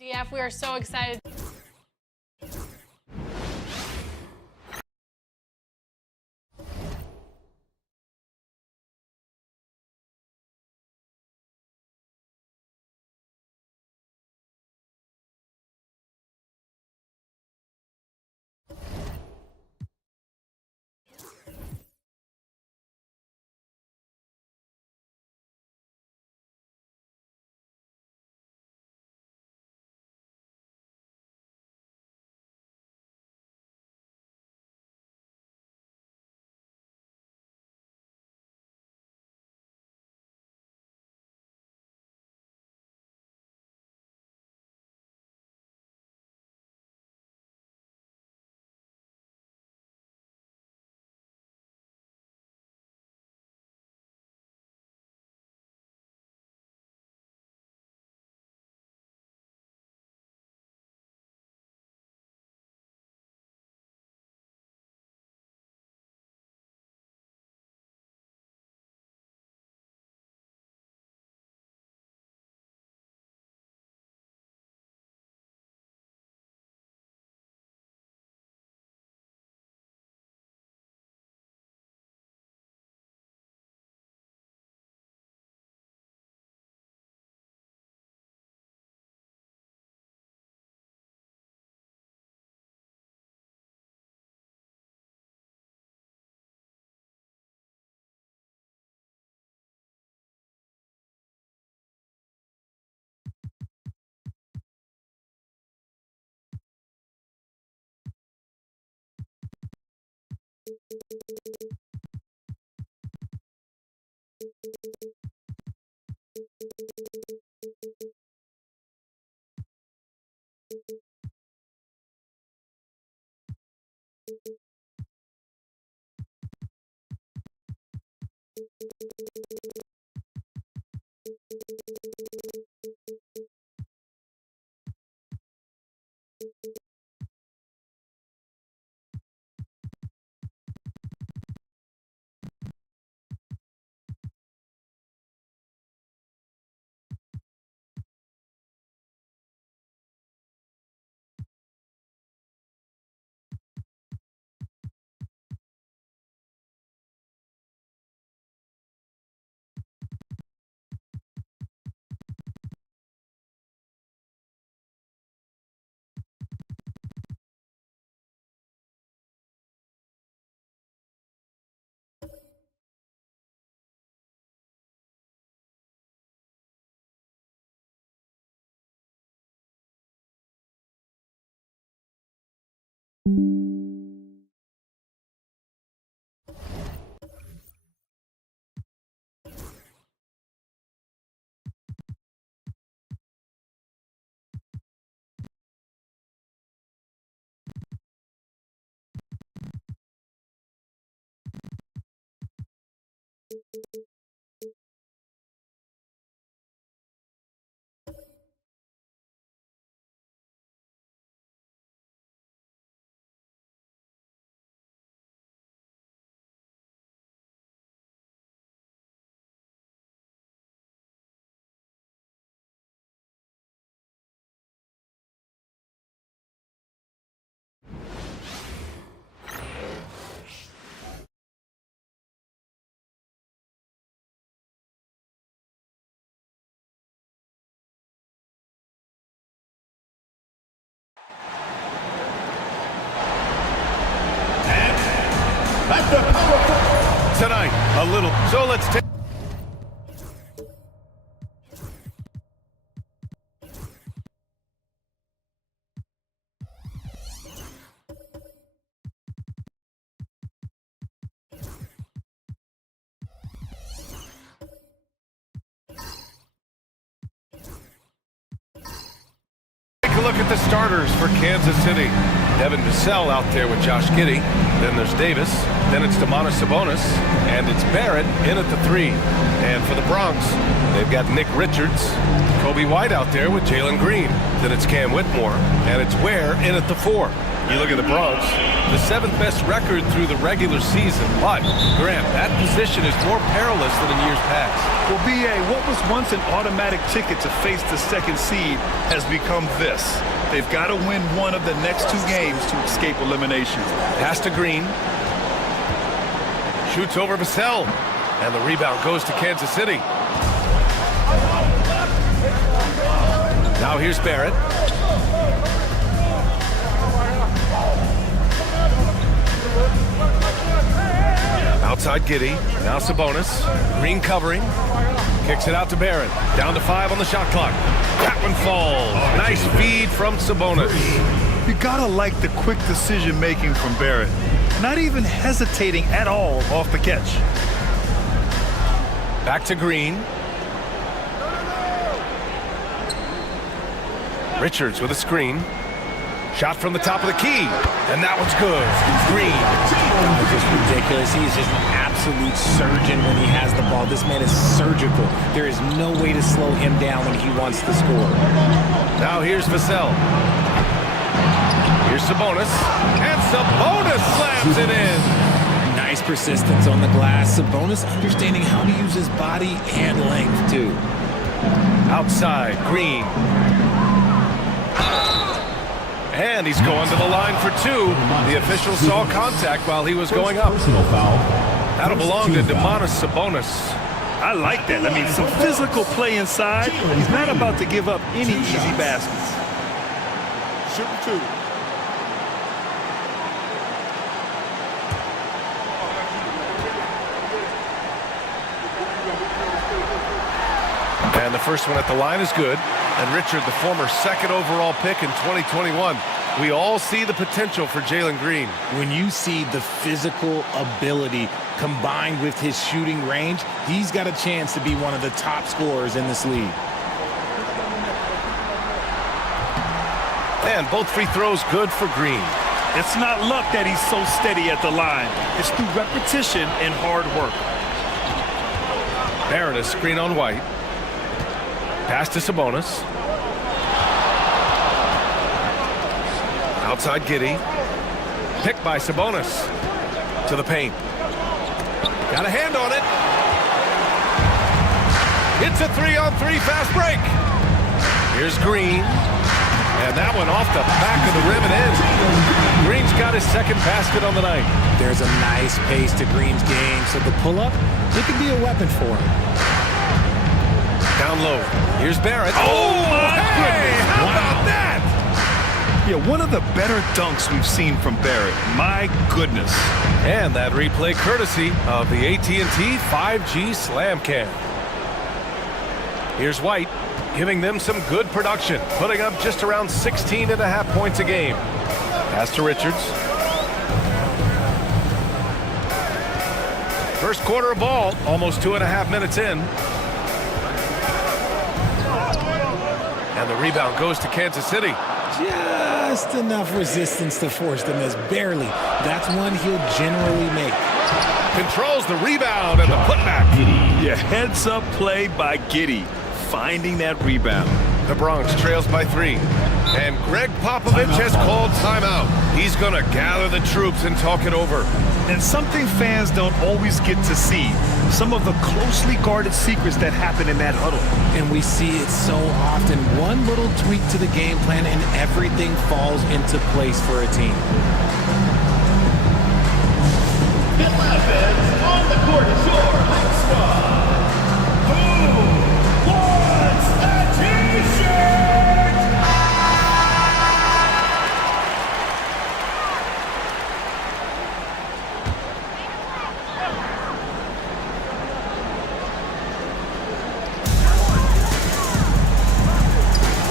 DF, we are so excited. At the power tonight, a little. So let's take. Take a look at the starters for Kansas City. Devin Vassell out there with Josh Giddey. Then there's Davis. Then it's Domantas Sabonis. And it's Barrett in at the 3. And for the Bronx, they've got Nick Richards. Kobe White out there with Jalen Green. Then it's Cam Whitmore. And it's Ware in at the 4. You look at the Bronx, the 7th best record through the regular season. But, Grant, that position is more perilous than in years past. Well, B.A., what was once an automatic ticket to face the 2nd seed has become this. They've got to win one of the next 2 games to escape elimination. Pass to Green. Shoots over Vassell. And the rebound goes to Kansas City. Now here's Barrett. Outside Giddey. Now Sabonis. Green covering. Kicks it out to Barrett. Down to 5 on the shot clock. That one falls. Nice feed from Sabonis. You gotta like the quick decision making from Barrett. Not even hesitating at all off the catch. Back to Green. Richards with a screen. Shot from the top of the key. And that one's good. Green. Just ridiculous. He's just an absolute surgeon when he has the ball. This man is surgical. There is no way to slow him down when he wants to score. Now here's Vassell. Here's Sabonis. And Sabonis slams it in. Nice persistence on the glass. Sabonis understanding how to use his body and length, too. Outside, Green. And he's going to the line for 2. The official saw contact while he was going up. That'll belong to Domantas Sabonis. I like that. I mean, some physical play inside. He's not about to give up any easy baskets. Shooting 2. And the first one at the line is good. And Richard, the former 2nd overall pick in 2021. We all see the potential for Jalen Green. When you see the physical ability combined with his shooting range, he's got a chance to be one of the top scorers in this league. And both free throws good for Green. It's not luck that he's so steady at the line. It's through repetition and hard work. Barrett, a screen on White. Pass to Sabonis. Outside Giddey. Picked by Sabonis. To the paint. Got a hand on it. It's a 3-on-3 fast break. Here's Green. And that one off the back of the rim and in. Green's got his 2nd basket on the night. There's a nice pace to Green's game, so the pull-up, it could be a weapon for him. Down low. Here's Barrett. Oh, my goodness. How about that? Yeah, one of the better dunks we've seen from Barrett. My goodness. And that replay courtesy of the AT&T 5G Slam Cam. Here's White, giving them some good production, putting up just around 16.5 points a game. Pass to Richards. First quarter of ball, almost 2.5 minutes in. And the rebound goes to Kansas City. Just enough resistance to force the miss. Barely. That's one he'll generally make. Controls the rebound and the putback. Yeah, heads-up play by Giddey, finding that rebound. The Bronx trails by 3. And Greg Popovich has called timeout. He's going to gather the troops and talk it over. And something fans don't always get to see, some of the closely guarded secrets that happen in that huddle. And we see it so often. One little tweak to the game plan and everything falls into place for a team. On the court is your home squad. Who wants a t-shirt?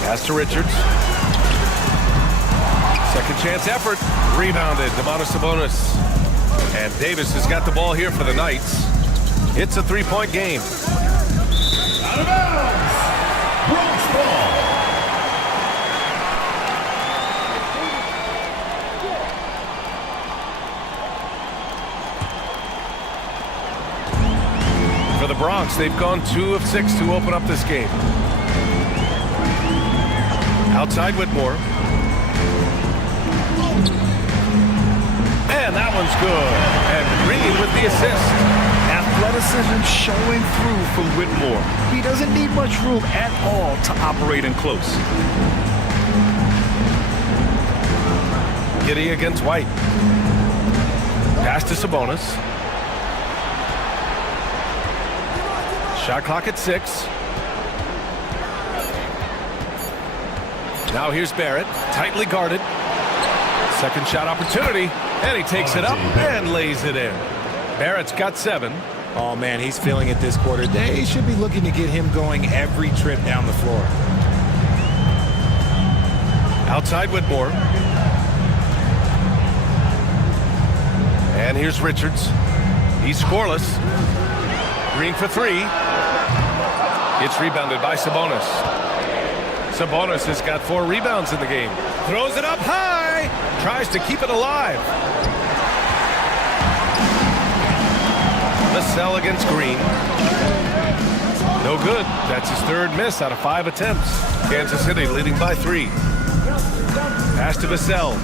Pass to Richards. Second chance effort. Rebounded. Domantas Sabonis. And Davis has got the ball here for the Knights. It's a 3-point game. Out of bounds. Bronx ball. For the Bronx, they've gone 2 of 6 to open up this game. Outside Whitmore. one's good. And Green with the assist. Athleticism showing through from Whitmore. He doesn't need much room at all to operate in close. Giddey against White. Pass to Sabonis. Shot clock at 6. Now here's Barrett, tightly guarded. Second shot opportunity, and he takes it up and lays it in. Barrett's got 7. Oh, man, he's feeling it this quarter. They should be looking to get him going every trip down the floor. Outside Whitmore. And here's Richards. He's scoreless. Green for 3. It's rebounded by Sabonis. Sabonis has got 4 rebounds in the game. Throws it up high. Tries to keep it alive. Vassell against Green. No good. That's his 3rd miss out of 5 attempts. Kansas City leading by 3. Pass to Vassell.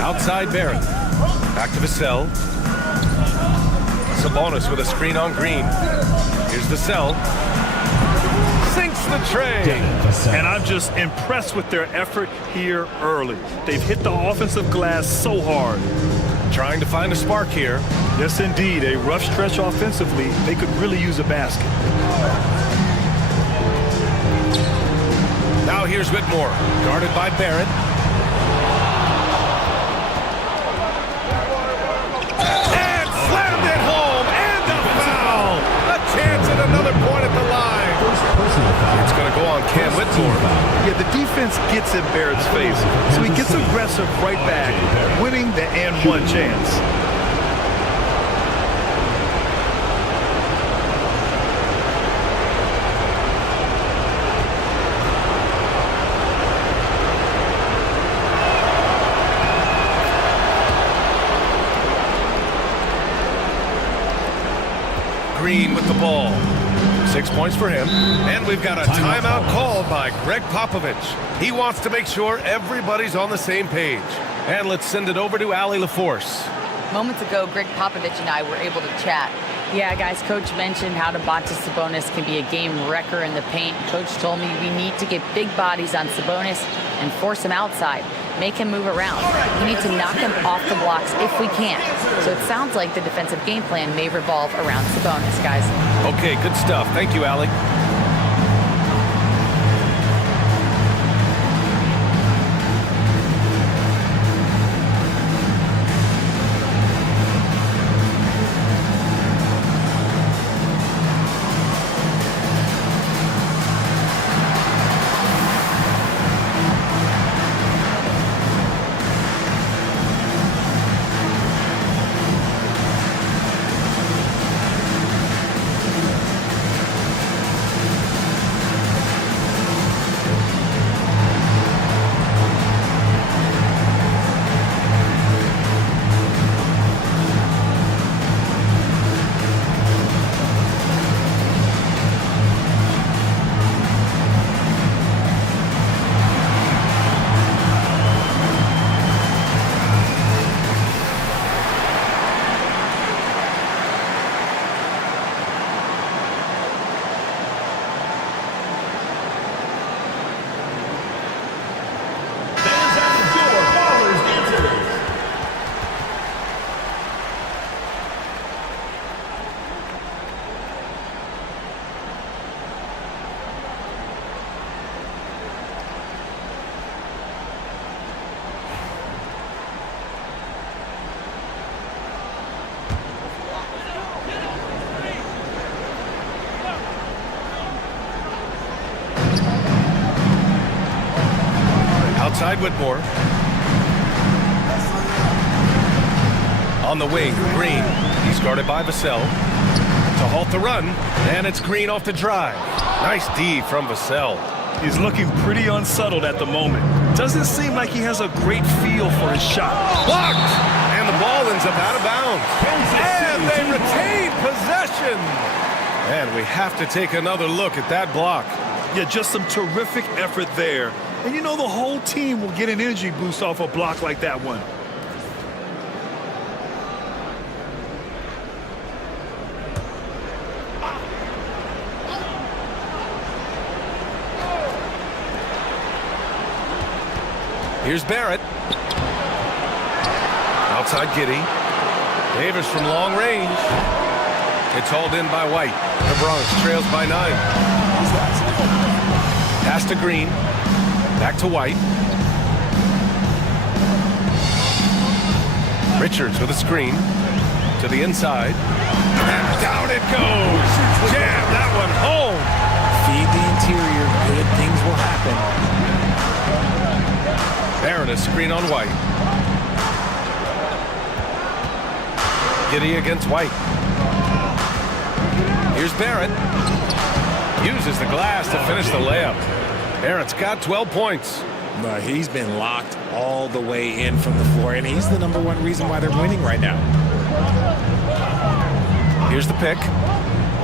Outside Barrett. Back to Vassell. Sabonis with a screen on Green. Here's Vassell. Sinks the tray. And I'm just impressed with their effort here early. They've hit the offensive glass so hard. Trying to find a spark here. Yes, indeed. A rough stretch offensively. They could really use a basket. Now here's Whitmore, guarded by Barrett. And slammed it home, and a foul! A chance at another point at the line. It's going to go on Cam Whitmore. Yeah, the defense gets in Barrett's face, so he gets aggressive right back, winning the and one chance. Green with the ball. 6 points for him. And we've got a timeout called by Greg Popovich. He wants to make sure everybody's on the same page. And let's send it over to Allie LaForce. Moments ago, Greg Popovich and I were able to chat. Yeah, guys, Coach mentioned how Domantas Sabonis can be a game wrecker in the paint. Coach told me we need to get big bodies on Sabonis and force him outside. Make him move around. We need to knock him off the blocks if we can. So it sounds like the defensive game plan may revolve around Sabonis, guys. Okay, good stuff. Thank you, Allie. Outside Whitmore. On the wing, Green. He's guarded by Vassell. To halt the run, and it's Green off the drive. Nice D from Vassell. He's looking pretty unsettled at the moment. Doesn't seem like he has a great feel for his shot. Blocked! And the ball ends up out of bounds. And they retain possession. And we have to take another look at that block. Yeah, just some terrific effort there. And you know the whole team will get an energy boost off a block like that one. Here's Barrett. Outside Giddey. Davis from long range. It's hauled in by White. The Bronx trails by 9. Pass to Green. Back to White. Richards with a screen. To the inside. And down it goes. Jam that one home. Feed the interior. Good things will happen. Barrett a screen on White. Giddey against White. Here's Barrett. Uses the glass to finish the layup. Barrett's got 12 points. He's been locked all the way in from the floor, and he's the #1 reason why they're winning right now. Here's the pick.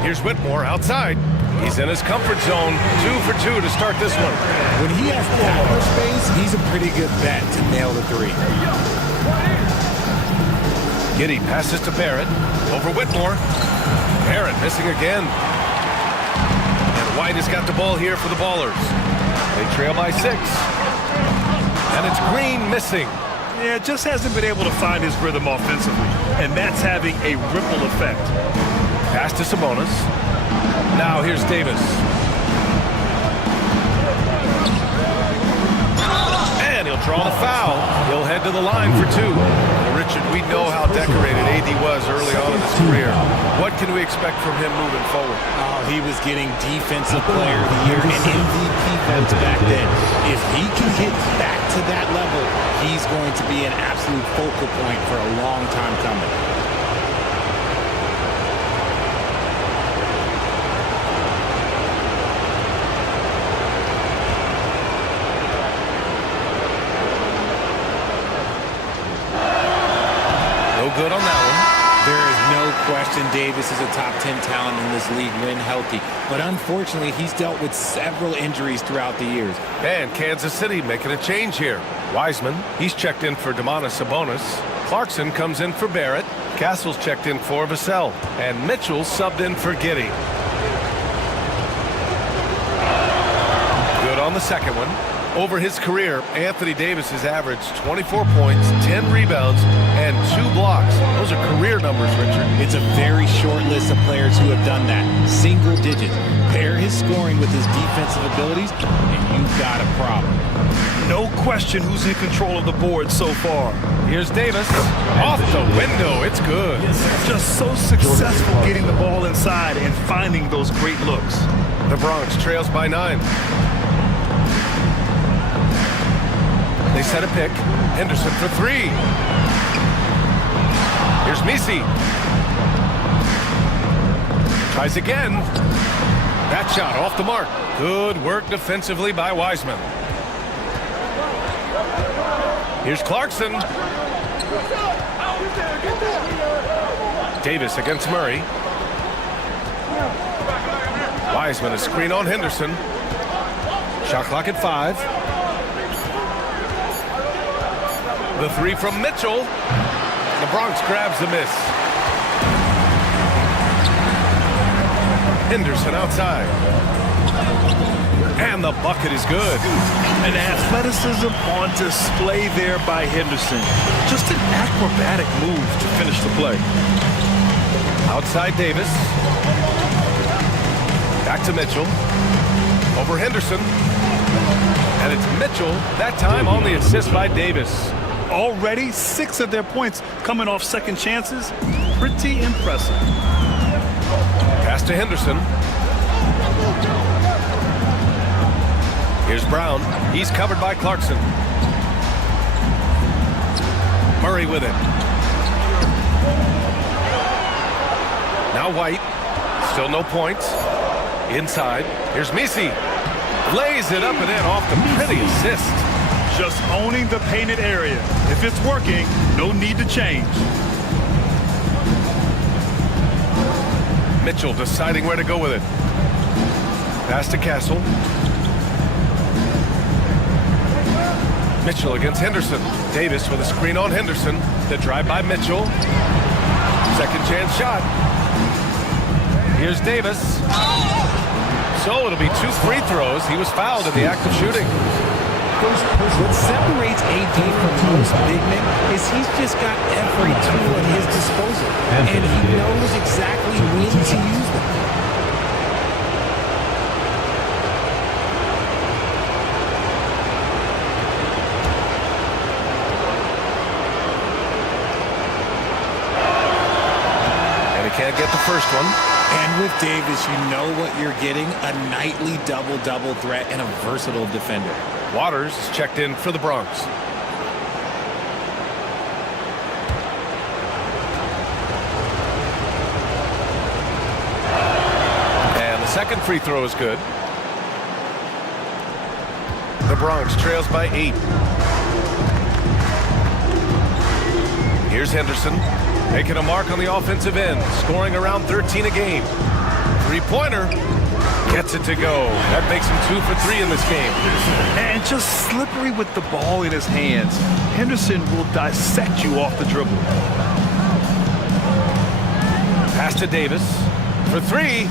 Here's Whitmore outside. He's in his comfort zone. 2 for 2 to start this one. When he has that much space, he's a pretty good bet to nail the 3. Giddey passes to Barrett. Over Whitmore. Barrett missing again. And White has got the ball here for the Ballers. They trail by 6. And it's Green missing. Yeah, just hasn't been able to find his rhythm offensively. And that's having a ripple effect. Pass to Sabonis. Now here's Davis. And he'll draw the foul. He'll head to the line for 2. Richard, we know how decorated AD was early on in his career. What can we expect from him moving forward? Oh, he was getting Defensive Player of the Year and MVP votes back then. If he can get back to that level, he's going to be an absolute focal point for a long time coming. Good on that one. There is no question Davis is a top 10 talent in this league when healthy. But unfortunately, he's dealt with several injuries throughout the years. And Kansas City making a change here. Wiseman, he's checked in for Sabonis. Clarkson comes in for Barrett. Castle's checked in for Vassell. And Mitchell subbed in for Giddey. Good on the second one. Over his career, Anthony Davis has averaged 24 points, 10 rebounds, and 2 blocks. Those are career numbers, Richard. It's a very short list of players who have done that. Single digits. Pair his scoring with his defensive abilities, and you've got a problem. No question who's in control of the board so far. Here's Davis. Off the window. It's good. Just so successful getting the ball inside and finding those great looks. The Bronx trails by 9. They set a pick. Henderson for 3. Here's Messi. Tries again. That shot off the mark. Good work defensively by Wiseman. Here's Clarkson. Davis against Murray. Wiseman a screen on Henderson. Shot clock at 5. The 3 from Mitchell. The Bronx grabs the miss. Henderson outside. And the bucket is good. An athleticism on display there by Henderson. Just an acrobatic move to finish the play. Outside Davis. Back to Mitchell. Over Henderson. And it's Mitchell, that time on the assist by Davis. Already 6 of their points coming off second chances. Pretty impressive. Pass to Henderson. Here's Brown. He's covered by Clarkson. Murray with it. Now White. Still no points. Inside. Here's Messi. Lays it up and in off the pretty assist. Just owning the painted area. If it's working, no need to change. Mitchell deciding where to go with it. Pass to Castle. Mitchell against Henderson. Davis with a screen on Henderson. The drive by Mitchell. Second chance shot. Here's Davis. So it'll be 2 free throws. He was fouled in the act of shooting. What separates AD from most big men is he's just got every tool at his disposal, and he knows exactly when to use them. And he can't get the first one. And with Davis, you know what you're getting, a nightly double-double threat and a versatile defender. Waters is checked in for the Bronx. And the second free throw is good. The Bronx trails by 8. Here's Henderson, making a mark on the offensive end, scoring around 13 a game. Three-pointer. Gets it to go. That makes him 2 for 3 in this game. And just slippery with the ball in his hands. Henderson will dissect you off the dribble. Pass to Davis for 3.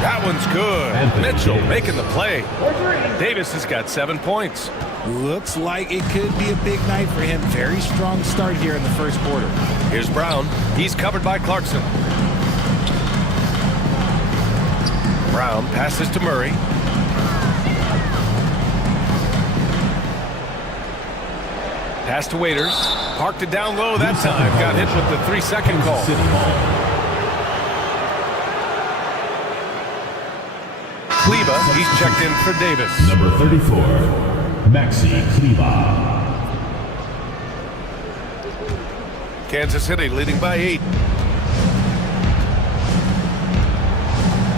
That one's good. Mitchell making the play. Davis has got 7 points. Looks like it could be a big night for him. Very strong start here in the first quarter. Here's Brown. He's covered by Clarkson. Brown passes to Murray. Pass to Waiters. Parked it down low that time. Got hit with the 3-second call. Kleba, he's checked in for Davis. Number 34, Maxi Kleba. Kansas City leading by 8.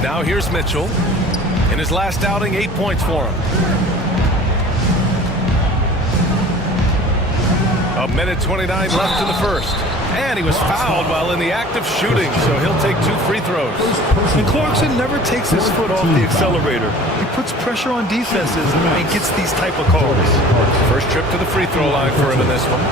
Now here's Mitchell. In his last outing, 8 points for him. 1:29 left in the first. And he was fouled while in the act of shooting, so he'll take 2 free throws. And Clarkson never takes his foot off the accelerator. He puts pressure on defenses and gets these type of calls. First trip to the free throw line for him in this one.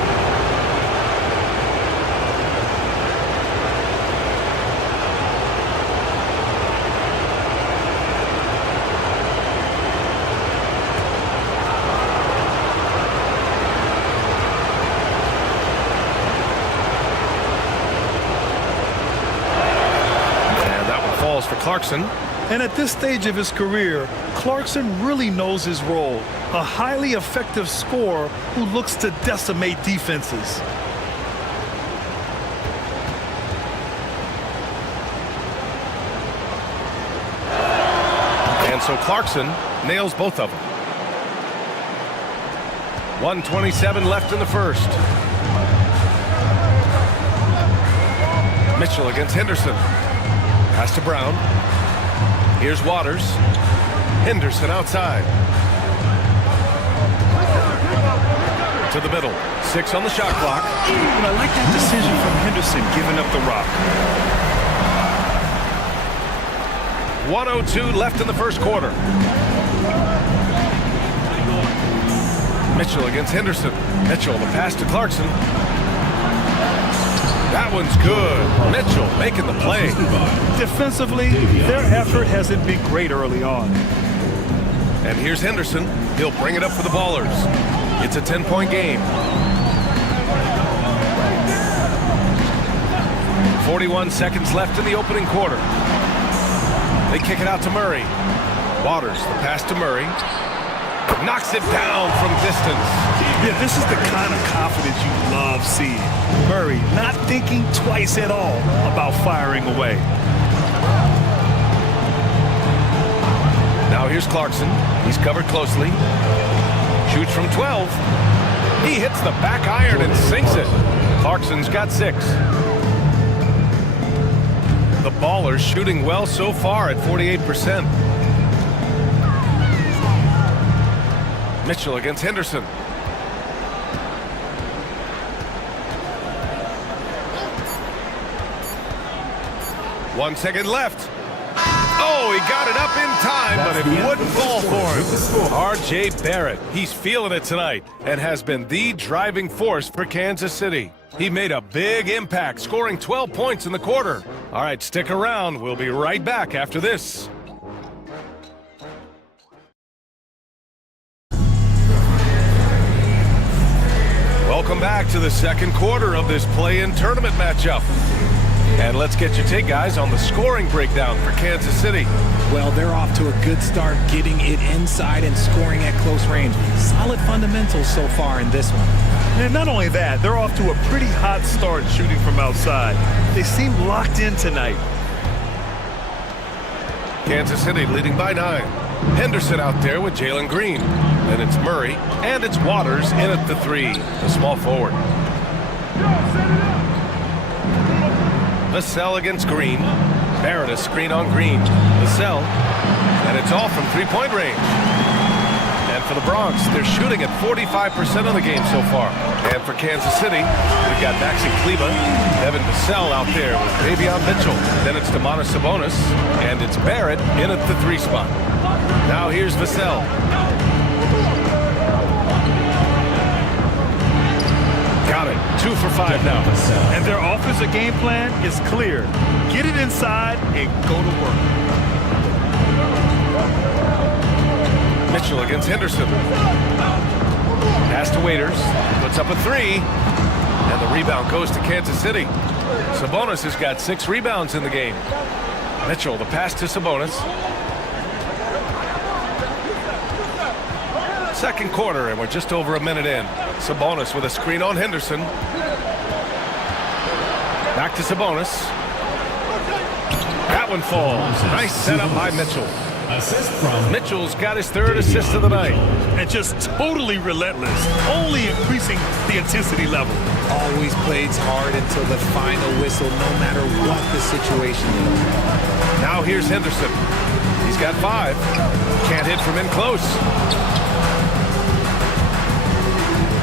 For Clarkson. And at this stage of his career, Clarkson really knows his role. A highly effective scorer who looks to decimate defenses. And so Clarkson nails both of them. 1:27 left in the first. Mitchell against Henderson. Pass to Brown. Here's Waters. Henderson outside. To the middle. 6 on the shot clock. And I like that decision from Henderson, giving up the rock. 1:02 left in the first quarter. Mitchell against Henderson. Mitchell, the pass to Clarkson. That one's good. Mitchell making the play. Defensively, their effort hasn't been great early on. And here's Henderson. He'll bring it up for the Ballers. It's a 10-point game. 41 seconds left in the opening quarter. They kick it out to Murray. Waters, the pass to Murray. Knocks it down from distance. Yeah, this is the kind of confidence you love seeing. Murray not thinking twice at all about firing away. Now here's Clarkson. He's covered closely. Shoots from 12. He hits the back iron and sinks it. Clarkson's got 6. The Ballers shooting well so far at 48%. Mitchell against Henderson. One second left. Oh, he got it up in time, but it wouldn't fall for him. R.J. Barrett, he's feeling it tonight and has been the driving force for Kansas City. He made a big impact, scoring 12 points in the quarter. All right, stick around. We'll be right back after this. Welcome back to the second quarter of this play-in tournament matchup. And let's get your take, guys, on the scoring breakdown for Kansas City. Well, they're off to a good start getting it inside and scoring at close range. Solid fundamentals so far in this one. And not only that, they're off to a pretty hot start shooting from outside. They seem locked in tonight. Kansas City leading by 9. Henderson out there with Jalen Green. Then it's Murray, and it's Waters in at the 3, the small forward. Vassell against Green. Barrett a screen on Green. Vassell, and it's all from three-point range. And for the Bronx, they're shooting at 45% of the game so far. And for Kansas City, we've got Maxi Kleba, Devin Vassell out there with Davion Mitchell. Then it's Domantas Sabonis, and it's Barrett in at the 3 spot. Now here's Vassell. Got it. 2 for 5 now. And their offensive game plan is clear. Get it inside and go to work. Mitchell against Henderson. Pass to Waiters. Puts up a 3. And the rebound goes to Kansas City. Sabonis has got 6 rebounds in the game. Mitchell, the pass to Sabonis. Second quarter, and we're just over a minute in. Sabonis with a screen on Henderson. Back to Sabonis. That one falls. Nice setup by Mitchell. Mitchell's got his 3rd assist of the night. And just totally relentless, only increasing the intensity level. Always plays hard until the final whistle, no matter what the situation is. Now here's Henderson. He's got 5. Can't hit from in close.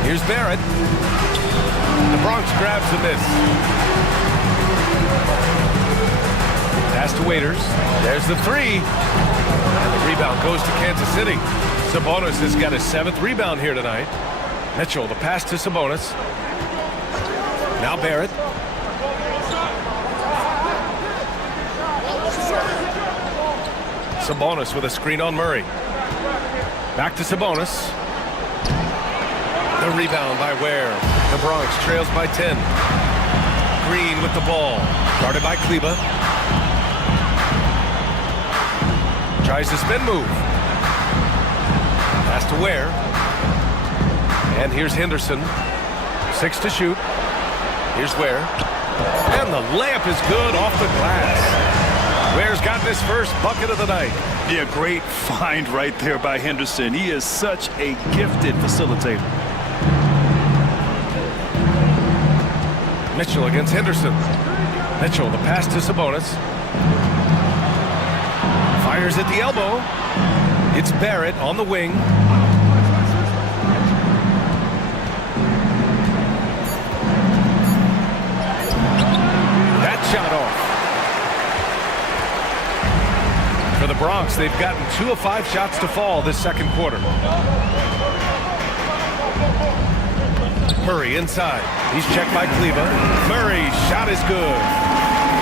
Here's Barrett. The Bronx grabs the miss. Pass to Waiters. There's the 3. And the rebound goes to Kansas City. Sabonis has got his 7th rebound here tonight. Mitchell, the pass to Sabonis. Now Barrett. Sabonis with a screen on Murray. Back to Sabonis. The rebound by Ware. The Bronx trails by 10. Green with the ball. Guarded by Kleba. Tries the spin move. Pass to Ware. And here's Henderson. 6 to shoot. Here's Ware. And the layup is good off the glass. Ware's got this first bucket of the night. Yeah, great find right there by Henderson. He is such a gifted facilitator. Mitchell against Henderson. Mitchell, the pass to Sabonis. Fires at the elbow. It's Barrett on the wing. That shot off. For the Bronx, they've gotten 2 of 5 shots to fall this second quarter. Murray inside. He's checked by Kleba. Murray's shot is good.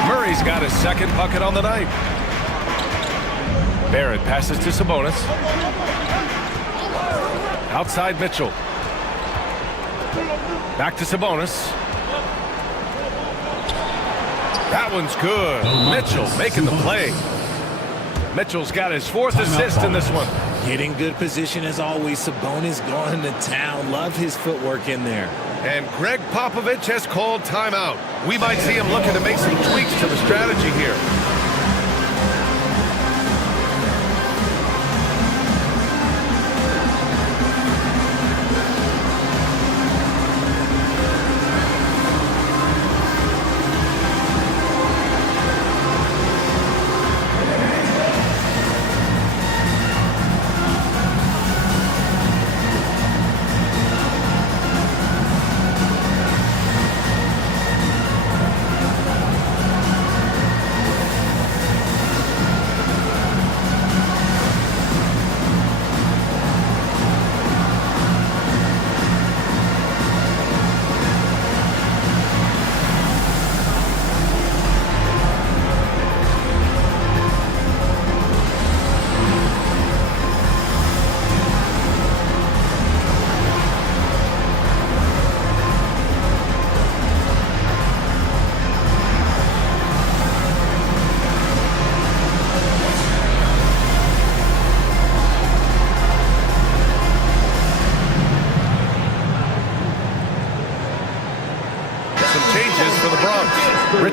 Murray's got his 2nd bucket on the night. Barrett passes to Sabonis. Outside Mitchell. Back to Sabonis. That one's good. Mitchell making the play. Mitchell's got his 4th assist in this one. Getting good position as always. Sabonis going to town. Love his footwork in there. And Greg Popovich has called timeout. We might see him looking to make some tweaks to the strategy here.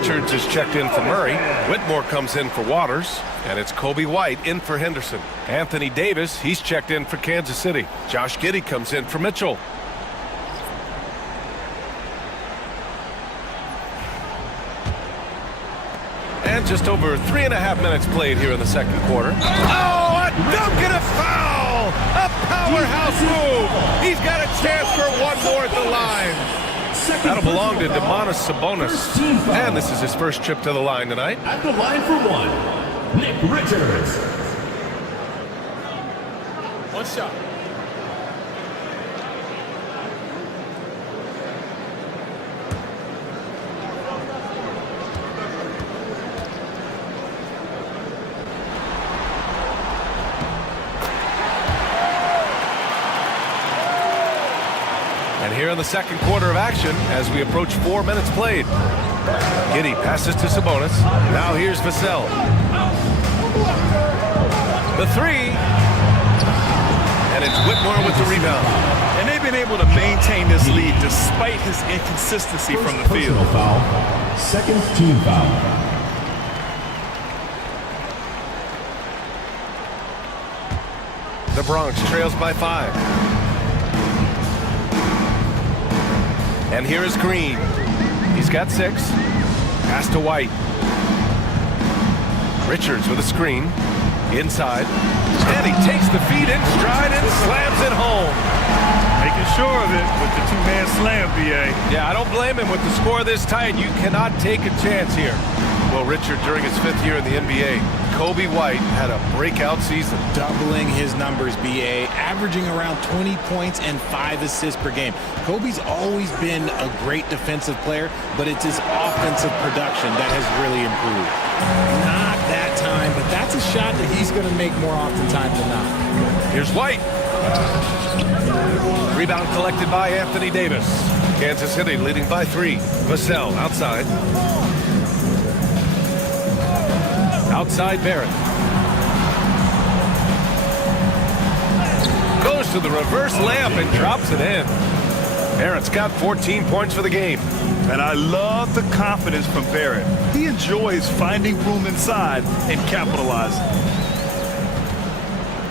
Richards is checked in for Murray. Whitmore comes in for Waters. And it's Kobe White in for Henderson. Anthony Davis, he's checked in for Kansas City. Josh Giddey comes in for Mitchell. And just over 3.5 minutes played here in the second quarter. Oh, a dunk and a foul! A powerhouse move! He's got a chance for one more at the line. That'll belong to Domantas Sabonis. And this is his first trip to the line tonight. At the line for one, Nick Richards. One shot. And here in the second quarter of action, as we approach 4 minutes played. Giddey passes to Sabonis. Now here's Vassell. The three. And it's Whitmore with the rebound. And they've been able to maintain this lead despite his inconsistency from the field. Personal foul. Second team foul. The Bronx trails by 5. And here is Green. He's got 6. Pass to White. Richards with a screen. Inside. And he takes the feed in stride and slams it home. Making sure of it with the two-man slam, B.A. Yeah, I don't blame him with the score this tight. You cannot take a chance here. Well, Richard, during his 5th year in the NBA, Kobe White had a breakout season. Doubling his numbers, BA, averaging around 20 points and 5 assists per game. Kobe's always been a great defensive player, but it's his offensive production that has really improved. Not that time, but that's a shot that he's going to make more oftentimes than not. Here's White. Rebound collected by Anthony Davis. Kansas City leading by 3. Vassell outside. Outside Barrett. Goes to the reverse layup and drops it in. Barrett's got 14 points for the game. And I love the confidence from Barrett. He enjoys finding room inside and capitalizing.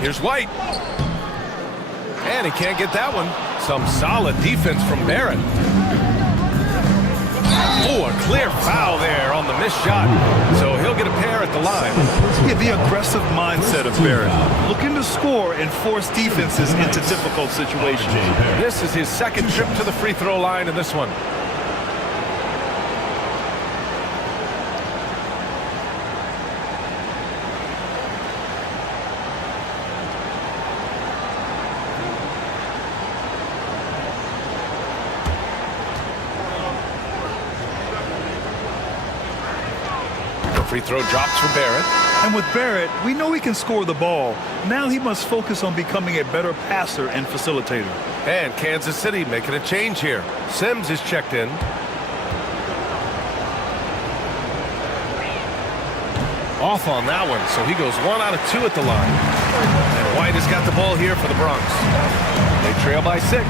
Here's White. And he can't get that one. Some solid defense from Barrett. Oh, a clear foul there on the missed shot. So he'll get a pair at the line. Yeah, the aggressive mindset of Barrett. Looking to score and force defenses into difficult situations. This is his second trip to the free throw line in this one. Free throw drops for Barrett. And with Barrett, we know he can score the ball. Now he must focus on becoming a better passer and facilitator. And Kansas City making a change here. Sims is checked in. Off on that one, so he goes 1 out of 2 at the line. And White has got the ball here for the Bronx. They trail by 6.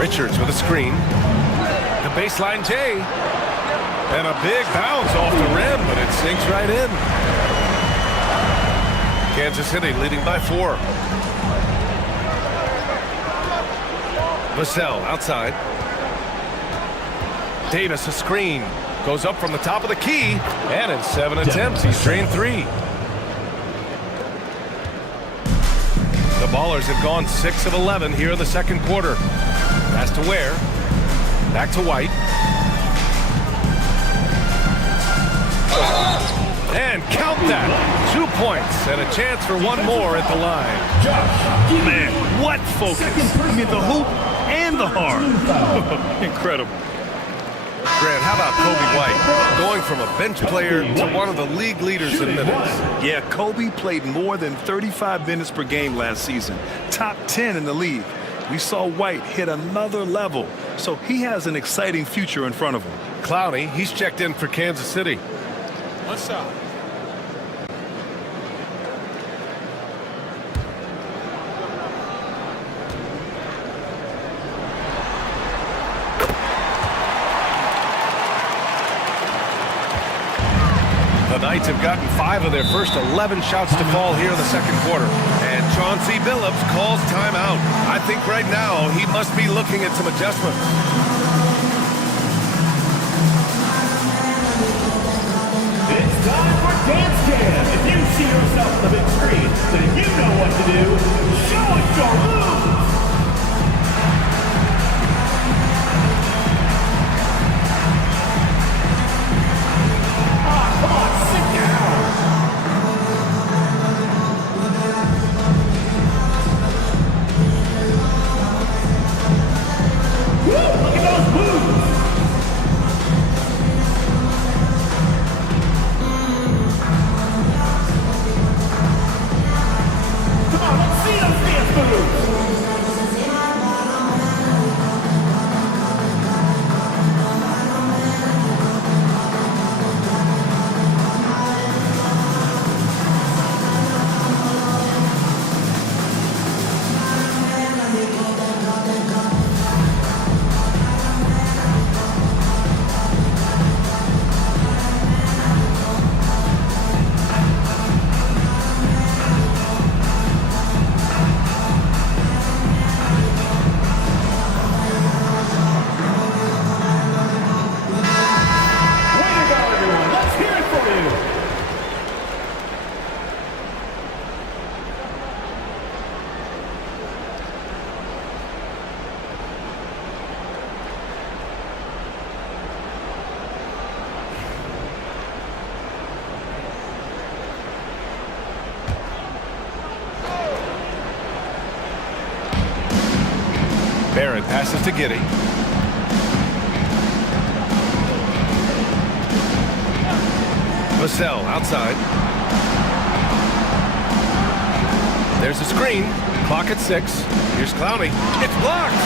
Richards with a screen. The baseline J. And a big bounce off the rim, but it sinks right in. Kansas City leading by 4. Vassell outside. Davis a screen. Goes up from the top of the key. And in 7 attempts, he's drained 3. The Ballers have gone 6 of 11 here in the second quarter. Pass to Ware. Back to White. And count that. 2 points and a chance for one more at the line. Man, what focus. I mean, the hoop and the arm. Incredible. Grant, how about Kobe White? Going from a bench player to one of the league leaders in minutes. Yeah, Kobe played more than 35 minutes per game last season. Top 10 in the league. We saw White hit another level, so he has an exciting future in front of him. Clowney, he's checked in for Kansas City. One shot. Knights have gotten 5 of their first 11 shots to fall here in the second quarter. And Chauncey Billups calls timeout. I think right now he must be looking at some adjustments. It's time for Dance Jam. If you see yourself on the big screen, then you know what to do. Show us your moves. Come on, sit down. Woo, look at those moves. Come on, let's see those dance moves. Barrett passes to Giddey. Vassell outside. There's a screen. Clock at 6. Here's Clowney. It's blocked.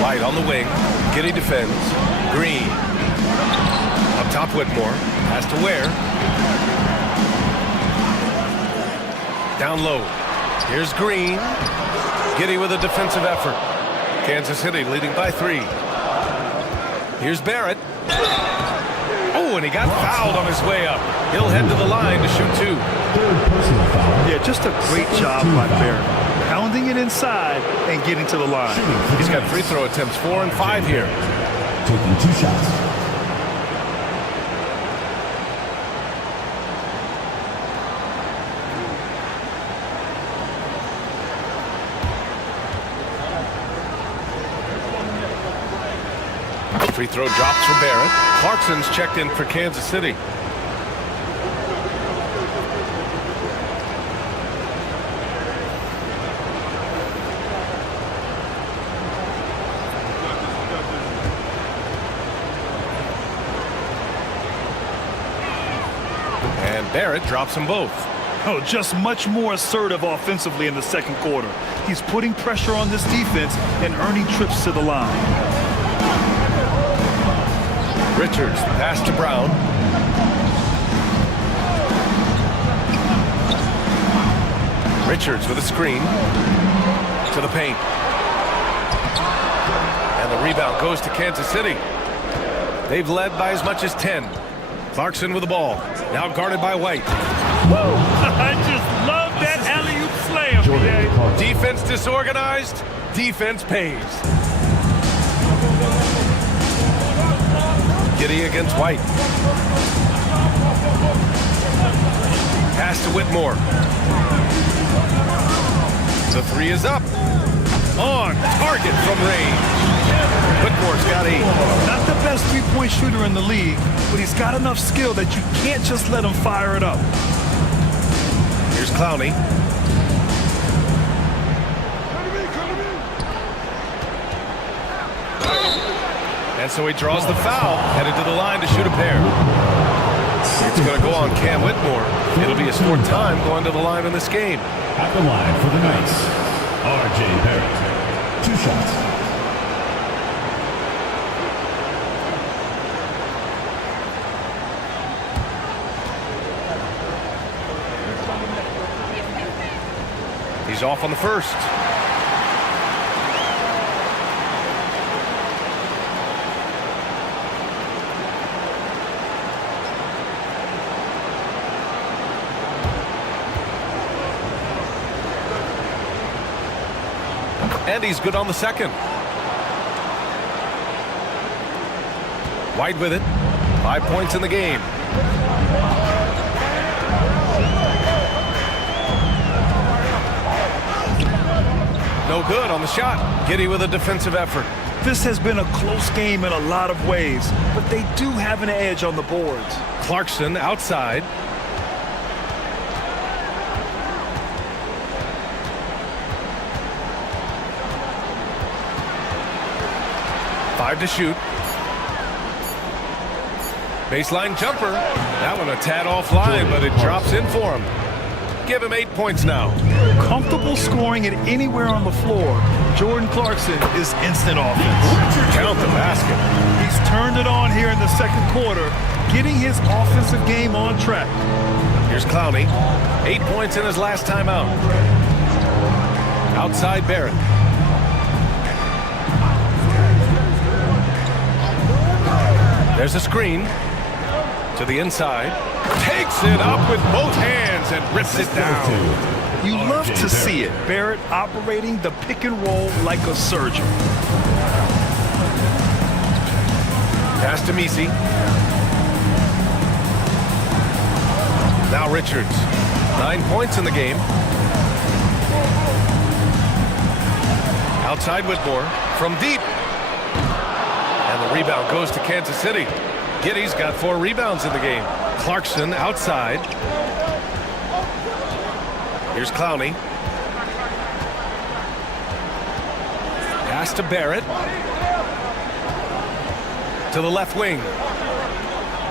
White on the wing. Giddey defends. Green. Up top Whitmore. Pass to Ware. Down low. Here's Green. Giddey with a defensive effort. Kansas City leading by 3. Here's Barrett. Oh, and he got fouled on his way up. He'll head to the line to shoot 2. Yeah, just a great job by Barrett. Pounding it inside and getting to the line. He's got free throw attempts 4 and 5 here. Taking 2 shots. Free throw drops for Barrett. Clarkson's checked in for Kansas City. And Barrett drops them both. Oh, just much more assertive offensively in the second quarter. He's putting pressure on this defense and earning trips to the line. Richards, pass to Brown. Richards with a screen. To the paint. And the rebound goes to Kansas City. They've led by as much as 10. Clarkson with the ball. Now guarded by White. Woo! I just love that alley-oop slam. Defense disorganized. Defense pays. Giddey against White. Pass to Whitmore. The 3 is up. On target from range. Whitmore's got 8. Not the best three-point shooter in the league, but he's got enough skill that you can't just let him fire it up. Here's Clowney. And so he draws the foul, headed to the line to shoot a pair. It's going to go on Cam Whitmore. It'll be his 4th time going to the line in this game. At the line for the Knights, R.J. Barrett. 2 shots. He's off on the first. And he's good on the second. White with it. 5 points in the game. No good on the shot. Giddy with a defensive effort. This has been a close game in a lot of ways, but they do have an edge on the boards. Clarkson outside. Five to shoot. Baseline jumper. That one a tad offline, but it drops in for him. Give him 8 points now. Comfortable scoring it anywhere on the floor. Jordan Clarkson is instant offense. Count the basket. He's turned it on here in the second quarter, getting his offensive game on track. Here's Clowney. 8 points in his last time out. Outside Barrett. There's a screen to the inside. Takes it up with both hands and rips it down. You love to see it. Barrett operating the pick and roll like a surgeon. Pass to Messi. Now Richards. 9 points in the game. Outside Whitmore from deep. And the rebound goes to Kansas City. Giddy's got 4 rebounds in the game. Clarkson outside. Here's Clowney. Pass to Barrett. To the left wing.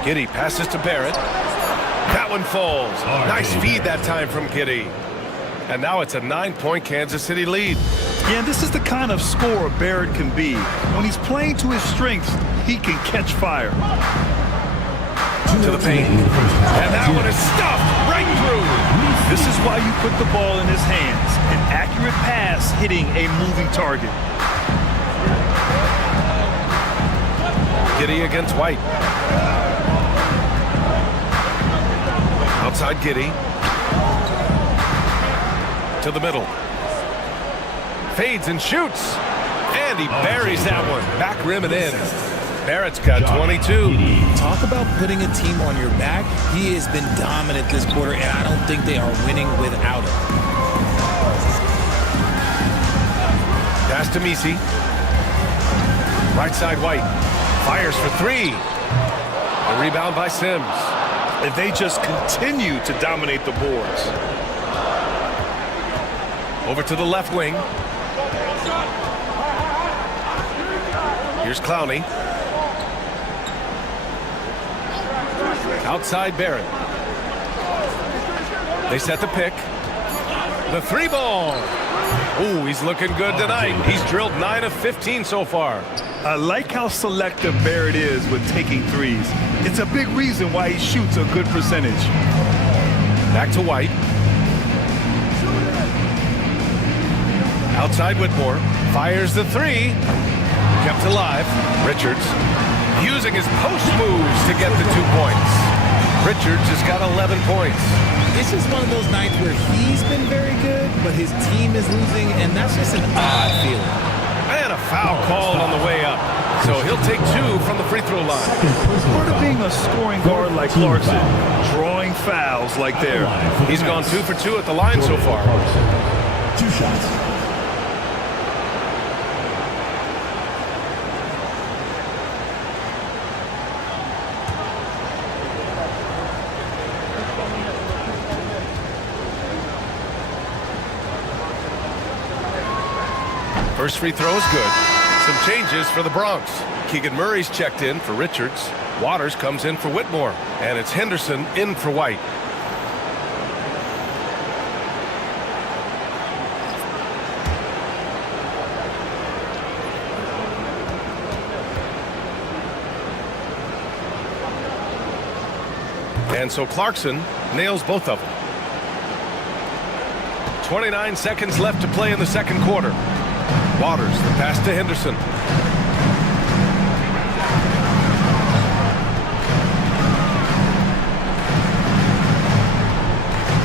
Giddy passes to Barrett. That one falls. Nice feed that time from Giddy. And now it's a 9-point Kansas City lead. Yeah, this is the kind of scorer Barrett can be. When he's playing to his strengths, he can catch fire. To the paint. And that one is stuffed right through. This is why you put the ball in his hands. An accurate pass hitting a moving target. Giddy against White. Outside Giddy. To the middle. Fades and shoots. And he buries that one. Back rim and in. Barrett's got 22. Talk about putting a team on your back. He has been dominant this quarter, and I don't think they are winning without him. Pass to Messi. Right side White. Fires for 3. A rebound by Sims. And they just continue to dominate the boards. Over to the left wing. Here's Clowney. Outside Barrett. They set the pick. The 3 ball. Ooh, he's looking good tonight. He's drilled 9 of 15 so far. I like how selective Barrett is with taking threes. It's a big reason why he shoots a good percentage. Back to White. Outside Whitmore. Fires the 3. Kept alive. Richards using his post moves to get the 2 points. Richards has got 11 points. This is one of those nights where he's been very good, but his team is losing, and that's just an odd feeling. And a foul called on the way up. So he'll take 2 from the free throw line. Part of being a scoring guard like Clarkson, drawing fouls like there. He's gone 2 for 2 at the line so far. 2 shots. First free throw is good. Some changes for the Bronx. Keegan Murray's checked in for Richards. Waters comes in for Whitmore. And it's Henderson in for White. And so Clarkson nails both of them. 29 seconds left to play in the second quarter. Waters, the pass to Henderson.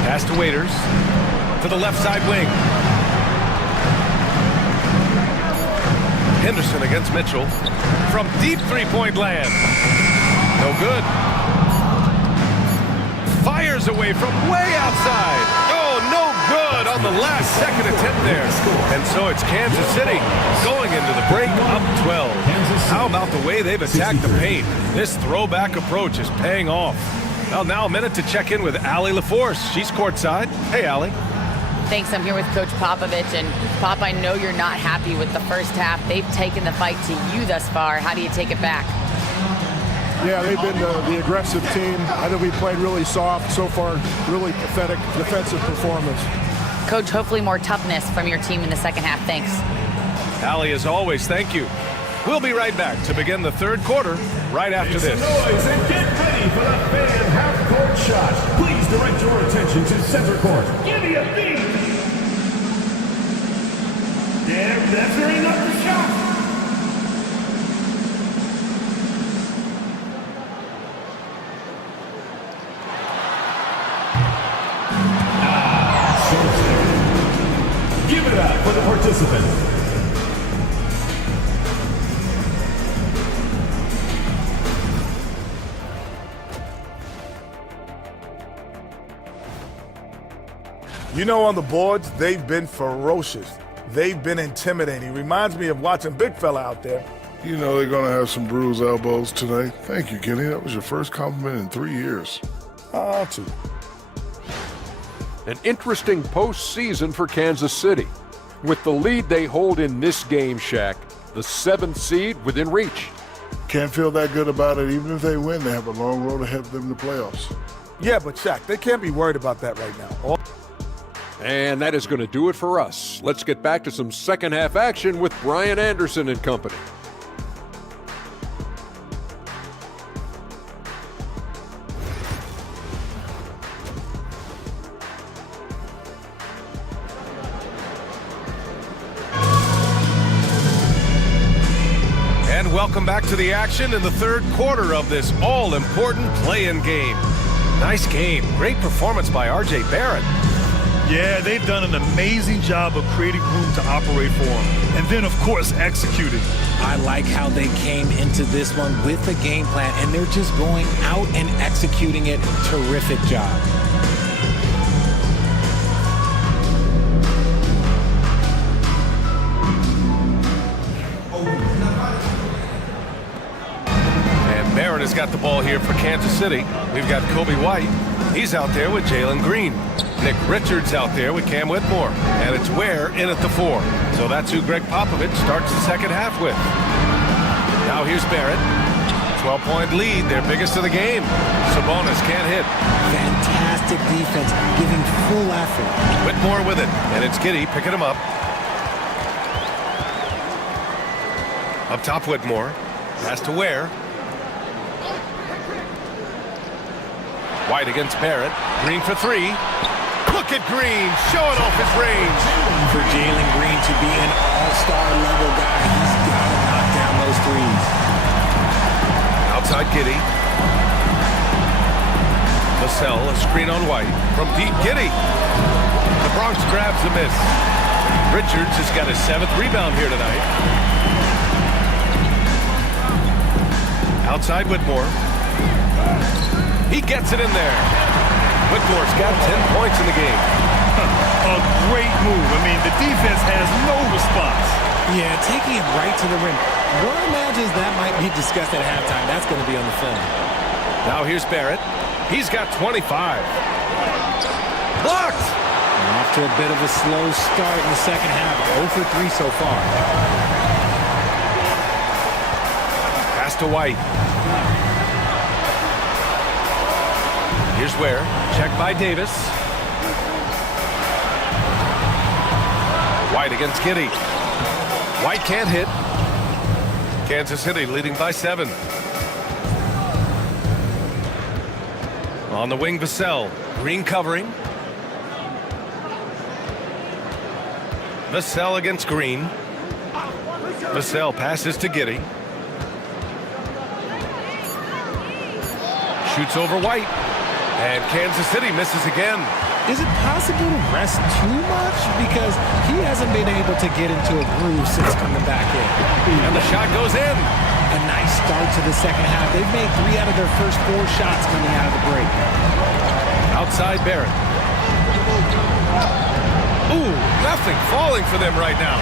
Pass to Waiters. To the left side wing. Anderson against Mitchell. From deep three-point land. No good. Fires away from way outside. Oh, no good on the last second attempt there. And so it's Kansas City going into the break up 12. How about the way they've attacked the paint? This throwback approach is paying off. Well, now a minute to check in with Allie LaForce. She's courtside. Hey, Allie. Thanks. I'm here with Coach Popovich. And, Pop, I know you're not happy with the first half. They've taken the fight to you thus far. How do you take it back? Yeah, they've been the aggressive team. I think we played really soft so far. Really pathetic defensive performance. Coach, hopefully more toughness from your team in the second half. Thanks. Allie, as always, thank you. We'll be right back to begin the third quarter right after this. Noise and get ready for the fan half-court shot. Please direct your attention to center court. Give me a beat. They're measuring up the shot. Give it up for the participants. You know, on the boards, they've been ferocious. They've been intimidating. Reminds me of watching big fella out there. You know they're going to have some bruised elbows tonight. Thank you, Kenny. That was your first compliment in 3 years. Too. An interesting postseason for Kansas City. With the lead they hold in this game, Shaq, the 7th seed within reach. Can't feel that good about it. Even if they win, they have a long road ahead of them in the playoffs. Yeah, but Shaq, they can't be worried about that right now. And that is going to do it for us. Let's get back to some second half action with Brian Anderson and company. And welcome back to the action in the third quarter of this all-important play-in game. Nice game. Great performance by R.J. Barrett. Yeah, they've done an amazing job of creating room to operate for him. And then, of course, executing. I like how they came into this one with a game plan, and they're just going out and executing it. Terrific job. And Barrett has got the ball here for Kansas City. We've got Kobe White. He's out there with Jalen Green. Nick Richards out there with Cam Whitmore. And it's Ware in at the 4. So that's who Greg Popovich starts the second half with. Now here's Barrett. 12-point lead, their biggest of the game. Sabonis can't hit. Fantastic defense, giving full effort. Whitmore with it, and it's Giddey picking him up. Up top, Whitmore. Pass to Ware. White against Barrett. Green for 3. Look at Green showing off his range. For Jalen Green to be an all-star level guy, he's got to knock down those threes. Outside Giddey. Vassell, a screen on White. From deep, Giddey. The Bronx grabs the miss. Richards has got his 7th rebound here tonight. Outside Whitmore. He gets it in there. Whitmore's got 10 points in the game. A great move. I mean, the defense has no response. Yeah, taking it right to the rim. One imagines that might be discussed at halftime. That's going to be on the film. Now here's Barrett. He's got 25. Blocked! And off to a bit of a slow start in the second half. 0 for 3 so far. Pass to White. Here's Ware. Checked by Davis. White against Giddey. White can't hit. Kansas City leading by 7. On the wing, Vassell. Green covering. Vassell against Green. Vassell passes to Giddey. Shoots over White. And Kansas City misses again. Is it possible to rest too much? Because he hasn't been able to get into a groove since coming back in. And the shot goes in. A nice start to the second half. They've made 3 out of their first 4 shots coming out of the break. Outside Barrett. Ooh, nothing falling for them right now.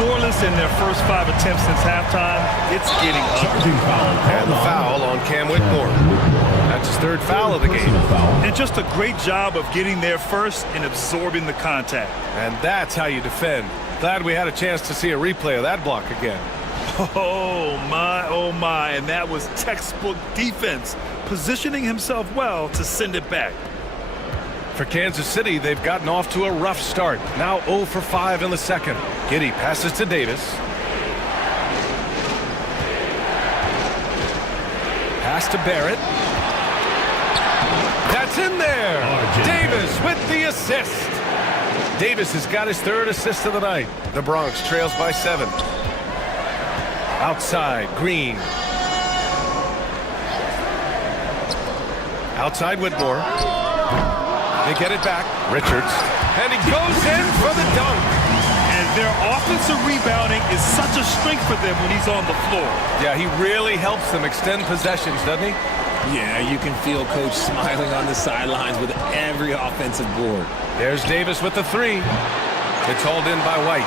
Scoreless in their first 5 attempts since halftime. It's getting ugly. And the foul on Cam Whitmore. That's his 3rd foul of the game. And just a great job of getting there first and absorbing the contact. And that's how you defend. Glad we had a chance to see a replay of that block again. Oh my, and that was textbook defense, positioning himself well to send it back. For Kansas City, they've gotten off to a rough start. Now 0 for 5 in the second. Giddey passes to Davis. Pass to Barrett. That's in there. Davis with the assist. Davis has got his 3rd assist of the night. The Bronx trails by 7. Outside, Green. Outside Whitmore. They get it back. Richards. And he goes in for the dunk. And their offensive rebounding is such a strength for them when he's on the floor. Yeah, he really helps them extend possessions, doesn't he? Yeah, you can feel Coach smiling on the sidelines with every offensive board. There's Davis with the 3. It's hauled in by White.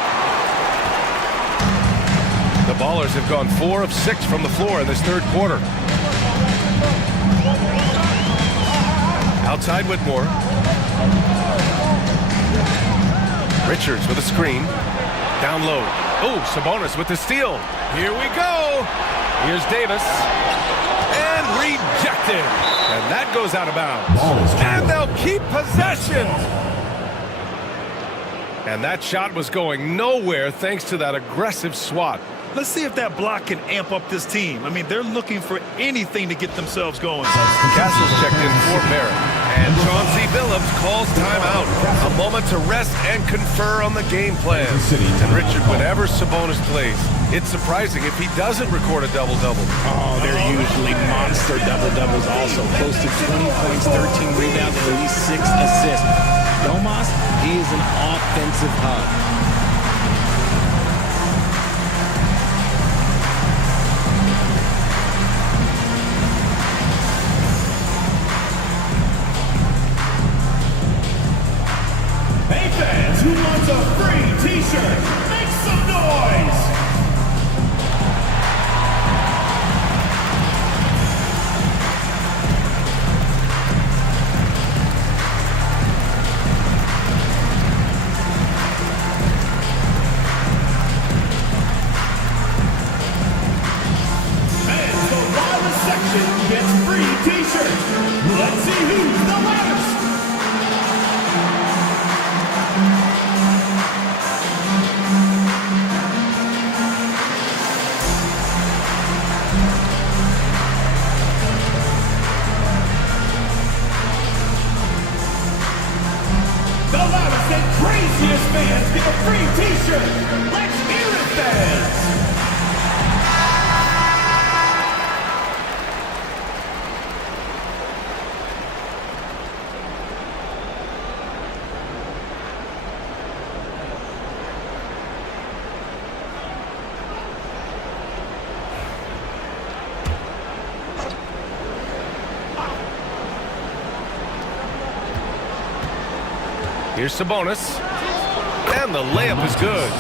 The Ballers have gone 4 of 6 from the floor in this 3rd quarter. Outside Whitmore. Richards with a screen. Down low. Oh, Sabonis with the steal. Here we go. Here's Davis. And rejected. And that goes out of bounds. And they'll keep possession. And that shot was going nowhere thanks to that aggressive swat. Let's see if that block can amp up this team. I mean, they're looking for anything to get themselves going. Castles checked in for Barrett. And Chauncey Billups calls timeout. A moment to rest and confer on the game plan. And Richard, whenever Sabonis plays, it's surprising if he doesn't record a double-double. Oh, they're usually monster double-doubles also. Close to 20 points, 13 rebounds, and at least 6 assists. Domas, he is an offensive hub. Who wants a free t-shirt? Make some noise! And the loudest section gets free t-shirts. Let's see who's the loudest. The loudest and craziest fans get a free t-shirt. Let's hear it, fans. Here's Sabonis. And the layup is good.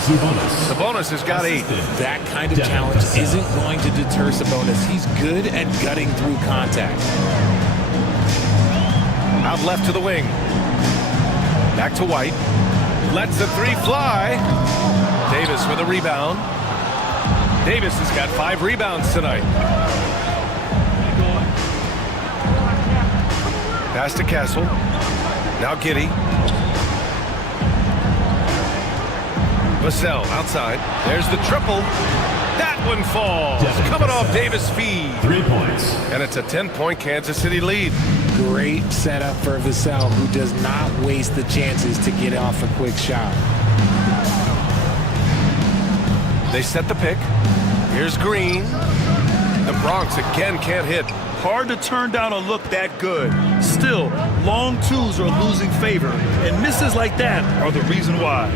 Sabonis has got 8. That kind of challenge isn't going to deter Sabonis. He's good at gutting through contact. Out left to the wing. Back to White. Lets the 3 fly. Davis with a rebound. Davis has got 5 rebounds tonight. Pass to Castle. Now Giddey. Vassell outside. There's the triple. That one falls. Coming off Davis' feed. 3 points. And it's a 10-point Kansas City lead. Great setup for Vassell, who does not waste the chances to get off a quick shot. They set the pick. Here's Green. The Bronx again can't hit. Hard to turn down a look that good. Still, long twos are losing favor, and misses like that are the reason why.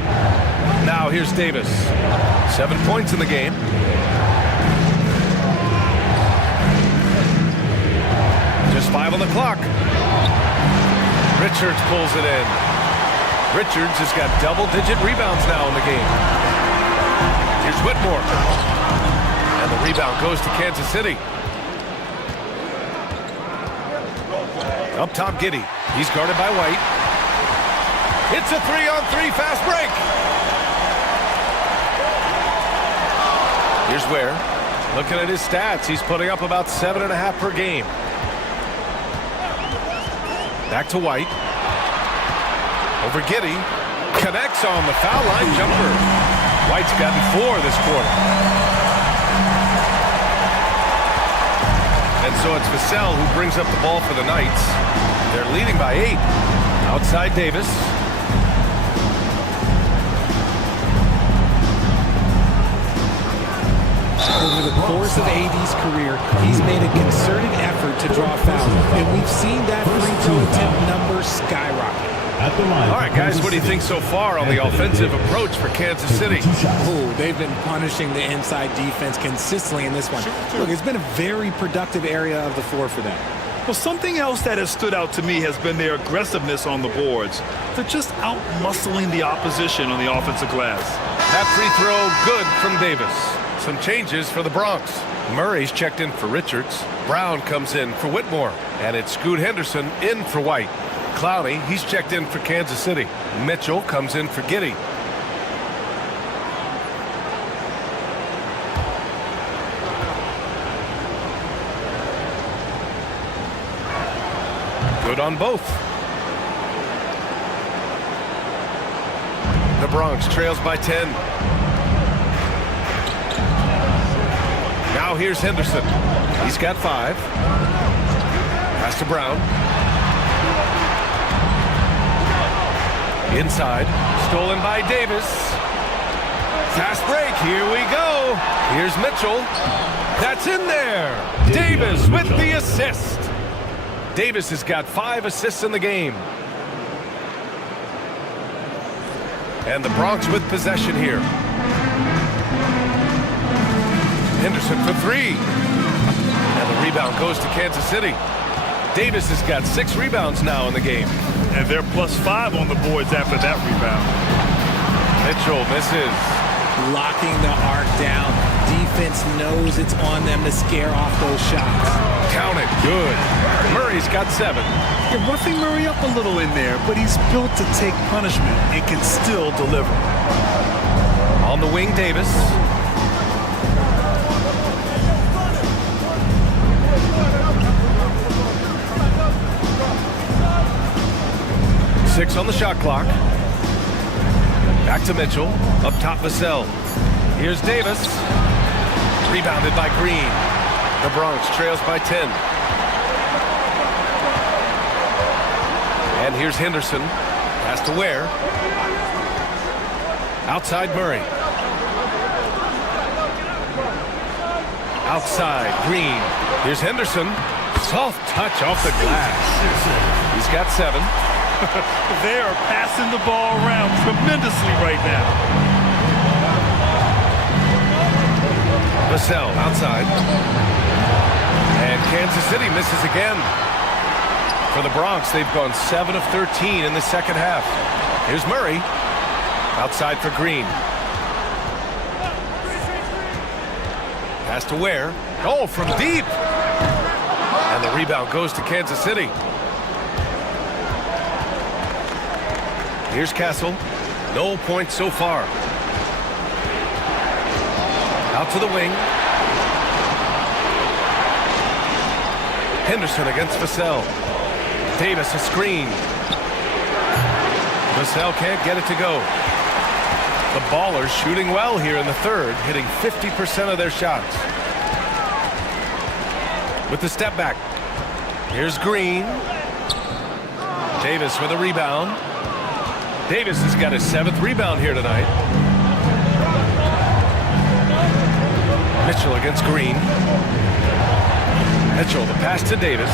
Now here's Davis. 7 points in the game. Just 5 on the clock. Richards pulls it in. Richards has got double-digit rebounds now in the game. Here's Whitmore. And the rebound goes to Kansas City. Up top, Giddey. He's guarded by White. It's a 3-on-3 fast break. Here's Ware. Looking at his stats, he's putting up about 7.5 per game. Back to White. Over Giddey. Connects on the foul line jumper. White's gotten 4 this quarter. And so it's Vassell who brings up the ball for the Knights. They're leading by 8. Outside Davis. Over the course of AD's career, he's made a concerted effort to draw fouls, and we've seen that free throw attempt number skyrocket. All right, guys, what do you think so far on the offensive approach for Kansas City? Oh, they've been punishing the inside defense consistently in this one. Look, it's been a very productive area of the floor for them. Well, something else that has stood out to me has been their aggressiveness on the boards. They're just out-muscling the opposition on the offensive glass. That free throw good from Davis. Some changes for the Bronx. Murray's checked in for Richards. Brown comes in for Whitmore. And it's Scoot Henderson in for White. Clowney, he's checked in for Kansas City. Mitchell comes in for Giddey. Good on both. The Bronx trails by 10. Now here's Henderson. He's got 5. Pass to Brown. Inside. Stolen by Davis. Fast break. Here we go. Here's Mitchell. That's in there. Davis with the assist. Davis has got 5 assists in the game. And the Bronx with possession here. Henderson for 3. And the rebound goes to Kansas City. Davis has got 6 rebounds now in the game. And they're +5 on the boards after that rebound. Mitchell misses. Locking the arc down. Defense knows it's on them to scare off those shots. Count it. Good. Murray's got 7. You're roughing Murray up a little in there, but he's built to take punishment and can still deliver. On the wing, Davis. Six on the shot clock. Back to Mitchell. Up top, Vassell. Here's Davis. Rebounded by Green. The Bronx trails by 10. And here's Henderson. Pass to Ware. Outside Murray. Outside Green. Here's Henderson. Soft touch off the glass. He's got 7. They are passing the ball around tremendously right now. Vassell outside. And Kansas City misses again. For the Bronx, they've gone 7 of 13 in the second half. Here's Murray. Outside for Green. Pass to Ware. Oh, from deep. And the rebound goes to Kansas City. Here's Castle. No points so far. Out to the wing. Henderson against Vassell. Davis a screen. Vassell can't get it to go. The Ballers shooting well here in the third, hitting 50% of their shots. With the step back. Here's Green. Davis with a rebound. Davis has got his 7th rebound here tonight. Mitchell against Green. Mitchell, the pass to Davis.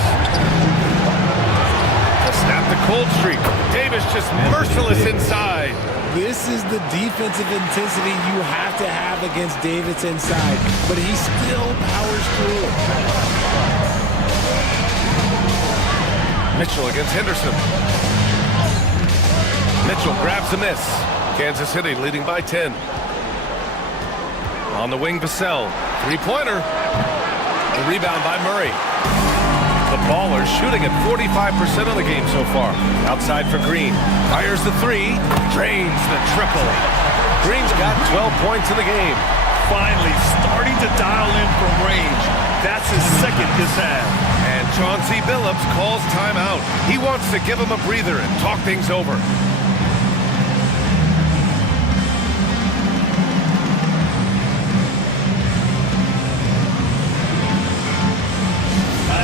To snap the cold streak. Davis just merciless inside. This is the defensive intensity you have to have against Davis inside, but he still powers through it. Mitchell against Henderson. Mitchell grabs a miss. Kansas City leading by 10. On the wing, Vassell. Three-pointer. The rebound by Murray. The Ballers shooting at 45% of the game so far. Outside for Green. Fires the three. Drains the triple. Green's got 12 points in the game. Finally starting to dial in from range. That's his second this half. And Chauncey Billups calls timeout. He wants to give him a breather and talk things over.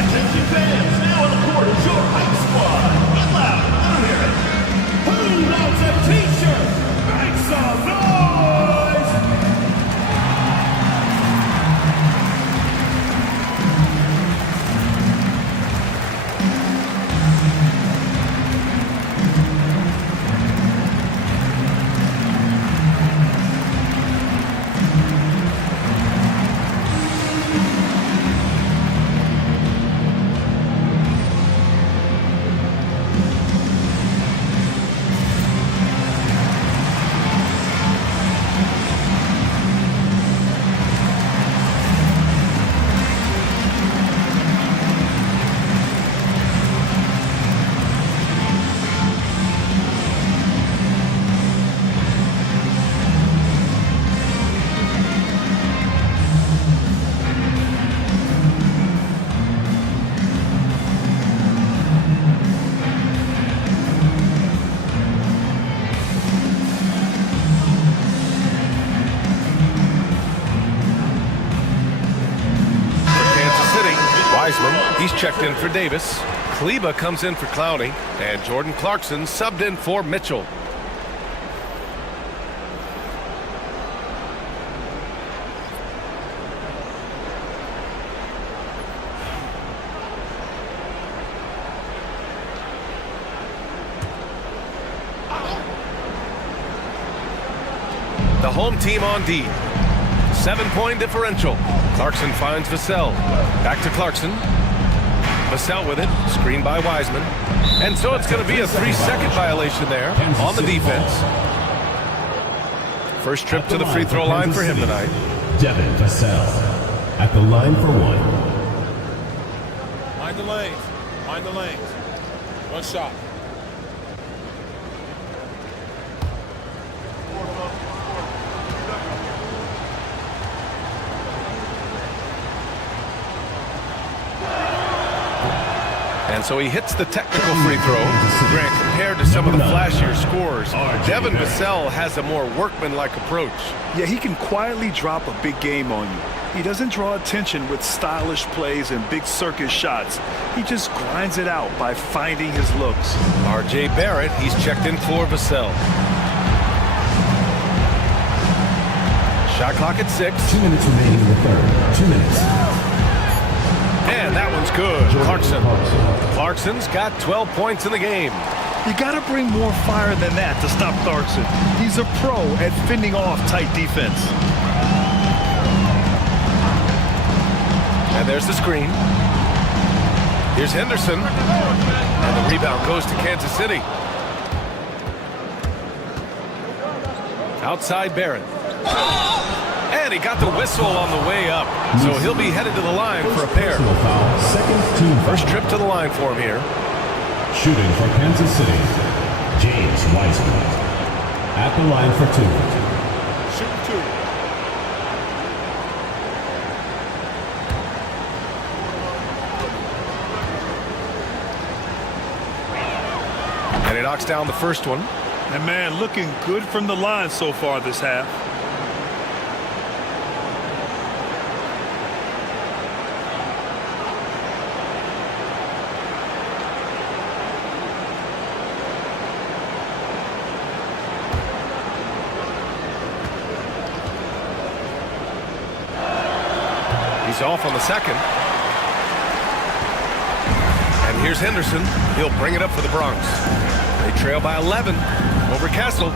Attention fans, now on the court is your hype squad. Get loud, let 'em hear it. Who wants a t-shirt? Make some noise! He's checked in for Davis. Kleba comes in for Clowney. And Jordan Clarkson subbed in for Mitchell. The home team on D. 7-point differential. Clarkson finds Vassell. Back to Clarkson. Vassell with it. Screened by Wiseman. And so it's going to be a 3-second violation there on the defense. First trip to the free throw line for him tonight. Devin Vassell at the line for one. Mind the lanes. Mind the lanes. One shot. And so he hits the technical free throw. Grant, compared to some of the flashier scores, Devin Vassell has a more workmanlike approach. Yeah, he can quietly drop a big game on you. He doesn't draw attention with stylish plays and big circus shots. He just grinds it out by finding his looks. R.J. Barrett, he's checked in for Vassell. Shot clock at 6. 2 minutes remaining in the third. 2 minutes. And that one's good. Clarkson's got 12 points in the game. You got to bring more fire than that to stop Clarkson. He's a pro at fending off tight defense. And there's the screen. Here's Henderson. And the rebound goes to Kansas City. Outside Barrett. And he got the whistle on the way up. So he'll be headed to the line for a pair. First trip to the line for him here. Shooting for Kansas City, James Wiseman. At the line for 2. Shooting 2. And he knocks down the first one. And man, looking good from the line so far this half. He's off on the second. Here's Henderson. He'll bring it up for the Bronx. They trail by 11 over Castle.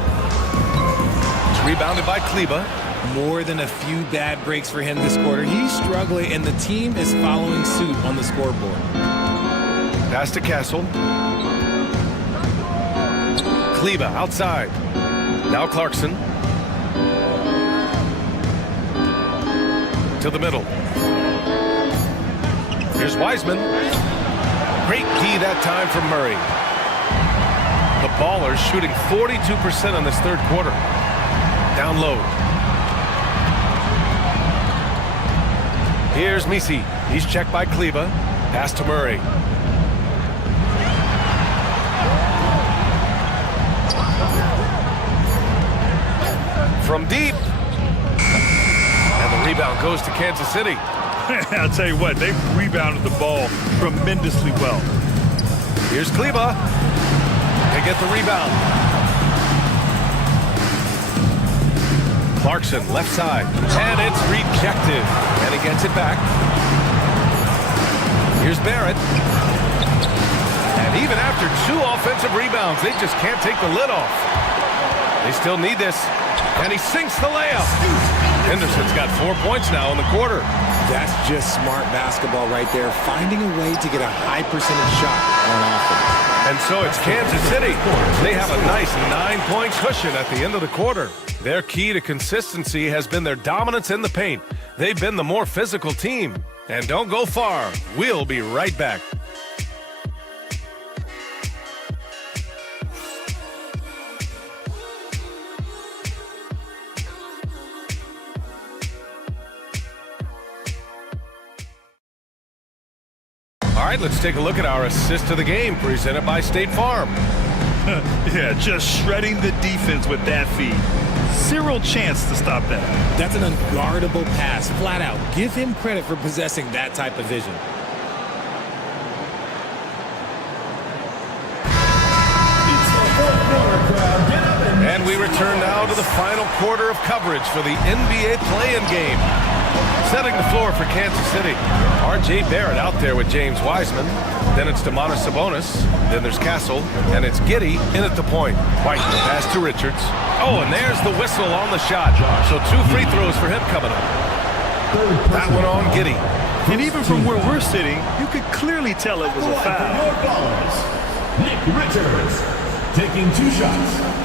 It's rebounded by Kleba. More than a few bad breaks for him this quarter. He's struggling, and the team is following suit on the scoreboard. Pass to Castle. Kleba outside. Now Clarkson. To the middle. Here's Wiseman. Great D that time from Murray. The Ballers shooting 42% in this third quarter. Down low. Here's Misi. He's checked by Kleba. Pass to Murray. From deep. And the rebound goes to Kansas City. I'll tell you what, they've rebounded the ball tremendously well. Here's Kleba. They get the rebound. Clarkson, left side. And it's rejected. And he gets it back. Here's Barrett. And even after 2 offensive rebounds, they just can't take the lid off. They still need this. And he sinks the layup. Henderson's got 4 points now in the quarter. That's just smart basketball right there, finding a way to get a high percentage shot on offense. And so it's Kansas City. They have a nice 9-point cushion at the end of the quarter. Their key to consistency has been their dominance in the paint. They've been the more physical team. And don't go far. We'll be right back. All right, let's take a look at our assist of the game presented by State Farm. Yeah, just shredding the defense with that feed. Zero chance to stop that. That's an unguardable pass, flat out. Give him credit for possessing that type of vision. And we return now to the final quarter of coverage for the NBA play-in game. Setting the floor for Kansas City. R.J. Barrett out there with James Wiseman. Then it's Domantas Sabonis. Then there's Castle. And it's Giddey in at the point. White, the pass to Richards. Oh, and there's the whistle on the shot. So 2 free throws for him coming up. That one on Giddey. And even from where we're sitting, you could clearly tell it was a foul. Nick Richards taking 2 shots.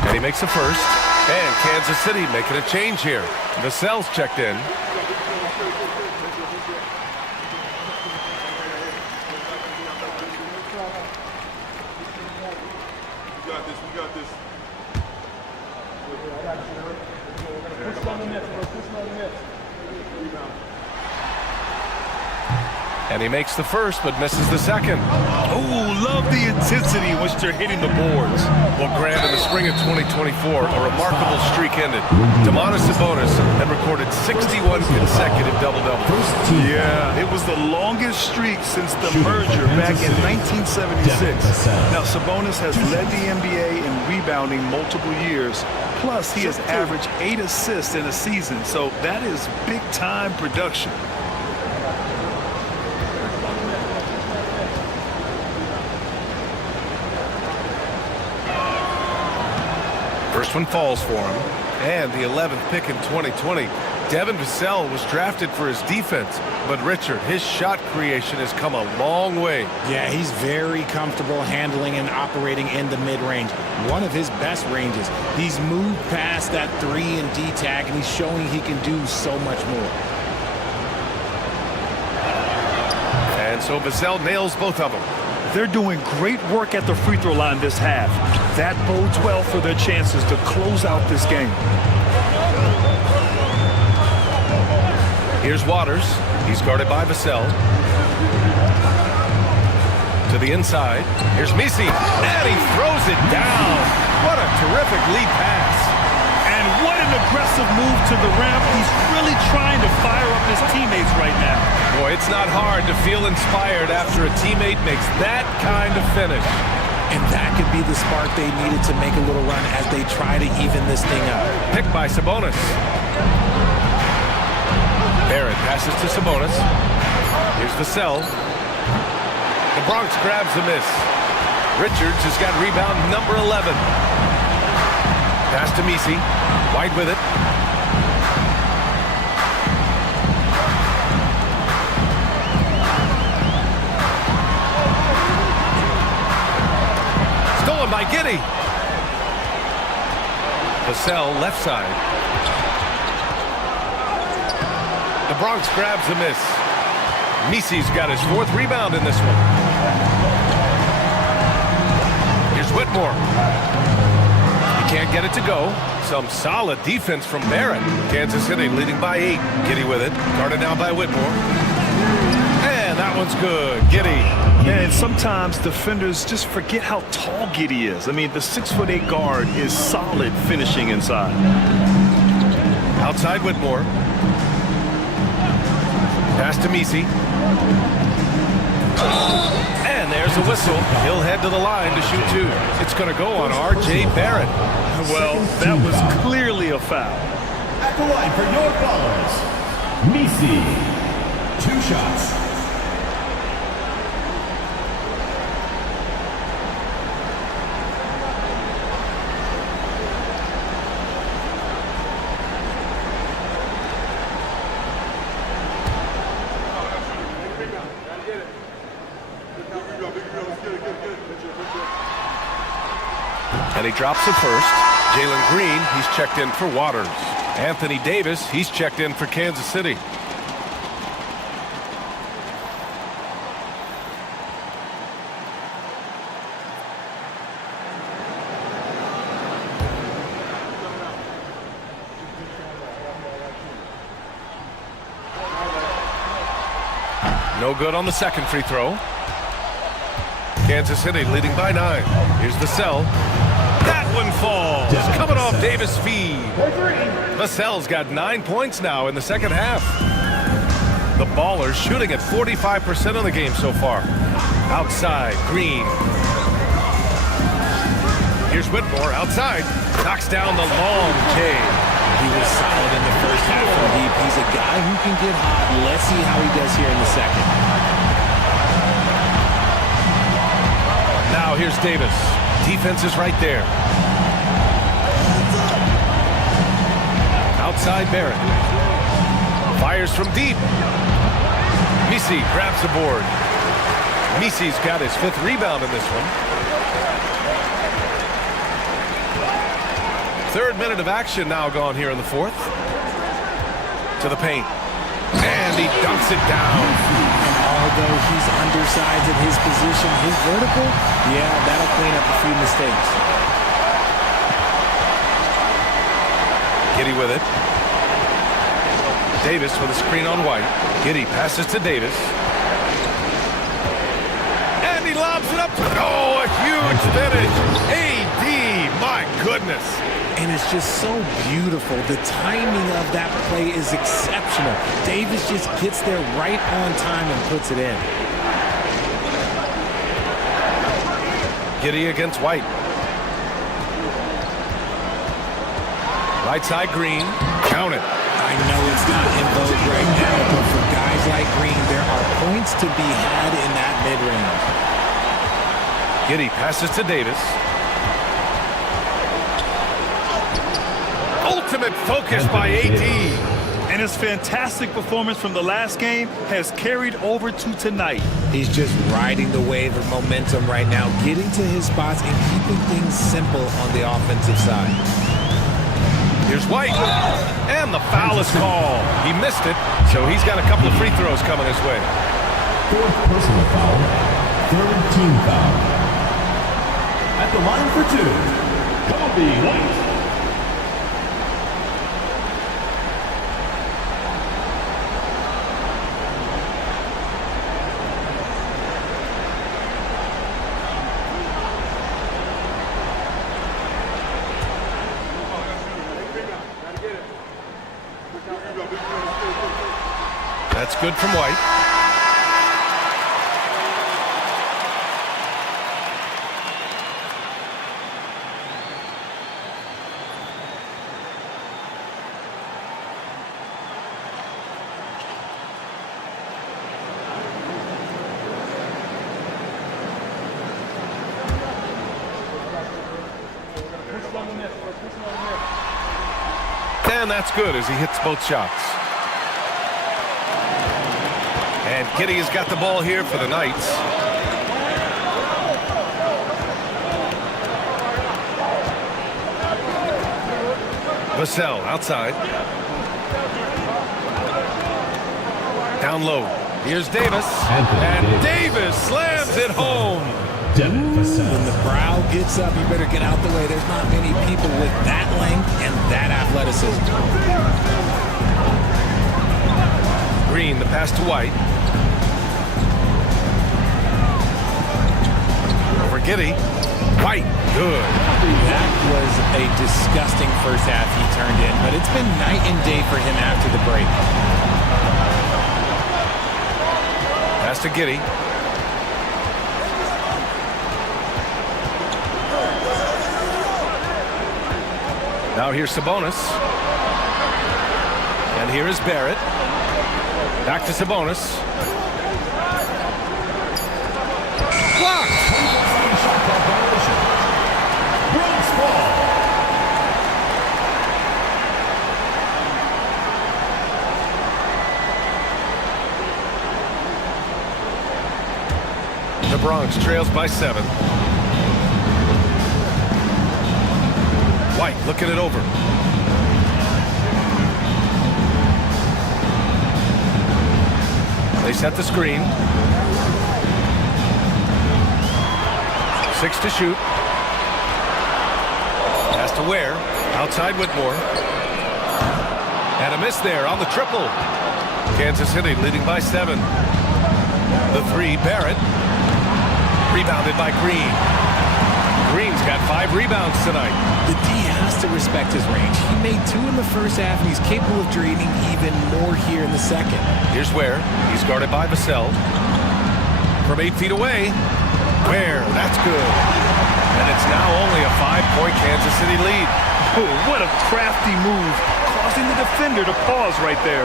And he makes the first. And Kansas City making a change here. Vassell's checked in. And he makes the first, but misses the second. Oh, love the intensity in which they're hitting the boards. Well, Grant, in the spring of 2024, a remarkable streak ended. Domantas Sabonis had recorded 61 consecutive double-doubles. Yeah, it was the longest streak since the merger back in 1976. Now, Sabonis has led the NBA in rebounding multiple years. Plus, he has averaged 8 assists in a season, so that is big-time production. First one falls for him. And the 11th pick in 2020. Devin Vassell was drafted for his defense. But Richard, his shot creation has come a long way. Yeah, he's very comfortable handling and operating in the mid-range. One of his best ranges. He's moved past that 3 and D tag, and he's showing he can do so much more. And so Vassell nails both of them. They're doing great work at the free throw line this half. That bodes well for their chances to close out this game. Here's Waters. He's guarded by Vassell. To the inside. Here's Misi. And he throws it down. What a terrific lead pass. And what an an aggressive move to the rim. He's really trying to fire up his teammates right now. Boy, it's not hard to feel inspired after a teammate makes that kind of finish. And that could be the spark they needed to make a little run as they try to even this thing up. Picked by Sabonis. Barrett passes to Sabonis. Here's Vassell. The Bronx grabs the miss. Richards has got rebound number 11. Pass to Misi. White with it. Stolen by Giddey. Vassell left side. The Bronx grabs the miss. Misi's got his 4th rebound in this one. Here's Whitmore. He can't get it to go. Some solid defense from Barrett. Kansas City leading by 8. Giddey with it. Guarded now by Whitmore. And that one's good. Giddey. And sometimes defenders just forget how tall Giddey is. I mean, the 6'8" guard is solid finishing inside. Outside Whitmore. Pass to Misi. And there's a whistle. He'll head to the line to shoot 2. It's going to go on R.J. Barrett. Well, that was clearly a foul. At the line for your followers, Misi. 2 shots. And he drops it first. Jalen Green, he's checked in for Waters. Anthony Davis, he's checked in for Kansas City. No good on the second free throw. Kansas City leading by 9. Here's Vassell. That one falls. Coming off Davis' feed. Vassell's got 9 points now in the second half. The Ballers shooting at 45% of the game so far. Outside, Green. Here's Whitmore outside. Knocks down the long K. He was solid in the first half from deep. He's a guy who can get hot. Let's see how he does here in the second. Now here's Davis. Defense is right there. Outside Barrett. Fires from deep. Misi grabs the board. Misi's got his 5th rebound in this one. 3rd minute of action now gone here in the 4th. To the paint. And he dunks it down. Although he's undersized at his position, his vertical, yeah, that'll clean up a few mistakes. Giddey with it. Davis with a screen on White. Giddey passes to Davis. And he lobs it up. Oh, a huge finish. AD, my goodness. And it's just so beautiful. The timing of that play is exceptional. Davis just gets there right on time and puts it in. Giddey against White. Right side Green. Count it. I know it's not in vogue right now, but for guys like Green, there are points to be had in that mid-range. Giddey passes to Davis. Ultimate focus by AD. And his fantastic performance from the last game has carried over to tonight. He's just riding the wave of momentum right now, getting to his spots and keeping things simple on the offensive side. Here's White. And the foul is called. He missed it, so he's got a couple of free throws coming his way. 4th personal foul. 3rd team foul. At the line for 2, Kobe White. That's good from White. And that's good as he hits both shots. And Giddey has got the ball here for the Knights. Vassell outside. Down low. Here's Davis. And Davis slams it home. When the brow gets up, you better get out the way. There's not many people with that length and that athleticism. Green, the pass to White. Over Giddey. White, good. That was a disgusting first half he turned in, but it's been night and day for him after the break. Pass to Giddey. Now here's Sabonis. And here is Barrett. Back to Sabonis. Blocked! Bronx ball. The Bronx trails by 7. White looking it over. They set the screen. 6 to shoot. Pass to Ware. Outside Whitmore. And a miss there on the triple. Kansas City leading by 7. The 3, Barrett. Rebounded by Green. Green's got 5 rebounds tonight. The D has to respect his range. He made 2 in the first half, and he's capable of draining even more here in the second. Here's Ware. He's guarded by Vassell. From 8 feet away. Ware, that's good. And it's now only a 5-point Kansas City lead. Oh, what a crafty move, causing the defender to pause right there.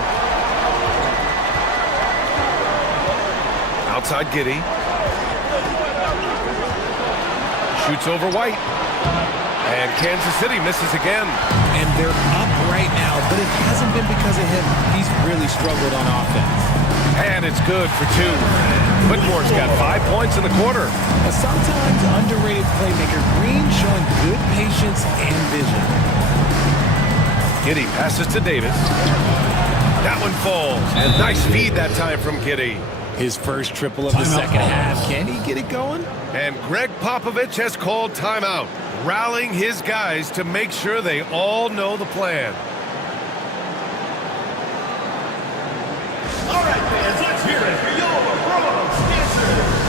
Outside Giddey. Shoots over White. And Kansas City misses again. And they're up right now, but it hasn't been because of him. He's really struggled on offense. And it's good for 2. Whitmore's got 5 points in the quarter. A sometimes underrated playmaker, Green showing good patience and vision. Giddey passes to Davis. That one falls. And nice feed that time from Giddey. His first triple of the second half. Can he get it going? And Greg Popovich has called timeout, rallying his guys to make sure they all know the plan. All right, fans, let's hear it for your Bronx dancers.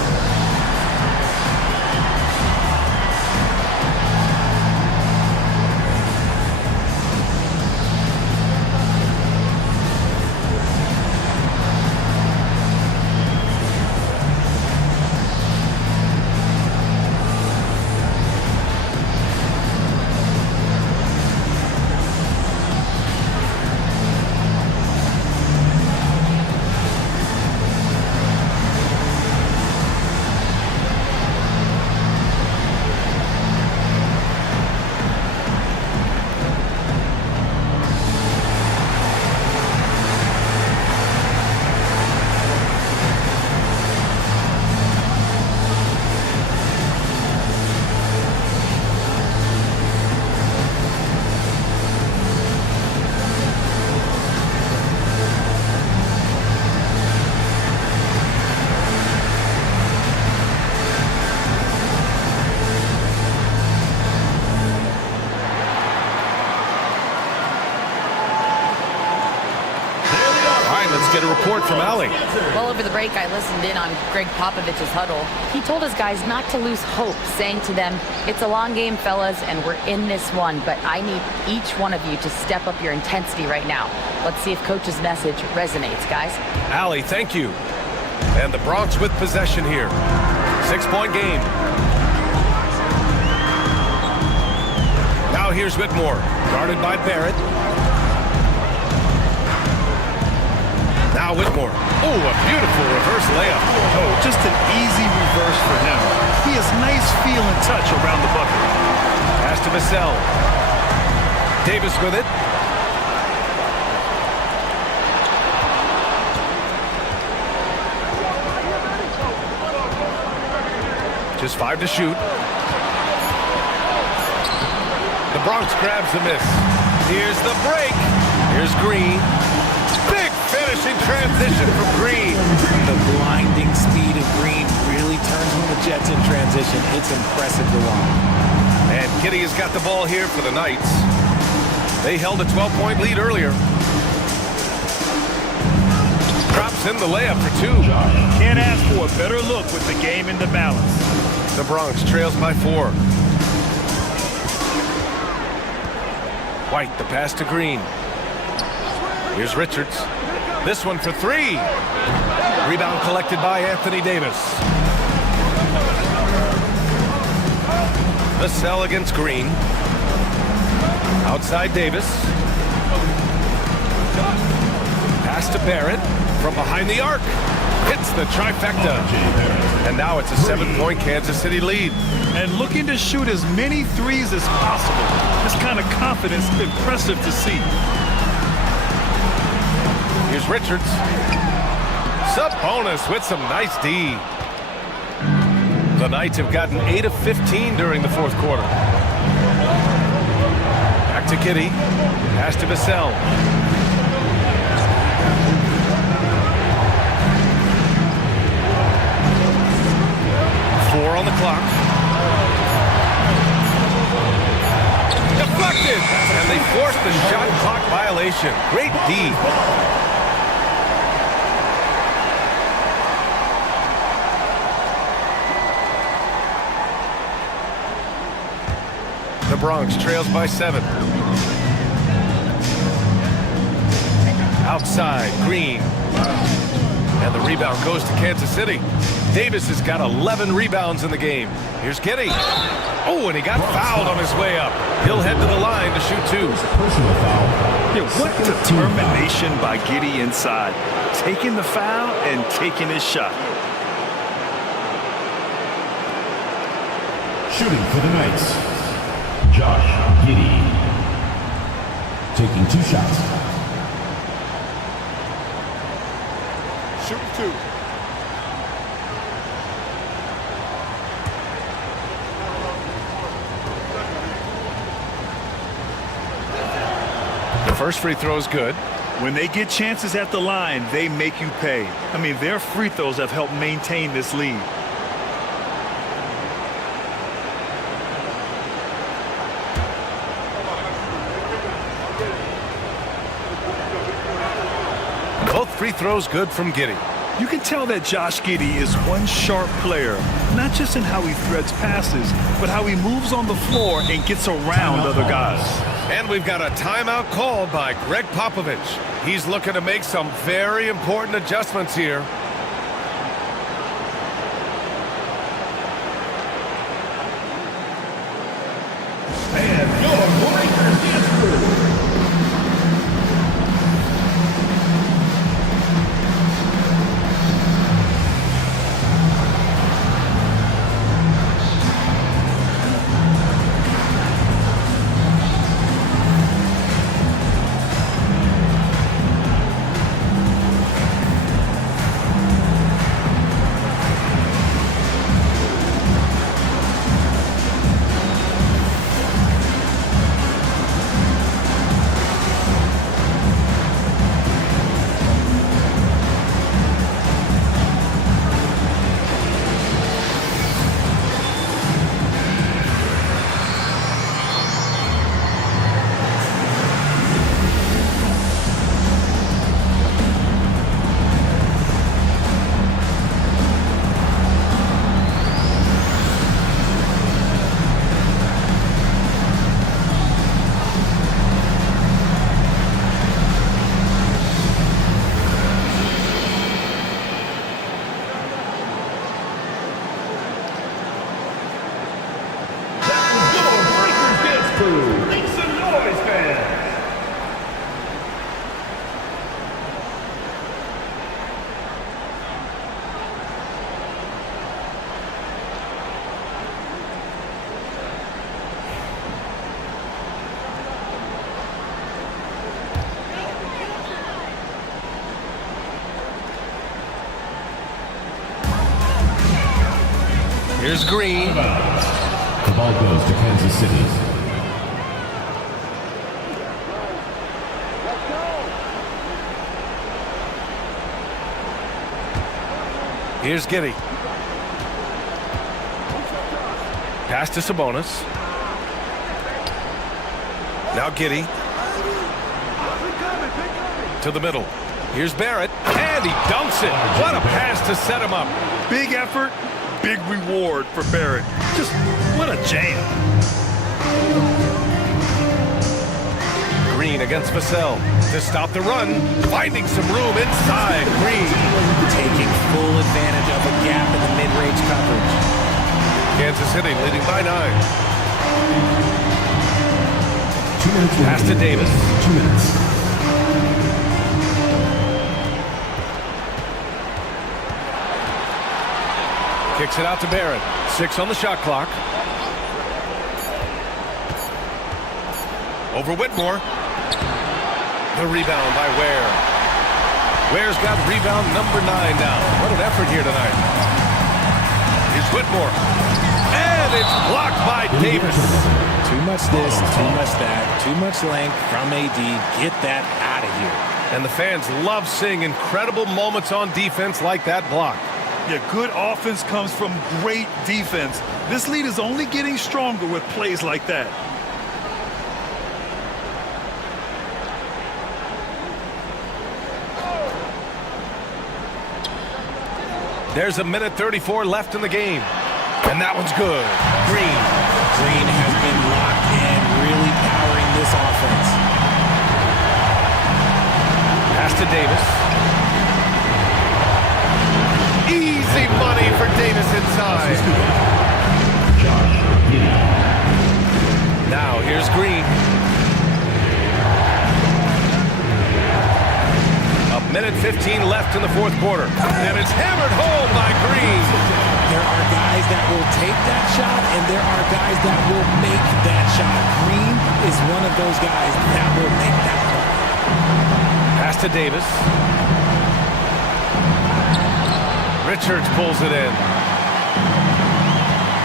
let's get a report from Allie. Well, over the break, I listened in on Greg Popovich's huddle. He told his guys not to lose hope, saying to them, "It's a long game, fellas, and we're in this one, but I need each one of you to step up your intensity right now." Let's see if Coach's message resonates, guys. Allie, thank you. And the Bronx with possession here. 6-point game. Now here's Whitmore, guarded by Barrett. Now Whitmore. Oh, a beautiful reverse layup. Oh, just an easy reverse for him. He has nice feel and touch around the bucket. Pass to Vassell. Davis with it. Just 5 to shoot. The Bronx grabs the miss. Here's the break. Here's Green. Big finishing transition from Green. The blinding speed of Green really turns on the Jets in transition. It's impressive to watch. And Kitty has got the ball here for the Knights. They held a 12-point lead earlier. Drops in the layup for 2. Can't ask for a better look with the game in the balance. The Bronx trails by 4. White, the pass to Green. Here's Richards. This one for 3. Rebound collected by Anthony Davis. Vassell against Green. Outside Davis. Pass to Barrett from behind the arc. Hits the trifecta. And now it's a 7-point Kansas City lead. And looking to shoot as many threes as possible. This kind of confidence, impressive to see. Here's Richards. Sabonis with some nice D. The Knights have gotten 8 of 15 during the fourth quarter. Back to Kitty. Pass to Vassell. 4 on the clock. Deflected! And they forced the shot clock violation. Great D. The Bronx trails by 7. Outside, Green. And the rebound goes to Kansas City. Davis has got 11 rebounds in the game. Here's Kitty. Oh, and he got fouled on his way up. He'll head to the line to shoot 2. Yeah, what determination by Giddey inside. Taking the foul and taking his shot. Shooting for the Knights, Josh Giddey. Taking 2 shots. Shoot 2. The first free throw is good. When they get chances at the line, they make you pay. I mean, their free throws have helped maintain this lead. Both free throws good from Giddey. You can tell that Josh Giddey is one sharp player, not just in how he threads passes, but how he moves on the floor and gets around other guys. And we've got a timeout called by Greg Popovich. He's looking to make some very important adjustments here. And your Breakers is through. Here's Green. The ball goes to Kansas City. Here's Giddey. Pass to Sabonis. Now Giddey. To the middle. Here's Barrett. And he dunks it. What a pass to set him up. Big effort, big reward for Barrett. Just what a jam. Green against Vassell to stop the run. Finding some room inside. Green. Taking full advantage of a gap in the mid-range coverage. Kansas City leading by 9. 2 minutes. Pass to Davis. 2 minutes. Kicks it out to Barrett. 6 on the shot clock. Over Whitmore. The rebound by Ware. Ware's got rebound number 9 now. What an effort here tonight. Here's Whitmore. And it's blocked by Davis. Too much this, too much that, too much length from AD. Get that out of here. And the fans love seeing incredible moments on defense like that block. Yeah, good offense comes from great defense. This lead is only getting stronger with plays like that. There's a minute 34 left in the game. And that one's good. Green. Green has been locked in, really powering this offense. Pass to Davis. Easy money for Davis inside. Now here's Green. A minute 15 left in the fourth quarter. And it's hammered home by Green. There are guys that will take that shot, and there are guys that will make that shot. Green is one of those guys that will make that one. Pass to Davis. Richards pulls it in.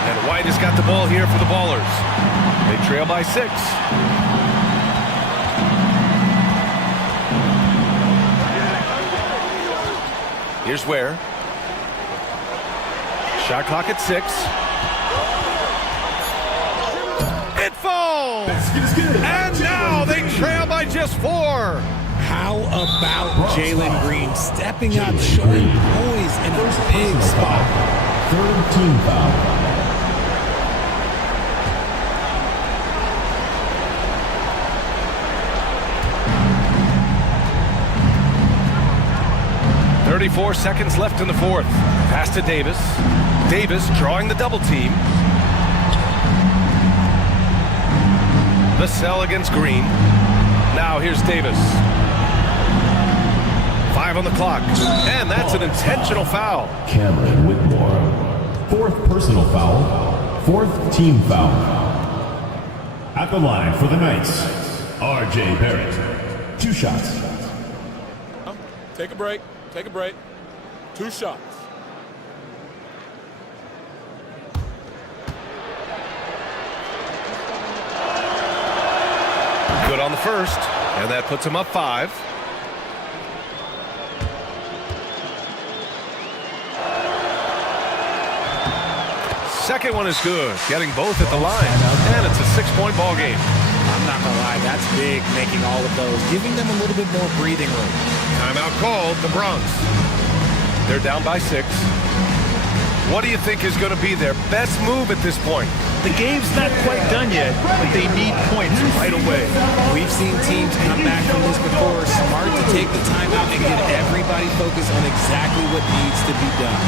And White has got the ball here for the Ballers. They trail by 6. Here's Ware. Shot clock at 6. It falls! And now they trail by just 4. How about Jalen Green stepping up, showing poise in a big spot? Third team foul. .34 seconds left in the fourth. Pass to Davis. Davis drawing the double team. Vassell against Green. Now here's Davis. 5 on the clock. And that's an intentional foul. Cameron Whitmore. 4th personal foul. 4th team foul. At the line for the Knights, R.J. Barrett. 2 shots. Take a break. Take a break. 2 shots. Good on the first, and that puts him up 5. Second one is good, getting both at the line, and it's a 6-point ball game. I'm not gonna lie, that's big, making all of those, giving them a little bit more breathing room. Timeout called, the Bronx. They're down by 6. What do you think is going to be their best move at this point? The game's not quite done yet, but they need points right away. We've seen teams come back from this before. Smart to take the timeout and get everybody focused on exactly what needs to be done.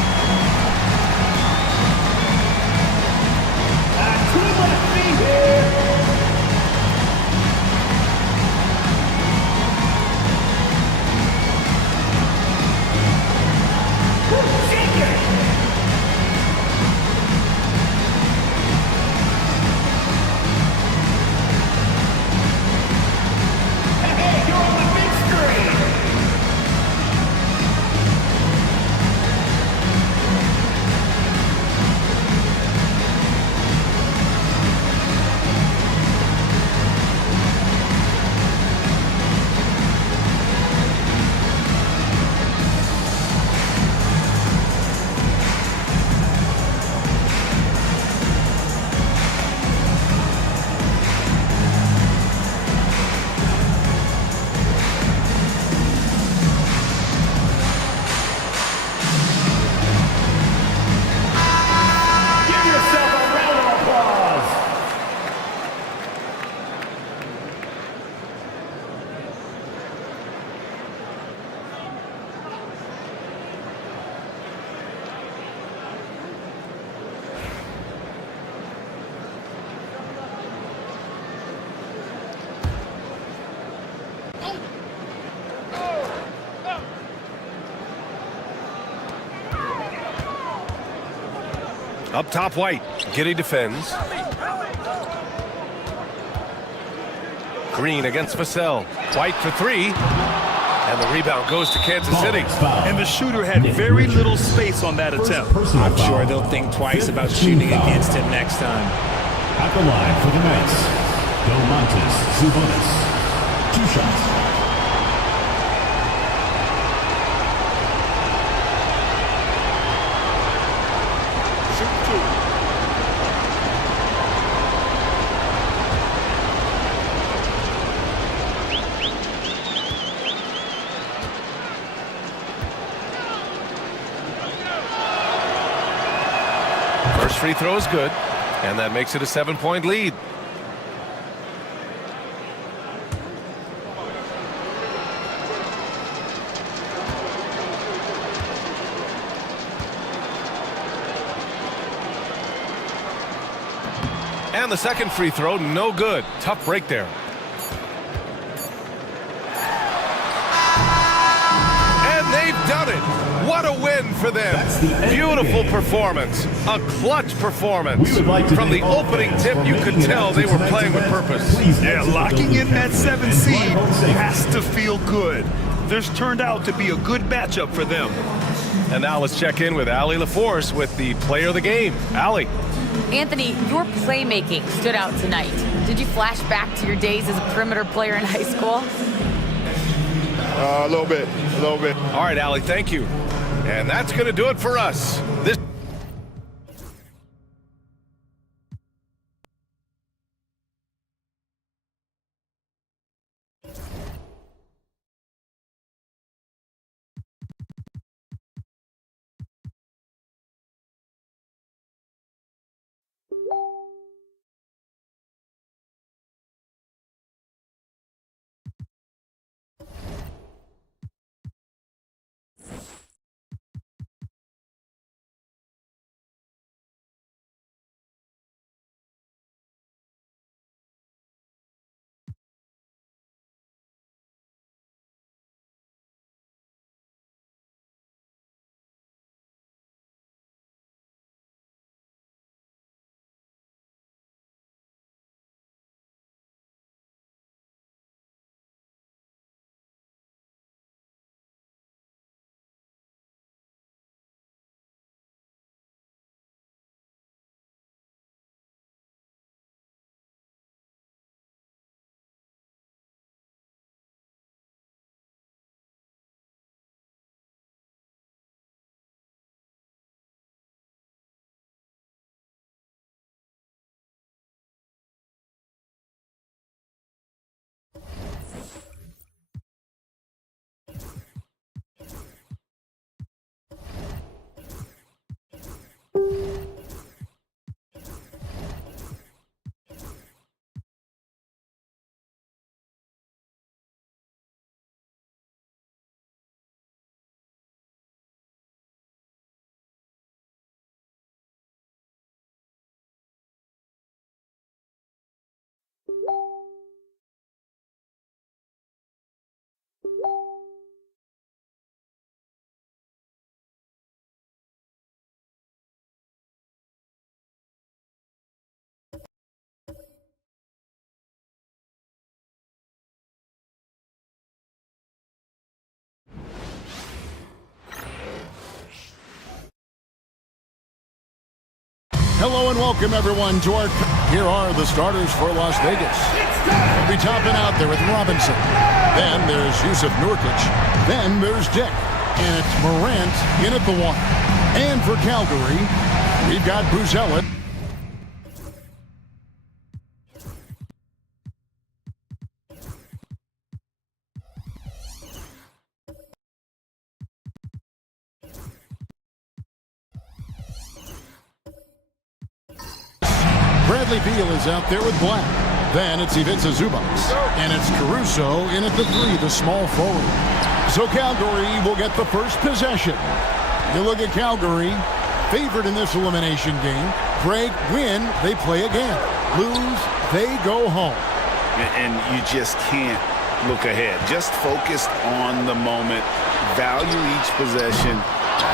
Up top, White. Giddy defends. Green against Vassell. White for three. And the rebound goes to Kansas City. And the shooter had very little space on that attempt. I'm sure they'll think twice about shooting against him next time. At the line for the Knights, Domantas Sabonis. 2 shots. First free throw is good, and that makes it a 7-point lead. And the second free throw, no good. Tough break there. And they've done it. What a win for them. Beautiful performance. A clutch performance. From the opening tip, you could tell they were playing with purpose. Yeah, locking in that 7 seed has to feel good. This turned out to be a good matchup for them. And now let's check in with Allie LaForce with the player of the game. Allie. Anthony, your playmaking stood out tonight. Did you flash back to your days as a perimeter player in high school? A little bit. All right, Allie, thank you. And that's going to do it for us. This Hello and welcome everyone to our... Here are the starters for Las Vegas. We'll be topping out there with Robinson. Then there's Yusuf Nurkic. Then there's Dick. And it's Morant in at the one. And for Calgary, we've got Buzella. Bradley Beal is out there with Black. Then it's Ivica Zubac. And it's Caruso in at the three, the small forward. So Calgary will get the first possession. You look at Calgary, favored in this elimination game. Greg, win, they play again. Lose, they go home. And you just can't look ahead. Just focus on the moment. Value each possession.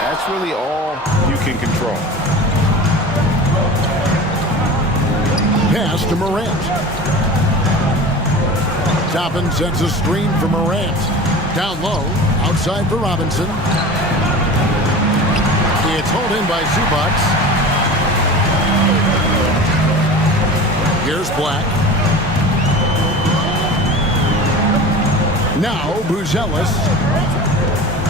That's really all you can control. Pass to Morant. Toppin sends a screen for Morant. Down low, outside for Robinson. It's hauled in by Zubac. Here's Black. Now Buzelis.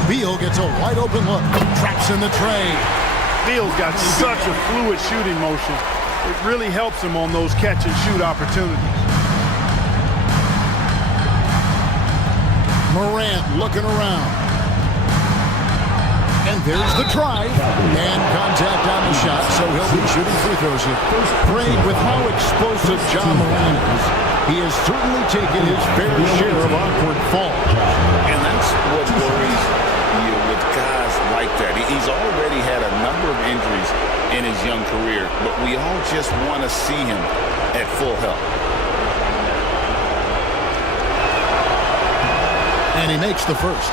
Beal gets a wide open look. Traps in the tray. Beal's got such a fluid shooting motion. It really helps him on those catch and shoot opportunities. Morant looking around. And there's the drive. And contact on the shot, so he'll be shooting free throws here. Craig, with how explosive John Morant is, he has certainly taken his fair share of awkward falls. And that's what worries you with guys like that. He's already had a number of injuries in his young career, but we all just want to see him at full health. And he makes the first.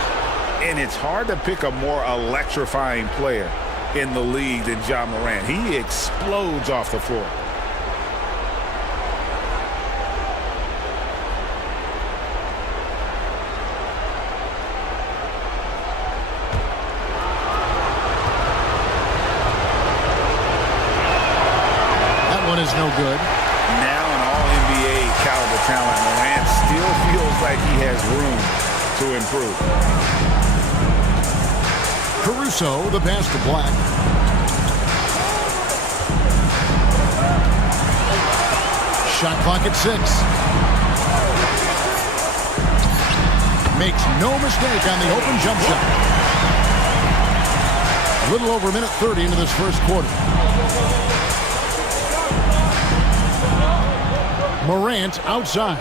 And it's hard to pick a more electrifying player in the league than John Morant. He explodes off the floor. That one is no good. Now an all-NBA caliber talent, Morant still feels like he has room to improve. Caruso, the pass to Black. Shot clock at 6. Makes no mistake on the open jump shot. A little over a minute 30 into this first quarter. Morant outside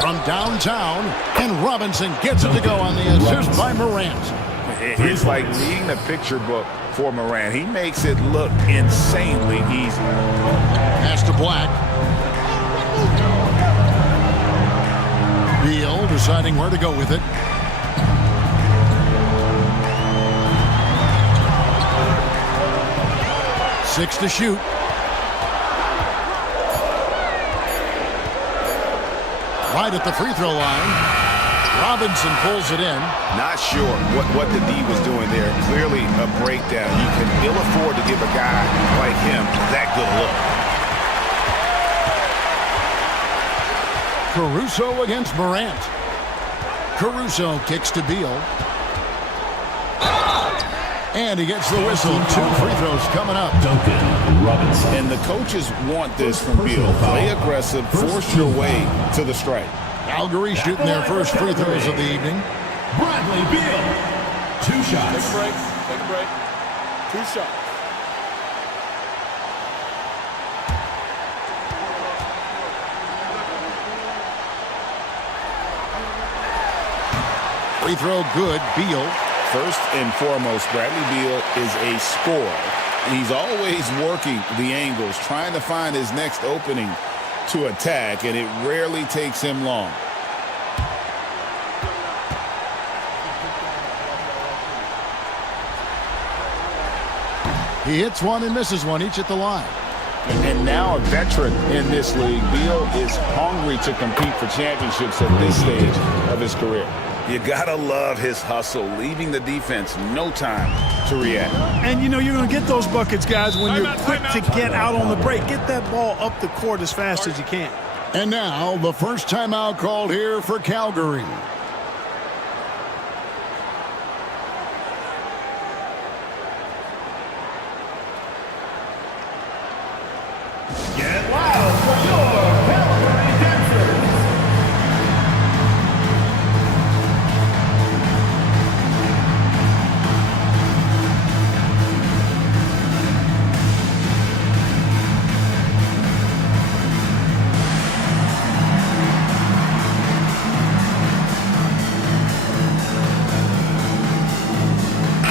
from downtown, and Robinson gets it to go on the assist by Morant. It's like reading the picture book for Morant. He makes it look insanely easy. Pass to Black. Beal deciding where to go with it. Six to shoot. Right at the free throw line. Robinson pulls it in. Not sure what the D was doing there. Clearly a breakdown. You can ill afford to give a guy like him that good look. Caruso against Morant. Caruso kicks to Beal. And he gets the whistle. 2 free throws coming up. Duncan Robinson. And the coaches want this from Beal. Play aggressive, force your way to the strike. Calgary shooting their first free throws of the evening. Bradley Beal. 2 shots. Take a break. Take a break. 2 shots. Free throw good. Beal. First and foremost, Bradley Beal is a scorer. He's always working the angles, trying to find his next opening to attack, and it rarely takes him long. He hits one and misses one, each at the line. And now a veteran in this league, Beal is hungry to compete for championships at this stage of his career. You gotta love his hustle, leaving the defense no time to react. And you know you're going to get those buckets, guys, when you're quick to get out on the break. Get that ball up the court as fast as you can. And now the first timeout called here for Calgary. Get loud for your Calgary dancers.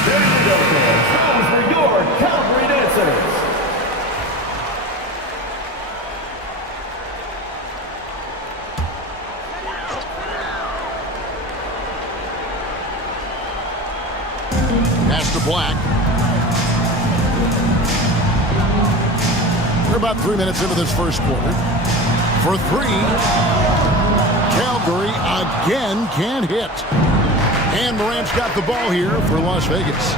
There you go, fans. Those were your Calgary dancers. Pass to Black. We're about 3 minutes into this first quarter. For three, Calgary again can't hit. And Morant's got the ball here for Las Vegas.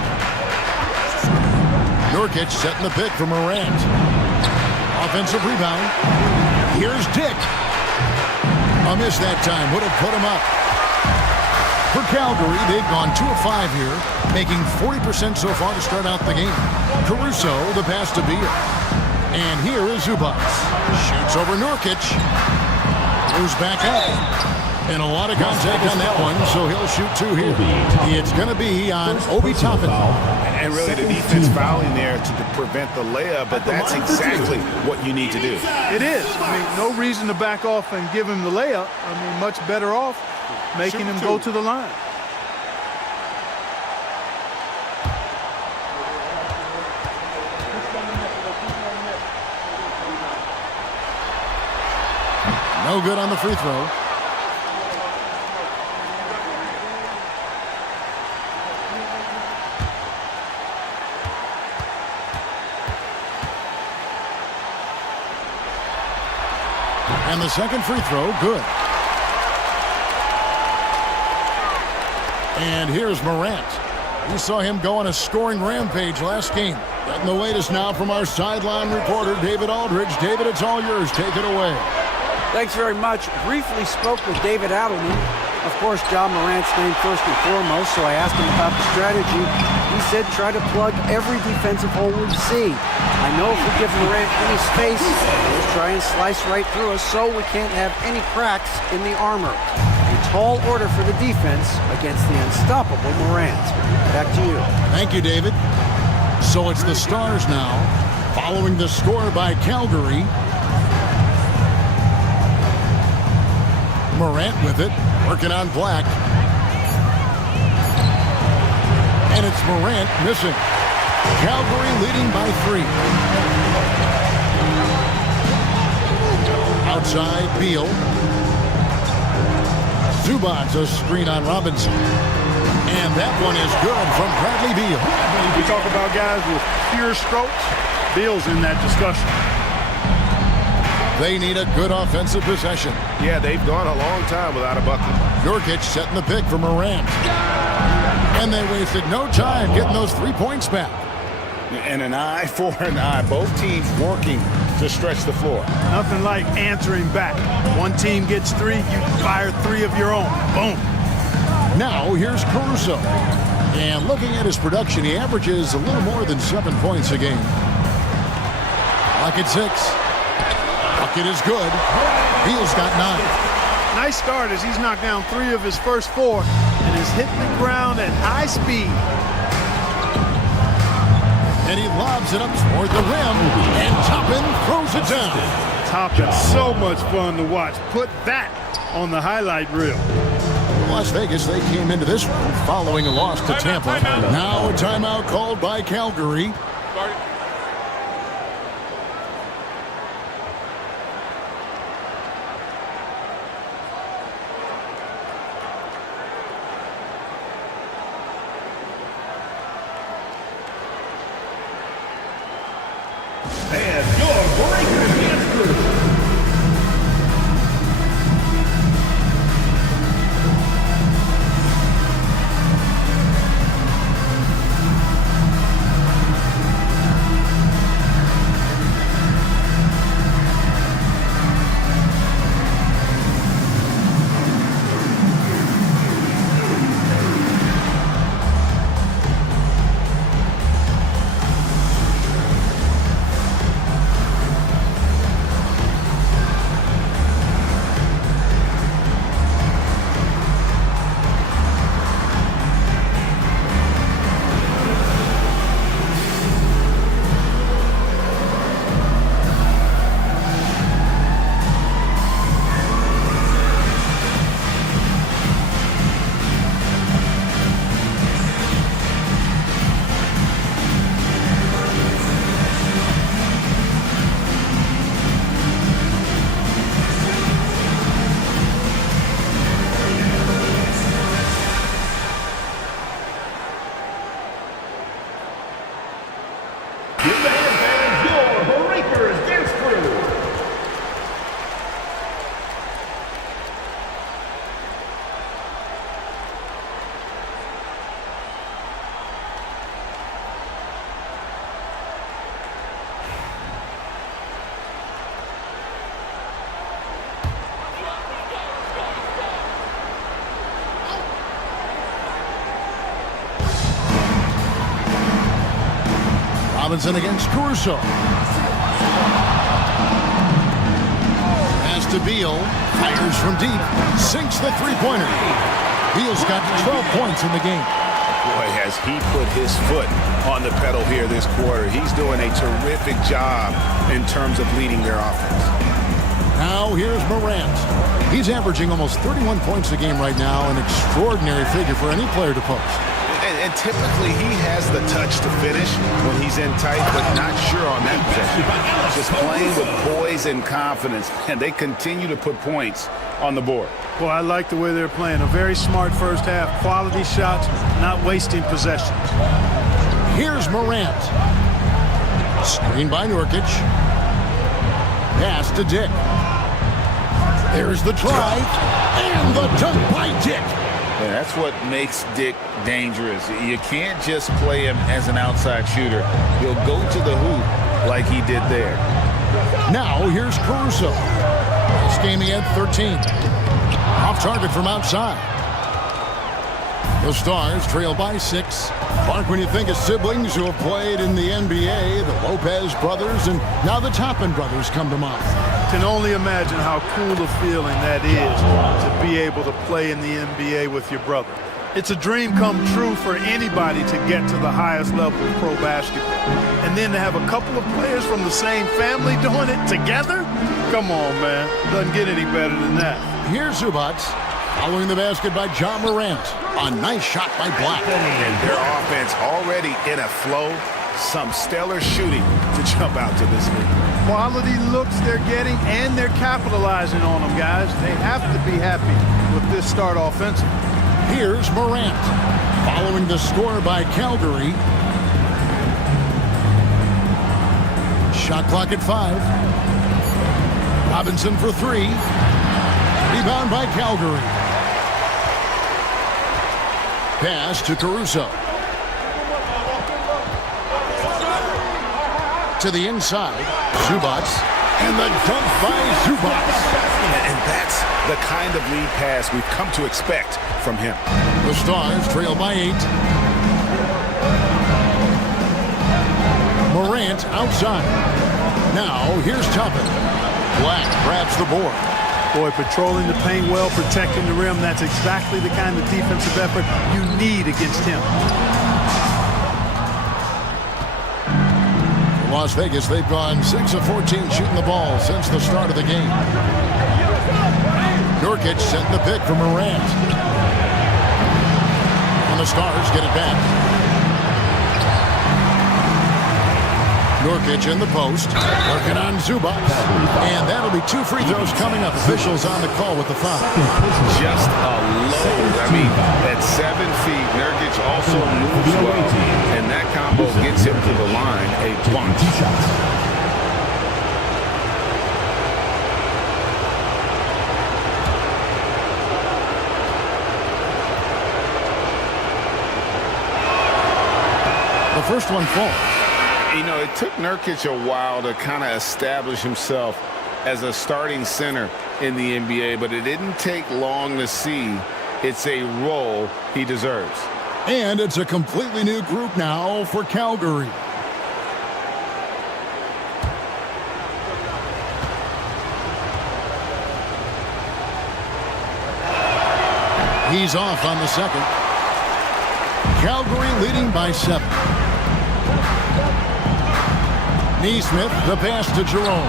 Nurkic setting the pick for Morant. Offensive rebound. Here's Dick. A miss that time. Would have put him up. For Calgary, they've gone 2 of 5 here, making 40% so far to start out the game. Caruso, the pass to Beal. And here is Zubac. Shoots over Nurkic. Moves back up. And a lot of contact on that one, so he'll shoot 2 here. It's going to be on Obi Toppin. And really the defense fouling there to prevent the layup, but that's exactly what you need to do. It is. I mean, no reason to back off and give him the layup. I mean, much better off making him go to the line. No good on the free throw. And the second free throw, good. And here's Morant. We saw him go on a scoring rampage last game. Getting the latest now from our sideline reporter, David Aldridge. David, it's all yours. Take it away. Thanks very much. Briefly spoke with David Adelman. Of course, John Morant's name first and foremost, so I asked him about the strategy. He said try to plug every defensive hole we see. I know if we give Morant any space, he'll try and slice right through us so we can't have any cracks in the armor. A tall order for the defense against the unstoppable Morant. Back to you. Thank you, David. So it's the Stars now, following the score by Calgary. Morant with it, working on Black. And it's Morant missing. Calgary leading by 3. Outside, Beal. Zubac, a screen on Robinson. And that one is good from Bradley Beal. We talk about guys with pure strokes. Beal's in that discussion. They need a good offensive possession. Yeah, they've gone a long time without a bucket. Nurkic setting the pick for Morant. And they wasted no time getting those 3 points back. And an eye for an eye. Both teams working to stretch the floor. Nothing like answering back. One team gets 3, you fire 3 of your own. Boom. Now here's Caruso. And looking at his production, he averages a little more than 7 points a game. Bucket 6. Bucket is good. Beal's got 9. Nice start as he's knocked down 3 of his first 4 and is hitting the ground at high speed. And he lobs it up toward the rim, and Toppin throws it down. Toppin, so much fun to watch. Put that on the highlight reel. Las Vegas, they came into this one following a loss to Tampa. Now a timeout called by Calgary. And your breaker dance crew. Robinson against Caruso. Pass to Beal. Fires from deep. Sinks the three-pointer. Beal's got 12 points in the game. Boy, has he put his foot on the pedal here this quarter. He's doing a terrific job in terms of leading their offense. Now here's Morant. He's averaging almost 31 points a game right now, an extraordinary figure for any player to post. And typically he has the touch to finish when he's in tight, but not sure on that possession. Just playing with poise and confidence, and they continue to put points on the board. Boy, I like the way they're playing. A very smart first half. Quality shots, not wasting possessions. Here's Morant. Screen by Nurkic. Pass to Dick. There's the drive. And the dunk by Dick. And that's what makes Dick dangerous. You can't just play him as an outside shooter. He'll go to the hoop like he did there. Now here's Caruso. This game he had 13. Off target from outside. The Stars trail by 6. Mark, when you think of siblings who have played in the NBA, the Lopez brothers and now the Toppin brothers come to mind. Can only imagine how cool a feeling that is to be able to play in the NBA with your brother. It's a dream come true for anybody to get to the highest level of pro basketball. And then to have a couple of players from the same family doing it together? Come on, man. Doesn't get any better than that. Here's Zubac. Following the basket by John Morant. A nice shot by Black. And their offense already in a flow. Some stellar shooting to jump out to this lead. Quality looks they're getting, and they're capitalizing on them, guys. They have to be happy with this start offensively. Here's Morant. Following the score by Calgary. Shot clock at 5. Robinson for 3. Rebound by Calgary. Pass to Caruso. To the inside. Zubac. And the dunk by Zubac. And that's the kind of lead pass we've come to expect from him. The Stars trail by 8. Morant outside. Now here's Toppin. Black grabs the board. Boy, patrolling the paint well, protecting the rim. That's exactly the kind of defensive effort you need against him. Las Vegas, they've gone 6 of 14 shooting the ball since the start of the game. Nurkic sent the pick for Morant. And the Stars get it back. Nurkic in the post, working on Zubac. And that'll be 2 free throws coming up. Officials on the call with the foul. Just a load. I mean, at 7 feet, Nurkic also moves well. And that combo gets him to the line a bunch. The first one falls. You know, it took Nurkic a while to kind of establish himself as a starting center in the NBA, but it didn't take long to see it's a role he deserves. And it's a completely new group now for Calgary. He's off on the second. Calgary leading by 7. Neesmith, the pass to Jerome.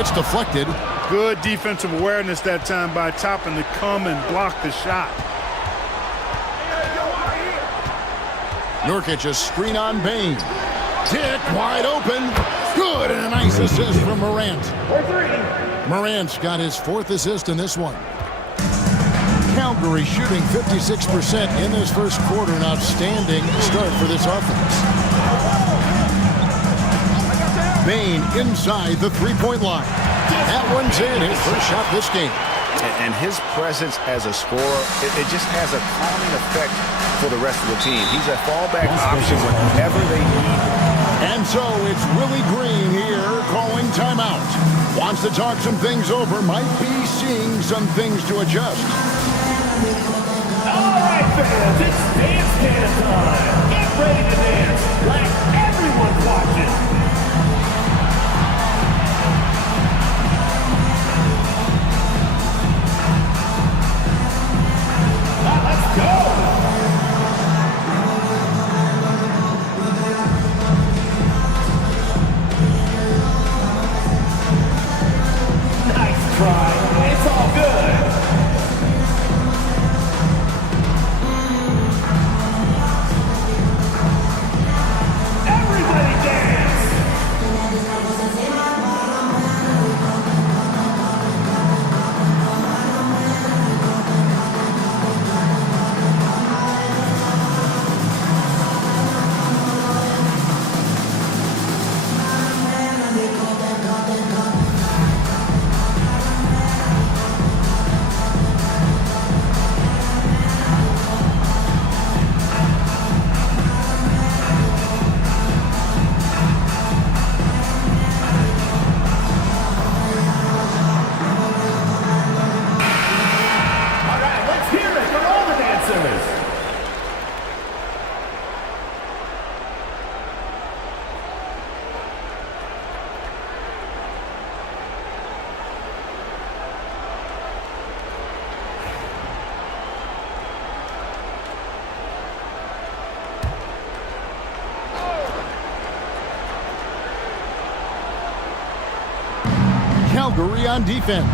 It's deflected. Good defensive awareness that time by Toppin to come and block the shot. Nurkic a screen on Bain. Dick wide open. Good, and a nice assist from Morant. Morant's got his 4th assist in this one. Calgary shooting 56% in this first quarter. An outstanding start for this offense. Bain inside the three-point line. That one's in. His first shot this game. And his presence as a scorer, it just has a calming effect for the rest of the team. He's a fallback option whenever they need him. And so it's Willie Green here calling timeout. Wants to talk some things over. Might be seeing some things to adjust. All right, fans, it's Dance Can time. Get ready to dance like everyone's watching. Calgary on defense.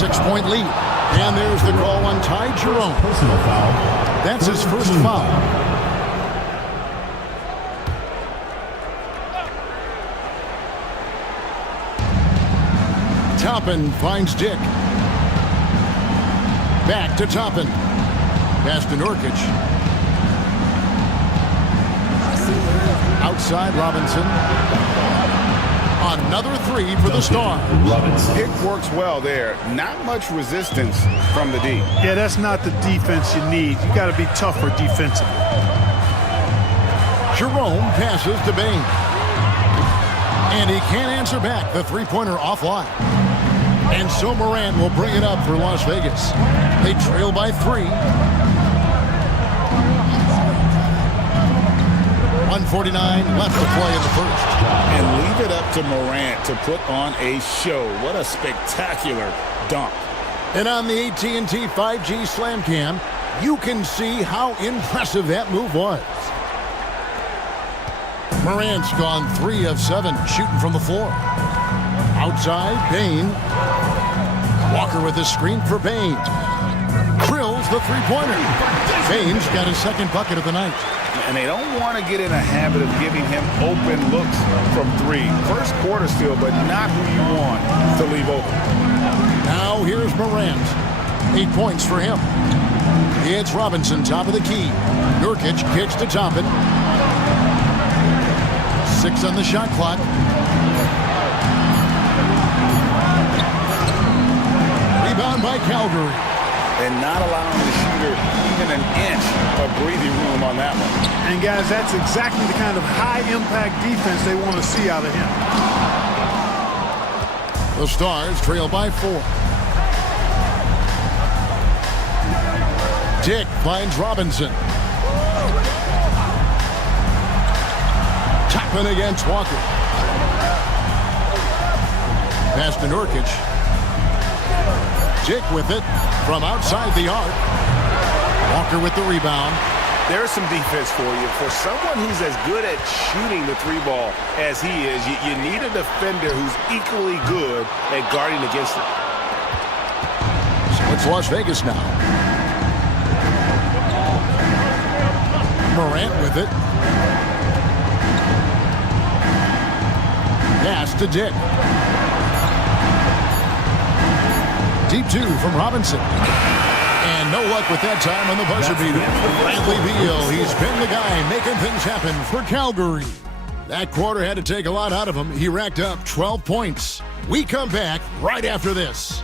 6-point lead. And there's the call on Ty Jerome. Personal foul. That's his first foul. Toppin finds Dick. Back to Toppin. Pass to Nurkic. Outside Robinson. Another three for the Stars. Pick works well there. Not much resistance from the D. Yeah, that's not the defense you need. You got to be tougher defensively. Jerome passes to Bain. And he can't answer back. The three-pointer offline. And so Morant will bring it up for Las Vegas. They trail by 3. 1:49 left to play in the first. And leave it up to Morant to put on a show. What a spectacular dunk. And on the AT&T 5G Slam Cam, you can see how impressive that move was. Morant's gone 3 of 7 shooting from the floor. Outside, Bain. Walker with the screen for Bain. Drills the three-pointer. Bain's got his second bucket of the night. And they don't want to get in a habit of giving him open looks from 3. First quarter still, but not who you want to leave open. Now here's Morant. 8 points for him. It's Robinson, top of the key. Nurkic kicks to Toppin. 6 on the shot clock. Rebound by Calgary. And not allowing the shooter even an inch of breathing room on that one. And guys, that's exactly the kind of high-impact defense they want to see out of him. The Stars trail by 4. Dick finds Robinson. Toppin against Walker. Pass to Nurkic. Dick with it from outside the arc. Walker with the rebound. There's some defense for you. For someone who's as good at shooting the 3-ball as he is, you need a defender who's equally good at guarding against it. So it's Las Vegas now. Morant with it. Pass to Dick. Deep 2 from Robinson. And no luck with that time on the buzzer beater. Bradley Beal, he's been the guy making things happen for Calgary. That quarter had to take a lot out of him. He racked up 12 points. We come back right after this.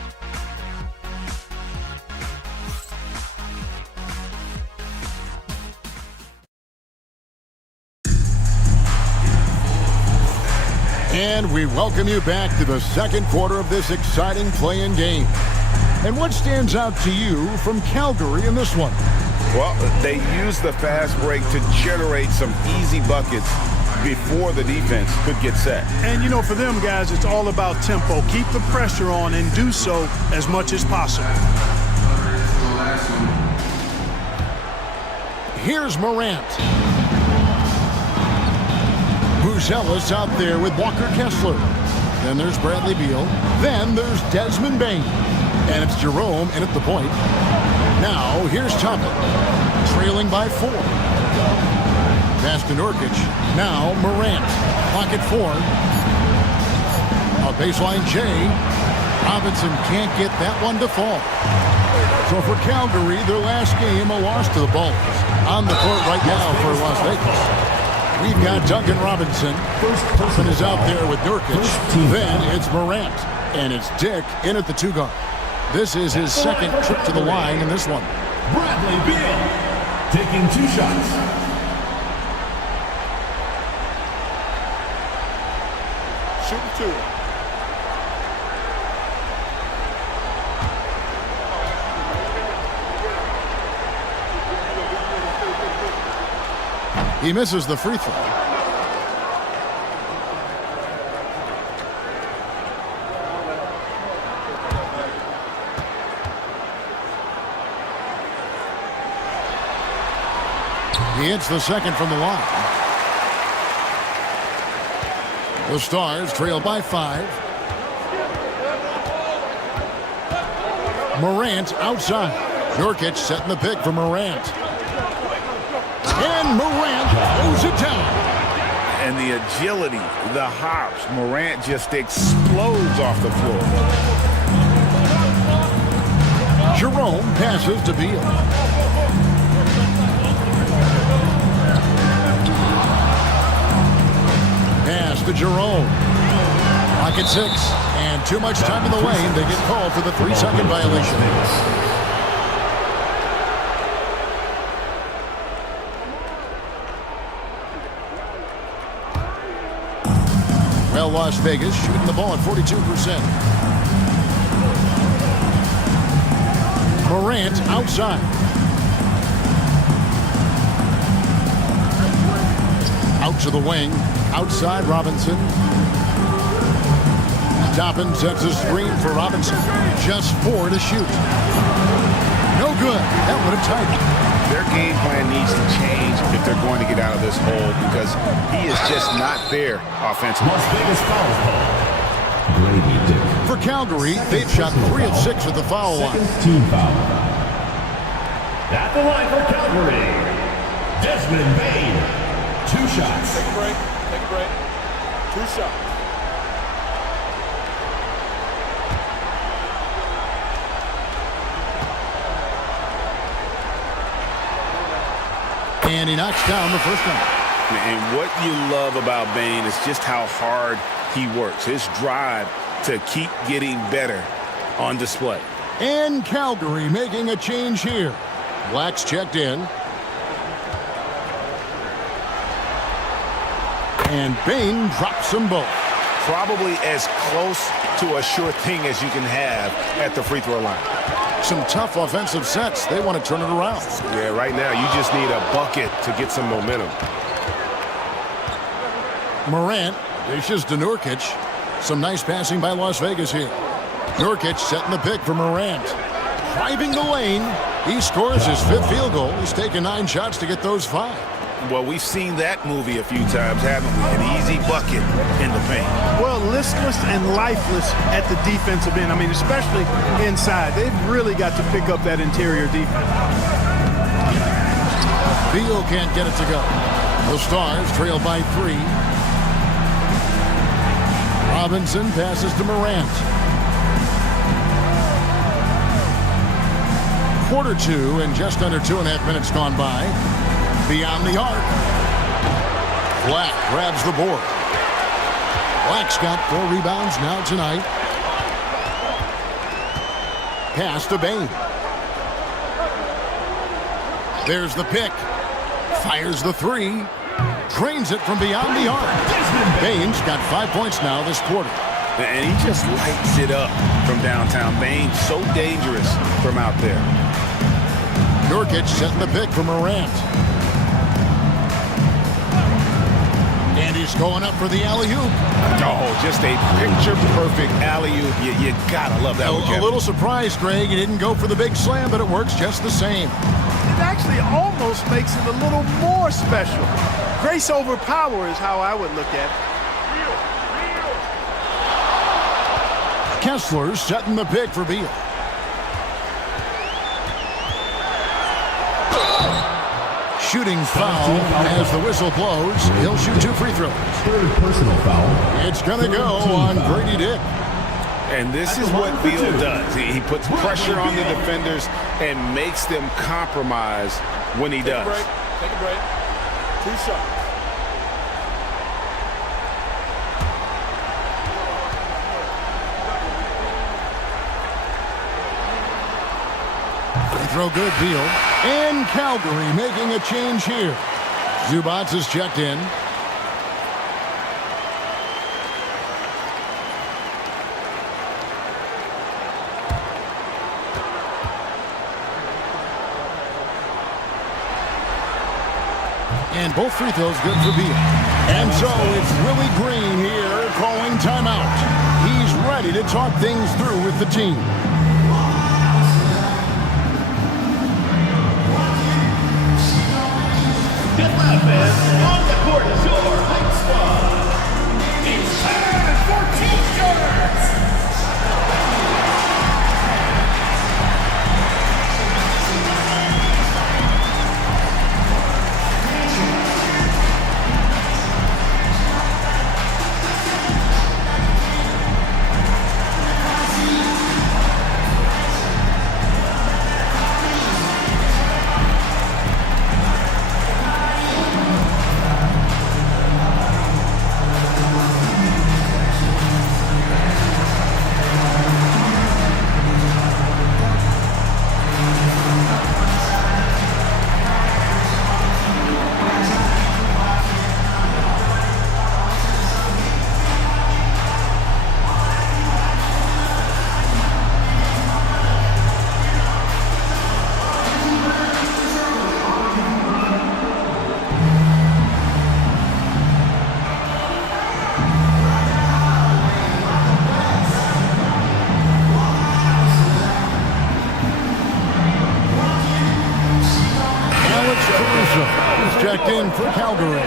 And we welcome you back to the second quarter of this exciting play-in game. And what stands out to you from Calgary in this one? Well, they used the fast break to generate some easy buckets before the defense could get set. And, you know, for them, guys, it's all about tempo. Keep the pressure on and do so as much as possible. Here's Morant. Buzelis out there with Walker Kessler. Then there's Bradley Beal. Then there's Desmond Bain. And it's Jerome in at the point. Now here's Toppin, trailing by 4. Pass to Nurkic. Now Morant. Pocket 4. A baseline J. Robinson can't get that one to fall. So for Calgary, their last game, a loss to the Bulls. On the court right now for Las Vegas. We've got Duncan Robinson. Toppin is out there with Nurkic. Then it's Morant. And it's Dick in at the 2 guard. This is his second trip to the line in this one. Bradley Beal taking 2 shots. Shooting 2. He misses the free throw. He hits the second from the line. The Stars trail by 5. Morant outside. Nurkic setting the pick for Morant. And Morant throws it down. And the agility, the hops, Morant just explodes off the floor. Jerome passes to Beal. Pass to Jerome. Lock at 6. And too much time in the lane. They get called for the 3-second violation. Well, Las Vegas shooting the ball at 42%. Morant outside. Out to the wing. Outside Robinson. Toppin sets a screen for Robinson. Just 4 to shoot. No good. That would have tied it. Their game plan needs to change if they're going to get out of this hole because he is just not there offensively. Las Vegas foul call. Grady Dick. For Calgary, they've shot 3 of 6 at the foul line. Second team foul. At the line for Calgary, Desmond Bain. 2 shots. Take a break. Take a break. 2 shots. And he knocks down the first one. And what you love about Bain is just how hard he works. His drive to keep getting better on display. And Calgary making a change here. Black's checked in. And Bain drops them both. Probably as close to a sure thing as you can have at the free throw line. Some tough offensive sets. They want to turn it around. Yeah, right now you just need a bucket to get some momentum. Morant dishes to Nurkic. Some nice passing by Las Vegas here. Nurkic setting the pick for Morant. Driving the lane. He scores his 5th field goal. He's taken 9 shots to get those 5. Well, we've seen that movie a few times, haven't we? An easy bucket in the paint. Well, listless and lifeless at the defensive end. I mean, especially inside. They've really got to pick up that interior defense. Beal can't get it to go. The Stars trail by 3. Robinson passes to Morant. Quarter 2 and just under 2.5 minutes gone by. Beyond the arc. Black grabs the board. Black's got 4 rebounds now tonight. Pass to Bain. There's the pick. Fires the 3. Drains it from beyond the arc. Bain's got 5 points now this quarter. And he just lights it up from downtown. Bain so dangerous from out there. Nurkic setting the pick for Morant. And he's going up for the alley-oop. Oh, just a picture-perfect alley-oop. You gotta love that one, A little surprised, Greg. He didn't go for the big slam, but it works just the same. It actually almost makes it a little more special. Grace over power is how I would look at it. Kessler setting the pick for Beal. Shooting foul as the whistle blows. He'll shoot 2 free throws. 3rd personal foul. It's going to go on Grady Dick. And this is what Beal does. He puts pressure on the defenders and makes them compromise when he does. Take a break. 2 shots. Free throw good, Beal. And Calgary making a change here. Zubats is checked in. And both free throws good for Beal. And so it's Willie Green here calling timeout. He's ready to talk things through with the team. GODBLESS on the court is your hype squad. It's time for T-shirts. Back in for Calgary.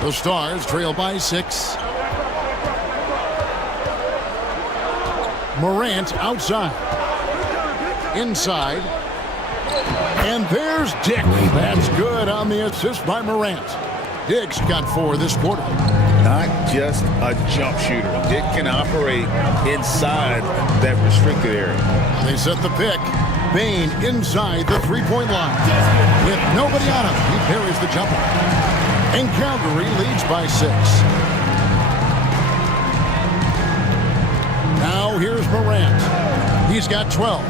The Stars trail by 6. Morant outside. Inside. And there's Dick. That's good on the assist by Morant. Dick's got 4 this quarter. Not just a jump shooter. Dick can operate inside that restricted area. They set the pick. Bane inside the three-point line. With nobody on him, he parries the jumper. And Calgary leads by 6. Now here's Morant. He's got 12.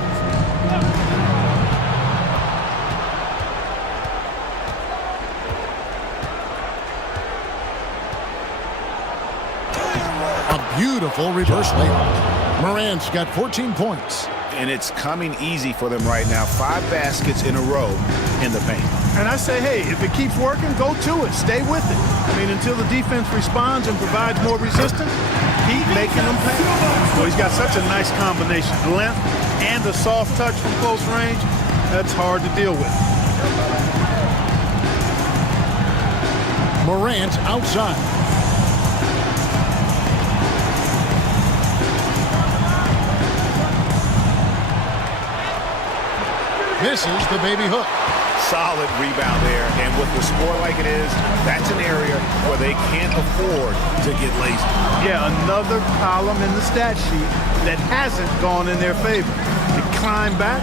A beautiful reverse layup. Morant's got 14 points. And it's coming easy for them right now. 5 baskets in a row in the paint. And I say, hey, if it keeps working, go to it. Stay with it. I mean, until the defense responds and provides more resistance, keep making them pay. Well, he's got such a nice combination. Length and a soft touch from close range. That's hard to deal with. Morant outside. Misses the baby hook. Solid rebound there, and with the score like it is, that's an area where they can't afford to get lazy. Yeah, another column in the stat sheet that hasn't gone in their favor. To climb back,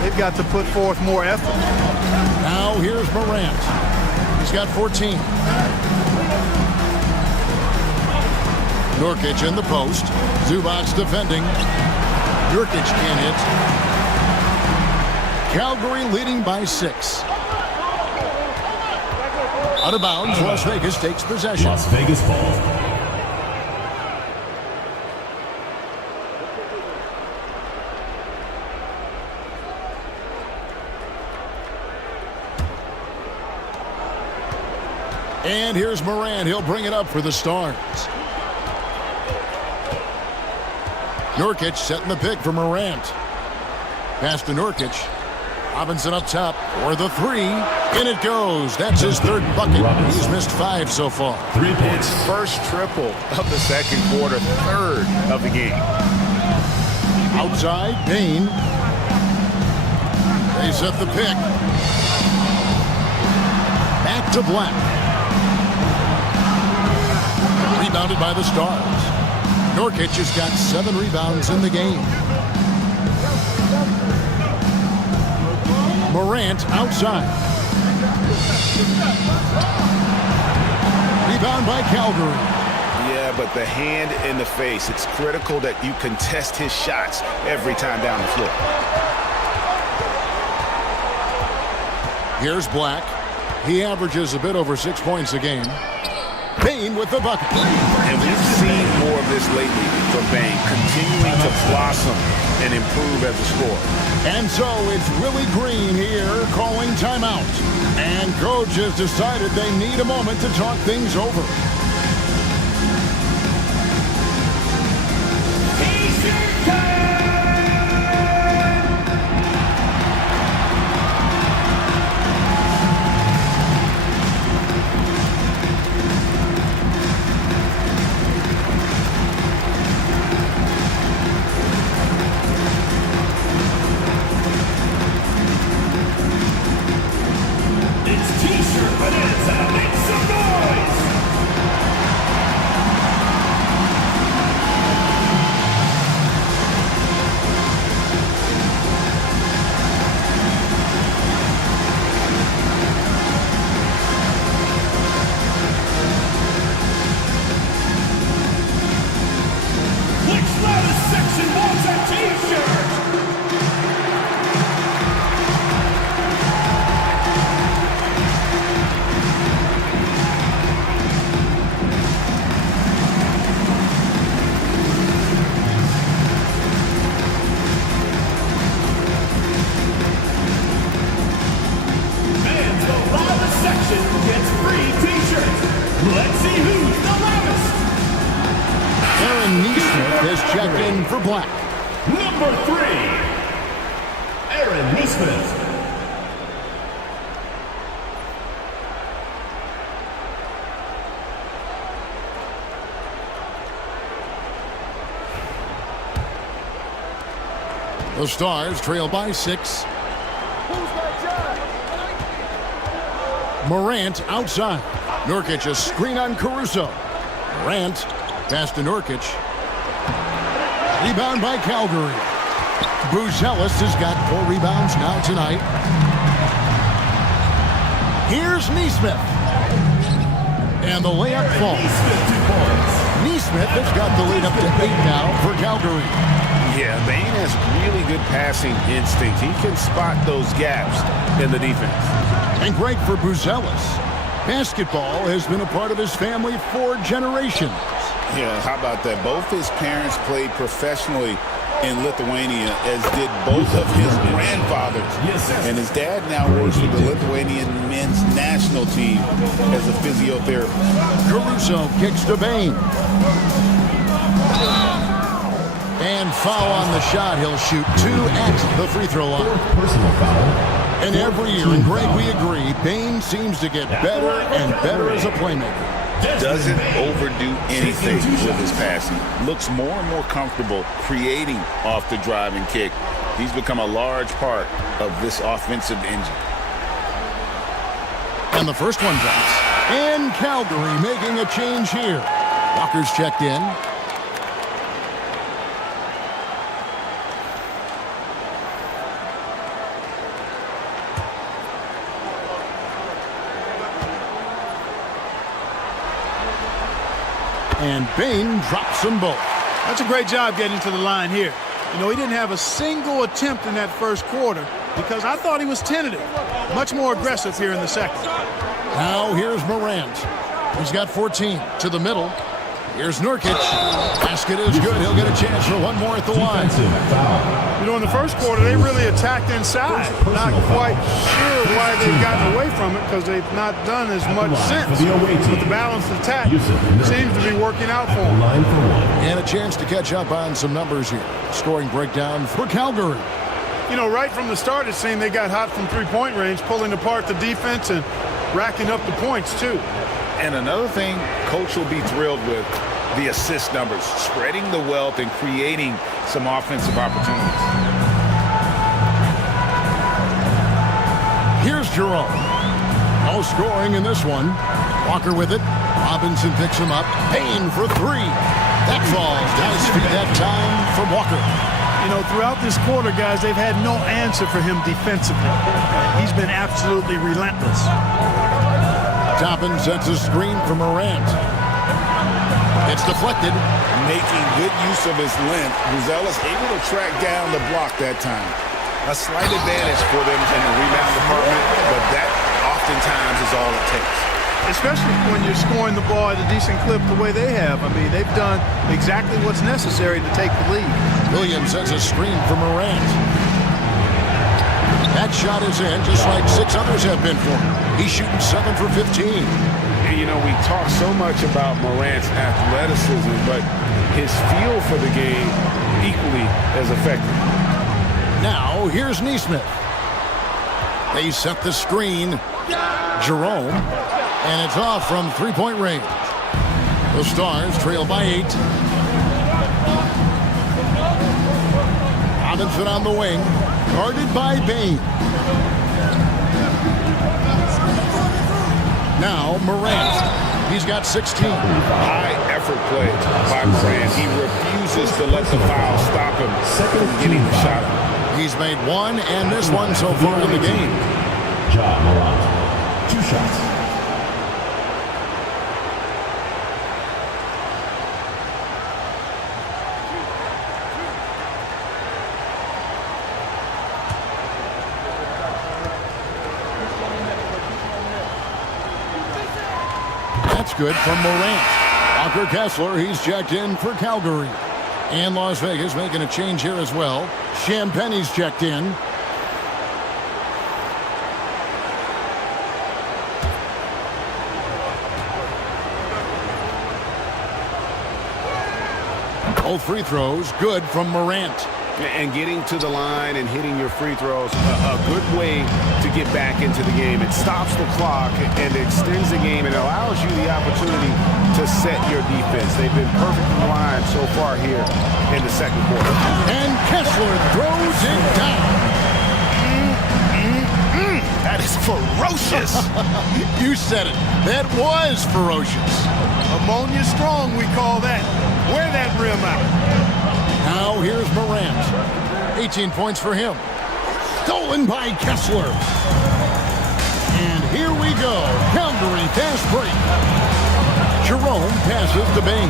they've got to put forth more effort. Now here's Morant. He's got 14. Nurkic in the post. Zubac defending. Nurkic can't hit. Calgary leading by 6. Out of bounds, Las Vegas takes possession. Las Vegas ball. And here's Morant. He'll bring it up for the Stars. Nurkic setting the pick for Morant. Pass to Nurkic. Robinson up top for the 3. In it goes. That's his 3rd bucket. He's missed 5 so far. 3 points. It's first triple of the second quarter, 3rd of the game. Outside, Bane. They set the pick. Back to Black. Rebounded by the Stars. Nurkic has got 7 rebounds in the game. Morant outside. Rebound by Calgary. Yeah, but the hand in the face, it's critical that you contest his shots every time down the floor. Here's Black. He averages a bit over 6 points a game. Bane with the bucket. And we've seen more of this lately from Bane, continuing to blossom and improve as a scorer. And so it's Willie Green here calling timeout. And coach has decided they need a moment to talk things over. Let's see who's the loudest. Aaron Neesmith is checked in for Black. Number 3, Aaron Neesmith. The Stars trail by 6. Morant outside. Nurkic a screen on Caruso. Morant pass to Nurkic. Rebound by Calgary. Buzelis has got 4 rebounds now tonight. Here's Neesmith. And the layup falls. Neesmith has got the lead up to 8 now for Calgary. Yeah, Bane has really good passing instinct. He can spot those gaps in the defense. And great for Buzelis. Basketball has been a part of his family for generations. Yeah, how about that? Both his parents played professionally in Lithuania, as did both of his grandfathers. And his dad now works with the Lithuanian men's national team as a physiotherapist. Caruso kicks to Bane. And foul on the shot. He'll shoot 2 at the free throw line. Personal foul. And every year, and Greg, we agree, Bane seems to get better and better as a playmaker. Doesn't overdo anything with his passing. Looks more and more comfortable creating off the drive and kick. He's become a large part of this offensive engine. And the first one drops. And Calgary making a change here. Walker's checked in. And Bane drops them both. That's a great job getting to the line here. You know, he didn't have a single attempt in that first quarter because I thought he was tentative. Much more aggressive here in the second. Now here's Morant. He's got 14 to the middle. Here's Nurkic. Basket is good. He'll get a chance for one more at the line. You know, in the first quarter, they really attacked inside. Not quite sure why they've gotten away from it because they've not done as much since. But the balanced attack seems to be working out for them. And a chance to catch up on some numbers here. Scoring breakdown for Calgary. You know, right from the start, it seemed they got hot from three-point range, pulling apart the defense and racking up the points, too. And another thing Coach will be thrilled with, the assist numbers, spreading the wealth and creating some offensive opportunities. Here's Jerome. No scoring in this one. Walker with it. Robinson picks him up. Payne for 3. That falls. Nice feed that time from Walker. You know, throughout this quarter, guys, they've had no answer for him defensively. He's been absolutely relentless. Toppin sets a screen for Morant. It's deflected. Making good use of his length, Buzelis able to track down the block that time. A slight advantage for them in the rebound department, but that oftentimes is all it takes. Especially when you're scoring the ball at a decent clip the way they have. I mean, they've done exactly what's necessary to take the lead. Williams sets a screen for Morant. That shot is in, just like 6 others have been for him. He's shooting 7 for 15. And, you know, we talk so much about Morant's athleticism, but his feel for the game equally as effective. Now, here's Neesmith. They set the screen. Jerome. And it's off from three-point range. The Stars trail by 8. Robinson on the wing. Guarded by Bane. Now Morant. He's got 16. High effort play by Morant. He refuses to let the foul stop him from getting the shot. He's made 1 and this one so far in the game. Ja Morant. 2 shots. Good from Morant. Walker Kessler, he's checked in for Calgary. And Las Vegas making a change here as well. Champagne's checked in. Both free throws good from Morant. And getting to the line and hitting your free throws, a good way to get back into the game. It stops the clock and extends the game and allows you the opportunity to set your defense. They've been perfectly aligned so far here in the second quarter. And Kessler throws it down. That is ferocious. You said it. That was ferocious. Ammonia strong, we call that. Wear that rim out. Now here's Morant. 18 points for him. Stolen by Kessler. And here we go. Countering fast break. Jerome passes to Bain.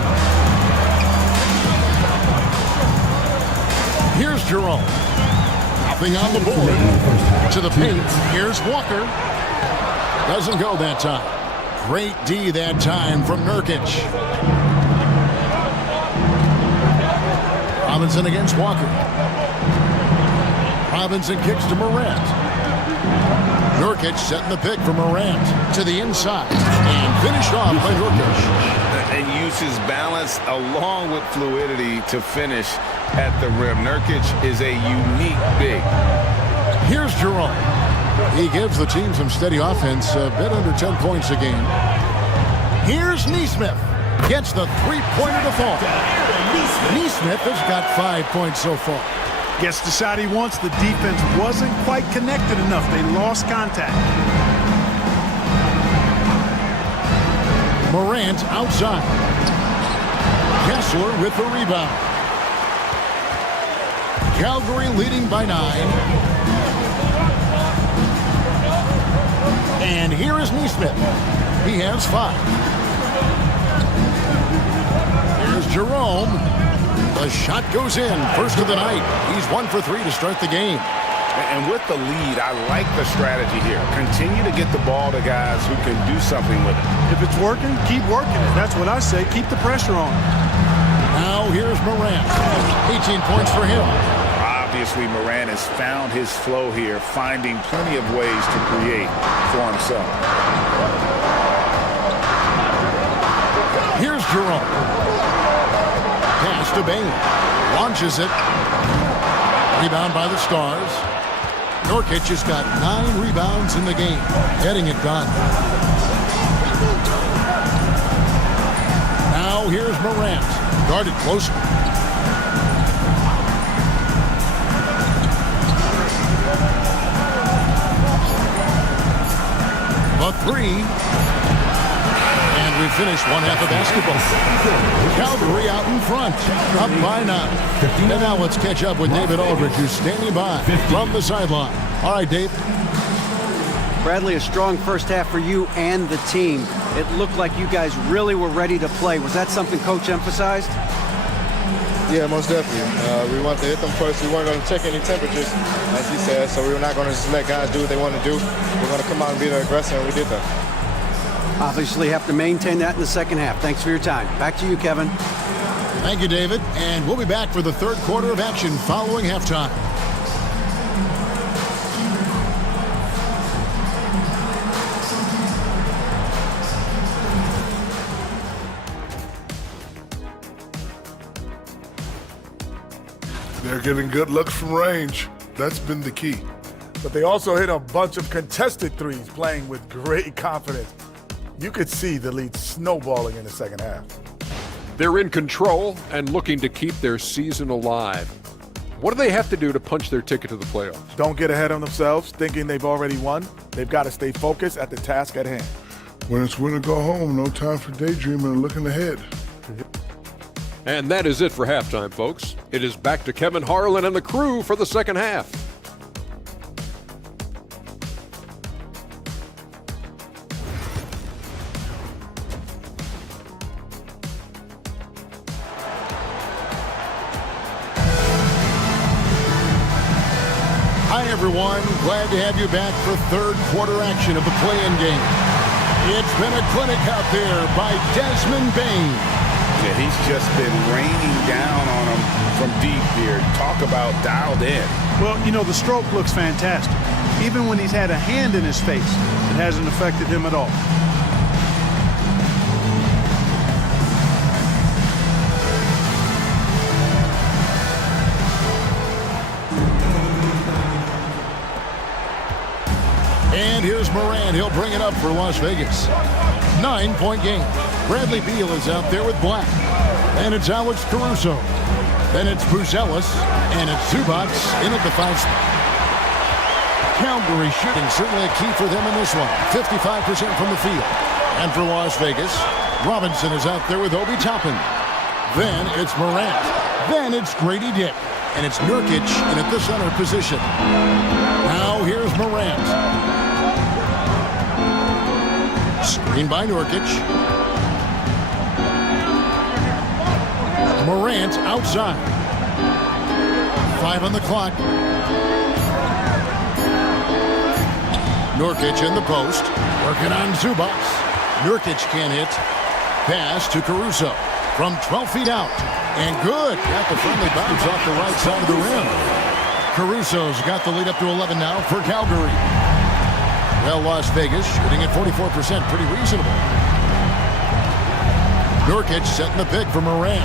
Here's Jerome. Nothing on the board. To the paint. Here's Walker. Doesn't go that time. Great D that time from Nurkic. Robinson against Walker. Robinson kicks to Morant. Nurkic setting the pick for Morant to the inside and finished off by Nurkic. And uses balance along with fluidity to finish at the rim. Nurkic is a unique big. Here's Jerome. He gives the team some steady offense, a bit under 10 points a game. Here's Nesmith. Gets the three-pointer to fall. Nesmith has got 5 points so far. Gets the shot he wants. The defense wasn't quite connected enough. They lost contact. Morant outside. Kessler with the rebound. Calgary leading by 9. And here is Nesmith. He has 5. Here's Jerome. The shot goes in. First of the night. He's 1 for 3 to start the game. And with the lead, I like the strategy here. Continue to get the ball to guys who can do something with it. If it's working, keep working it. That's what I say. Keep the pressure on. Now here's Morant. 18 points for him. Obviously, Morant has found his flow here, finding plenty of ways to create for himself. Here's Jerome. Pass to Bain. Launches it. Rebound by the Stars. Nurkic has got 9 rebounds in the game. Getting it done. Now here's Morant. Guarded closely. The 3. We finished one half of basketball. Calgary out in front, up by 9. And now let's catch up with David Aldridge, who's standing by from the sideline. All right, Dave. Bradley, a strong first half for you and the team. It looked like you guys really were ready to play. Was that something Coach emphasized? Yeah, most definitely. We wanted to hit them first. We weren't going to check any temperatures, as he said, so we were not going to just let guys do what they want to do. We're going to come out and be the aggressor, and we did that. Obviously have to maintain that in the second half. Thanks for your time. Back to you, Kevin. Thank you, David. And we'll be back for the third quarter of action following halftime. They're getting good looks from range. That's been the key. But they also hit a bunch of contested threes, playing with great confidence. You could see the lead snowballing in the second half. They're in control and looking to keep their season alive. What do they have to do to punch their ticket to the playoffs? Don't get ahead of themselves, thinking they've already won. They've got to stay focused at the task at hand. When it's win or go home, no time for daydreaming and looking ahead. And that is it for halftime, folks. It is back to Kevin Harlan and the crew for the second half. Hi, everyone. Glad to have you back for third quarter action of the play-in game. It's been a clinic out there by Desmond Bain. Yeah, he's just been raining down on him from deep here. Talk about dialed in. Well, you know, the stroke looks fantastic. Even when he's had a hand in his face, it hasn't affected him at all. Morant. He'll bring it up for Las Vegas. 9-point game. Bradley Beal is out there with Black. And it's Alex Caruso. Then it's Buzelis. And it's Zubac in at the 5 spot. Calgary shooting certainly a key for them in this one. 55% from the field. And for Las Vegas, Robinson is out there with Obi Toppin. Then it's Morant. Then it's Grady Dick. And it's Nurkic in at the center position. Now here's Morant. Screen by Nurkic. Morant outside. 5 on the clock. Nurkic in the post. Working on Zubac. Nurkic can't hit. Pass to Caruso. From 12 feet out. And good. Got the friendly bounce off the right side of the rim. Caruso's got the lead up to 11 now for Calgary. Well, Las Vegas shooting at 44%. Pretty reasonable. Nurkic setting the pick for Morant.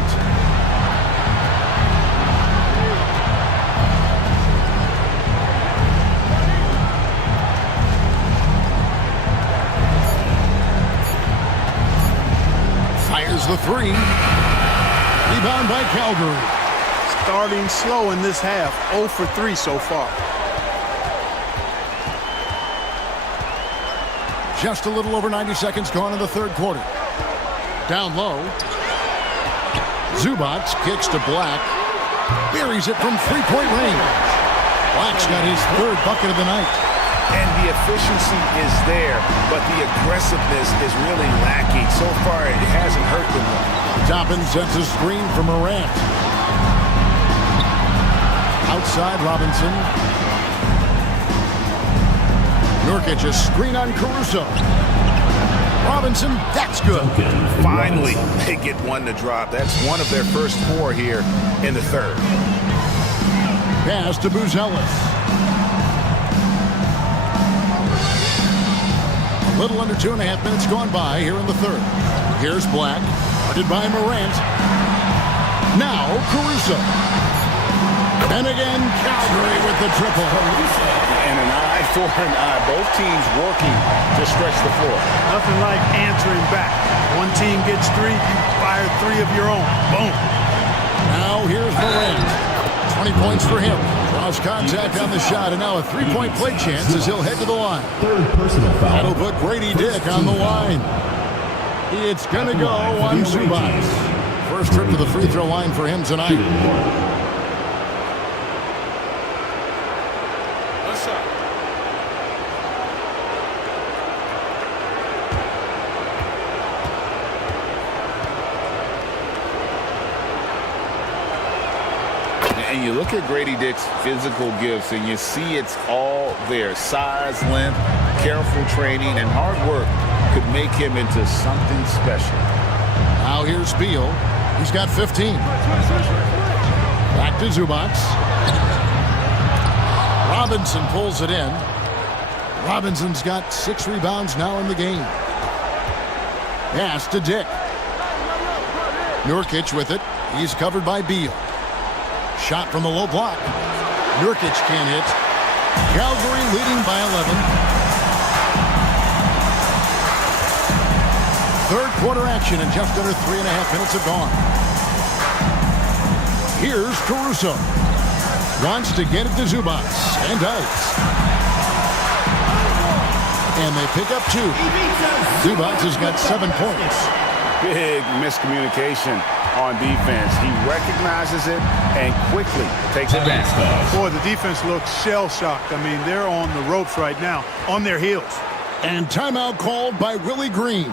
Fires the 3. Rebound by Calgary. Starting slow in this half. 0 for 3 so far. Just a little over 90 seconds gone in the third quarter. Down low. Zubac kicks to Black. Buries it from 3-point range. Black's got his 3rd bucket of the night. And the efficiency is there, but the aggressiveness is really lacking. So far, it hasn't hurt them. Toppin sets a screen for Morant. Outside Robinson. Nurkic, a screen on Caruso. Robinson, that's good. Finally, they get one to drop. That's one of their first 4 here in the third. Pass to Buzelis. A little under 2.5 minutes gone by here in the third. Here's Black, guarded by Morant. Now Caruso. And again, Calgary with the triple. And an eye for an eye. Both teams working to stretch the floor. Nothing like answering back. One team gets 3, you fire 3 of your own. Boom. Now here's Morant. 20 points for him. Draws contact on the shot, and now a 3-point play chance as he'll head to the line. 3rd personal foul. That'll put Grady Dick on the line. It's going to go on Zubac. First trip to the free throw line for him tonight. What's up? And you look at Grady Dick's physical gifts, and you see it's all there. Size, length, careful training, and hard work could make him into something special. Now here's Beal. He's got 15. Back to Zubac. Robinson pulls it in. Robinson's got 6 rebounds now in the game. Pass to Dick. Nurkic with it. He's covered by Beal. Shot from the low block. Nurkic can't hit. Calgary leading by 11. Third quarter action, and just under 3.5 minutes have gone. Here's Caruso. Wants to get it to Zubac, and does. And they pick up 2. Zubac has got 7 points. Big miscommunication on defense. He recognizes it and quickly takes it back. Boy, the defense looks shell-shocked. I mean, they're on the ropes right now, on their heels. And timeout called by Willie Green.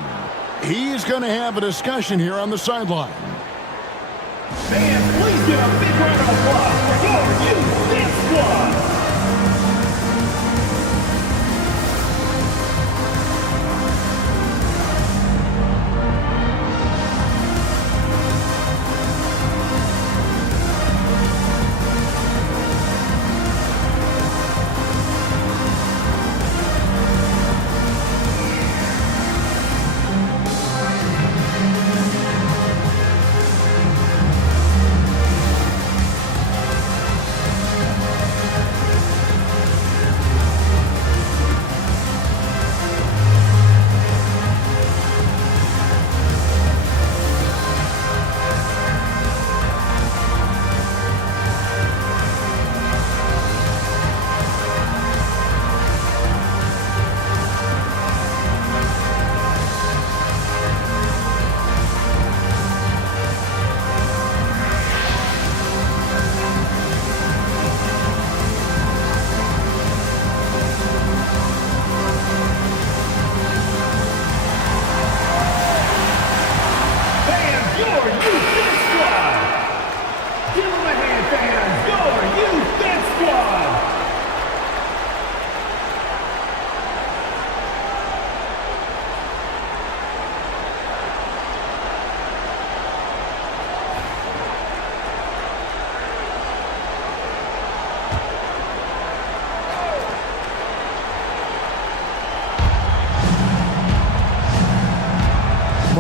He's going to have a discussion here on the sideline. Fans, please give a big round of applause for your U.S. squad.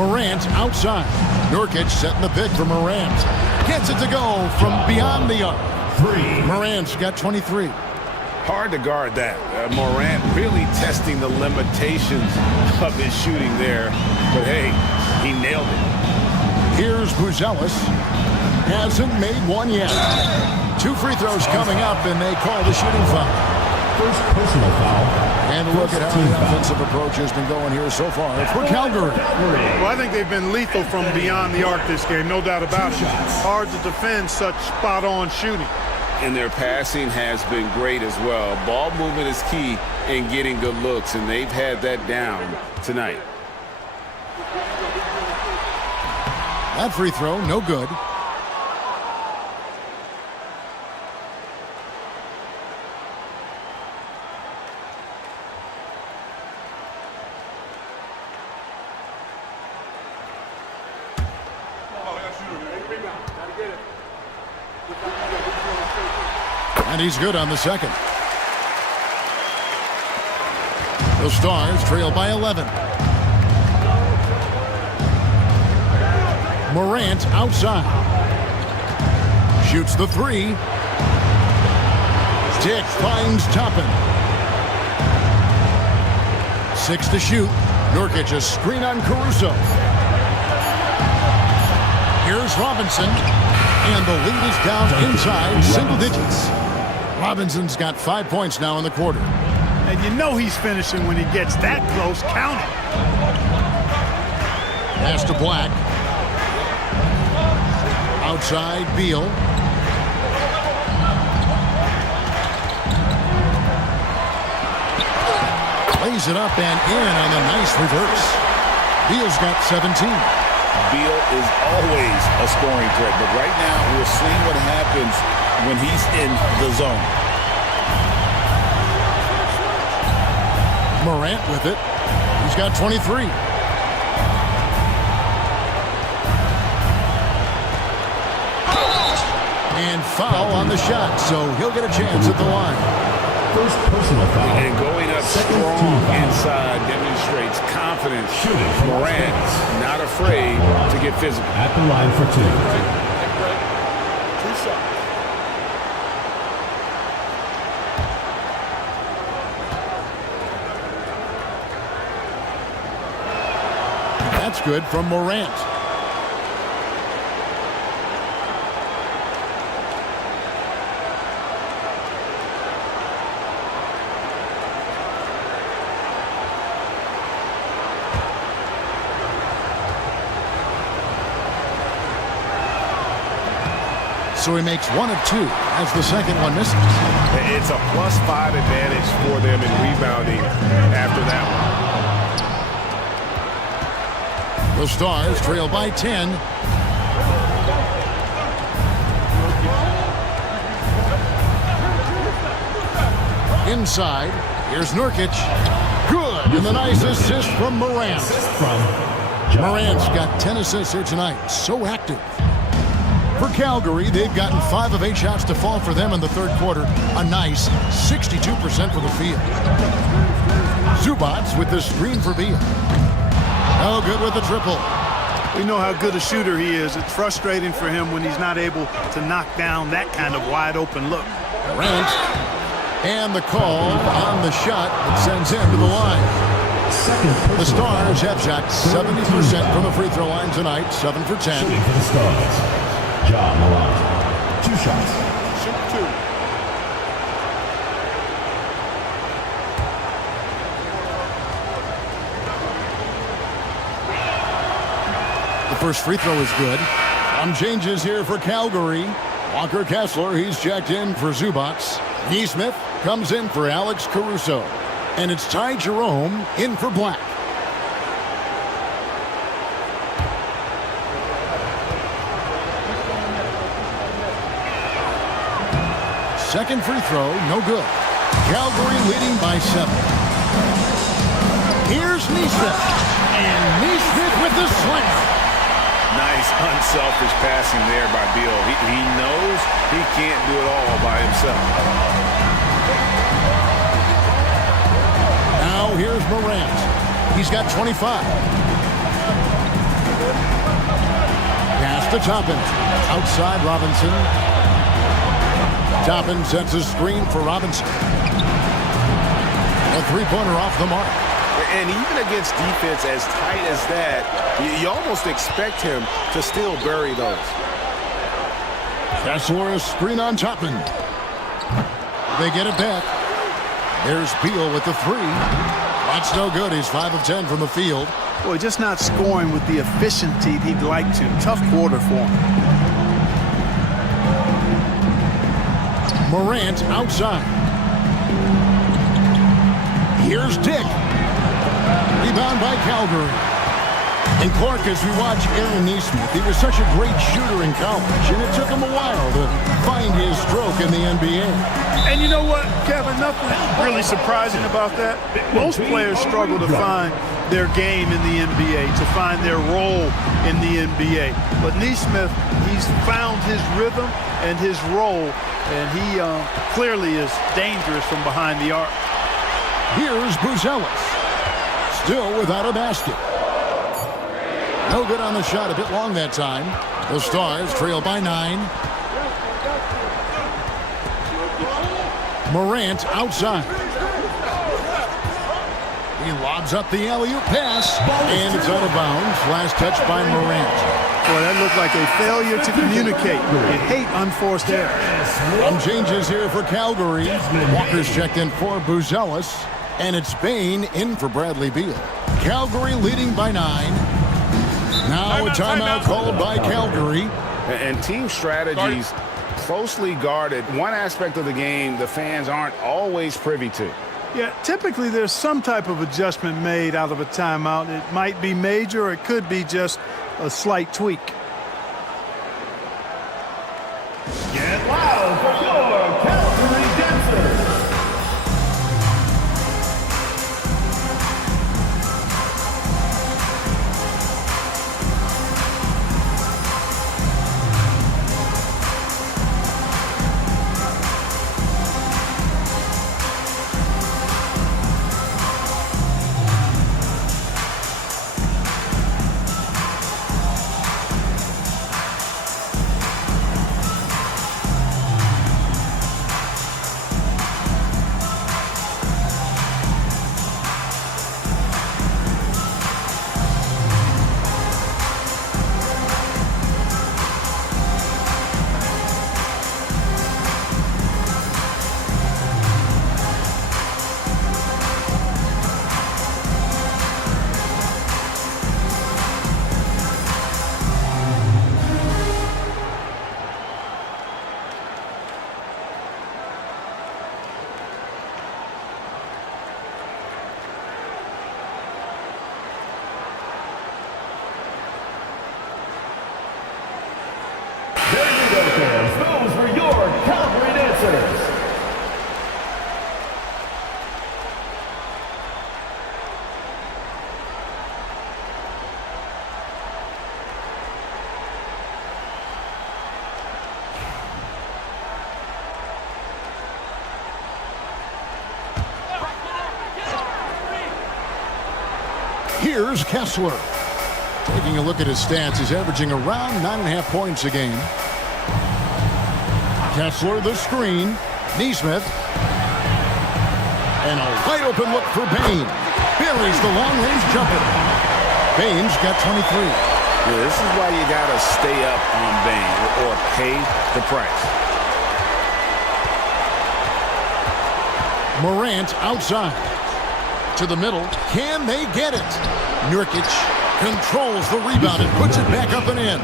Morant outside. Nurkic setting the pick for Morant. Gets it to go from beyond the arc. Morant's got 23. Hard to guard that. Morant really testing the limitations of his shooting there. But hey, he nailed it. Here's Buzelis. Hasn't made one yet. 2 free throws coming up, and they call the shooting foul. First personal foul. And look at how the offensive approach has been going here so far for Calgary. Well, I think they've been lethal from beyond the arc this game, no doubt about it. Hard to defend such spot-on shooting. And their passing has been great as well. Ball movement is key in getting good looks, and they've had that down tonight. That free throw, no good. And he's good on the second. The Stars trail by 11. Morant outside. Shoots the 3. Stick finds Toppin. 6 to shoot. Nurkic a screen on Caruso. Here's Robinson. And the lead is down inside single digits. Robinson's got 5 points now in the quarter. And you know he's finishing when he gets that close. Count it. Pass to Black. Outside, Beal. Lays it up and in on the nice reverse. Beal's got 17. Beal is always a scoring threat, but right now we're seeing what happens when he's in the zone. Morant with it. He's got 23. And foul on the shot, so he'll get a chance at the line. First personal foul. And going up strong inside demonstrates confidence. Morant's not afraid to get physical. At the line for 2. 2 shots. That's good from Morant. So he makes 1 of 2 as the second one misses. It's a +5 advantage for them in rebounding after that one. The Stars trail by 10. Inside, here's Nurkic. Good, and the nice assist from Morant. Morant's got 10 assists here tonight. So active. For Calgary, they've gotten 5 of 8 shots to fall for them in the third quarter. A nice 62% for the field. Zubats with the screen for Beal. Oh, good with the triple. We know how good a shooter he is. It's frustrating for him when he's not able to knock down that kind of wide open look. Morant. And the call on the shot that sends him to the line. The Stars have shot 70% from the free throw line tonight. 7 for 10. Shooting for the Stars. John Morant. 2 shots. Shoot 2. The first free throw is good. Some changes here for Calgary. Walker Kessler, he's checked in for Zubats. Neesmith comes in for Alex Caruso. And it's Ty Jerome in for Black. Second free throw, no good. Calgary leading by 7. Here's Neesmith. And Neesmith with the slam. Nice unselfish passing there by Beal. He knows he can't do it all by himself. Now here's Morant. He's got 25. to Toppin. Outside Robinson. Toppin sets a screen for Robinson. A three-pointer off the mark. And even against defense as tight as that, you almost expect him to still bury those. Kessler, a screen on Toppin. They get it back. There's Beal with the three. That's no good. He's 5 of 10 from the field. Boy, just not scoring with the efficiency he'd like to. Tough quarter for him. Morant outside. Here's Dick. Rebound by Calgary. And Clark, as we watch Aaron Nesmith, he was such a great shooter in college, and it took him a while to find his stroke in the NBA. And you know what, Kevin, nothing really surprising about that. Most players struggle to find their game in the NBA, to find their role in the NBA. But Nesmith, he's found his rhythm and his role, and he clearly is dangerous from behind the arc. Here's Buzelis. Still without a basket. No good on the shot, a bit long that time. The Stars trail by 9. Morant outside. He lobs up the alley-oop pass, and it's out of bounds. Last touch by Morant. Boy, that looked like a failure to communicate. You hate unforced error. Some changes here for Calgary. Walker's checked in for Buzelis, and it's Bain in for Bradley Beal. Calgary leading by 9. Now a timeout called by Calgary. And team strategies closely guarded. One aspect of the game the fans aren't always privy to. Yeah, typically there's some type of adjustment made out of a timeout. It might be major, or it could be just a slight tweak. Get loud for your Calgary dancers. Those were your Calgary dancers. Here's Kessler. Taking a look at his stats, he's averaging around 9.5 points a game. Kessler, the screen. Nesmith. And a wide open look for Bain. Buries the long-range jumper. Bain's got 23. Yeah, this is why you got to stay up on Bain or pay the price. Morant outside. To the middle. Can they get it? Nurkic controls the rebound and puts it back up and in.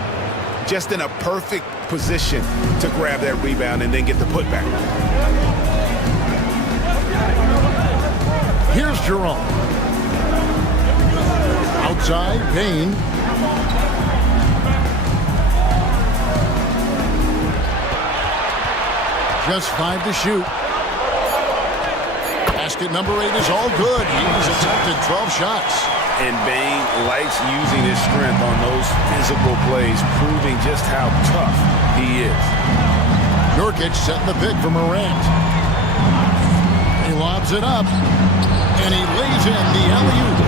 Just in a perfect position to grab that rebound and then get the putback. Here's Jerome. Outside, Bain. Just 5 to shoot. Basket number 8 is all good. He's attempted 12 shots. And Bain likes using his strength on those physical plays, proving just how tough he is. Nurkic setting the pick for Morant. He lobs it up, and he lays in the alley-oop.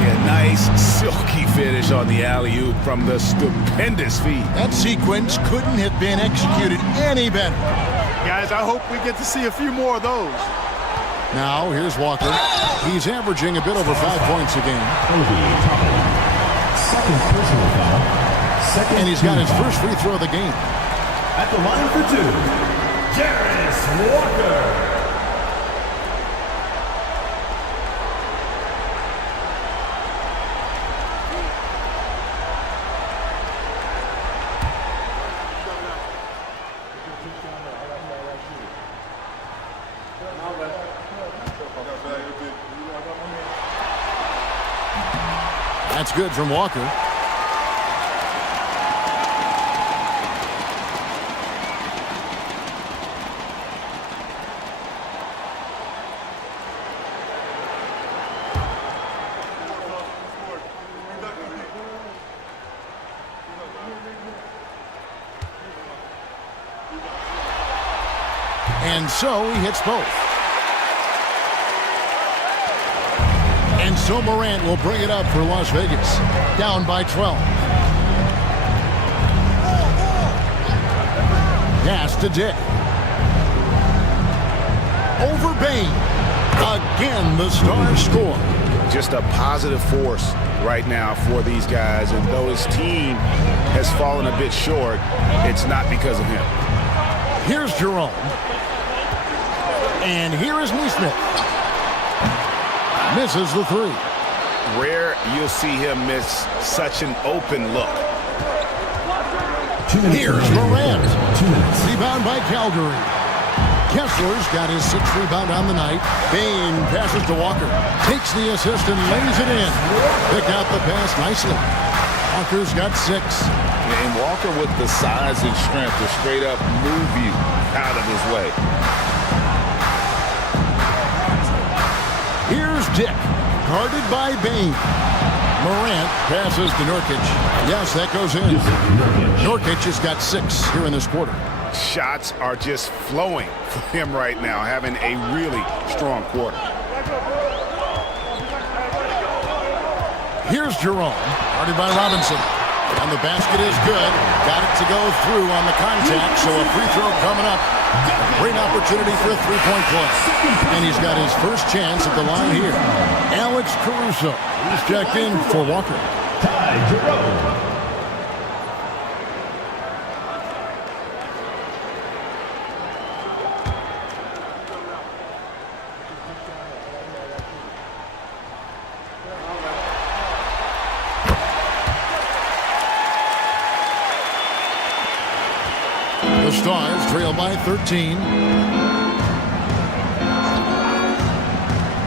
Yeah, a nice silky finish on the alley-oop from the stupendous feed. That sequence couldn't have been executed any better. Guys, I hope we get to see a few more of those. Now, here's Walker. He's averaging a bit over 5 points a game. Second personal foul. And he's got his first free throw of the game. At the line for two, Jarris Walker. That's good from Walker. And so he hits both. And so Morant will bring it up for Las Vegas. Down by 12. Pass to Dick. Over Bain. Again, the Stars score. Just a positive force right now for these guys. And though his team has fallen a bit short, it's not because of him. Here's Jerome. And here is Neesmith. Misses the three. Rare you'll see him miss such an open look. Here's Morant. Rebound by Calgary. Kessler's got his 6th rebound on the night. Bain passes to Walker. Takes the assist and lays it in. Pick out the pass nicely. Walker's got 6. And Walker with the size and strength to straight up move you out of his way. Here's Dick, guarded by Bain. Morant passes to Nurkic. Yes, that goes in. Nurkic has got 6 here in this quarter. Shots are just flowing for him right now, having a really strong quarter. Here's Jerome, guarded by Robinson. And the basket is good. Got it to go through on the contact, so a free throw coming up. A great opportunity for a three-point play. And he's got his first chance at the line here. Alex Caruso, who's checked in for Walker. Ty Jerome. The Stars trail by 13.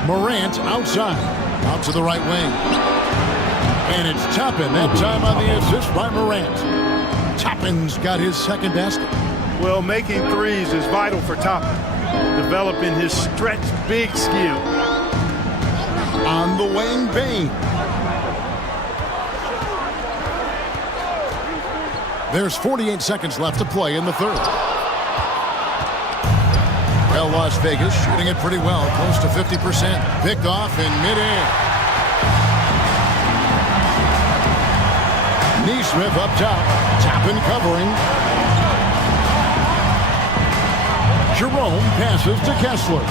Morant outside, out to the right wing. And it's Toppin, that time on the assist by Morant. Toppin's got his 2nd basket. Well, making threes is vital for Toppin, developing his stretch big skill. On the wing, Bain. There's 48 seconds left to play in the 3rd. Well, Las Vegas shooting it pretty well, close to 50%. Picked off in midair. Neesmith up top. Toppin covering. Jerome passes to Kessler.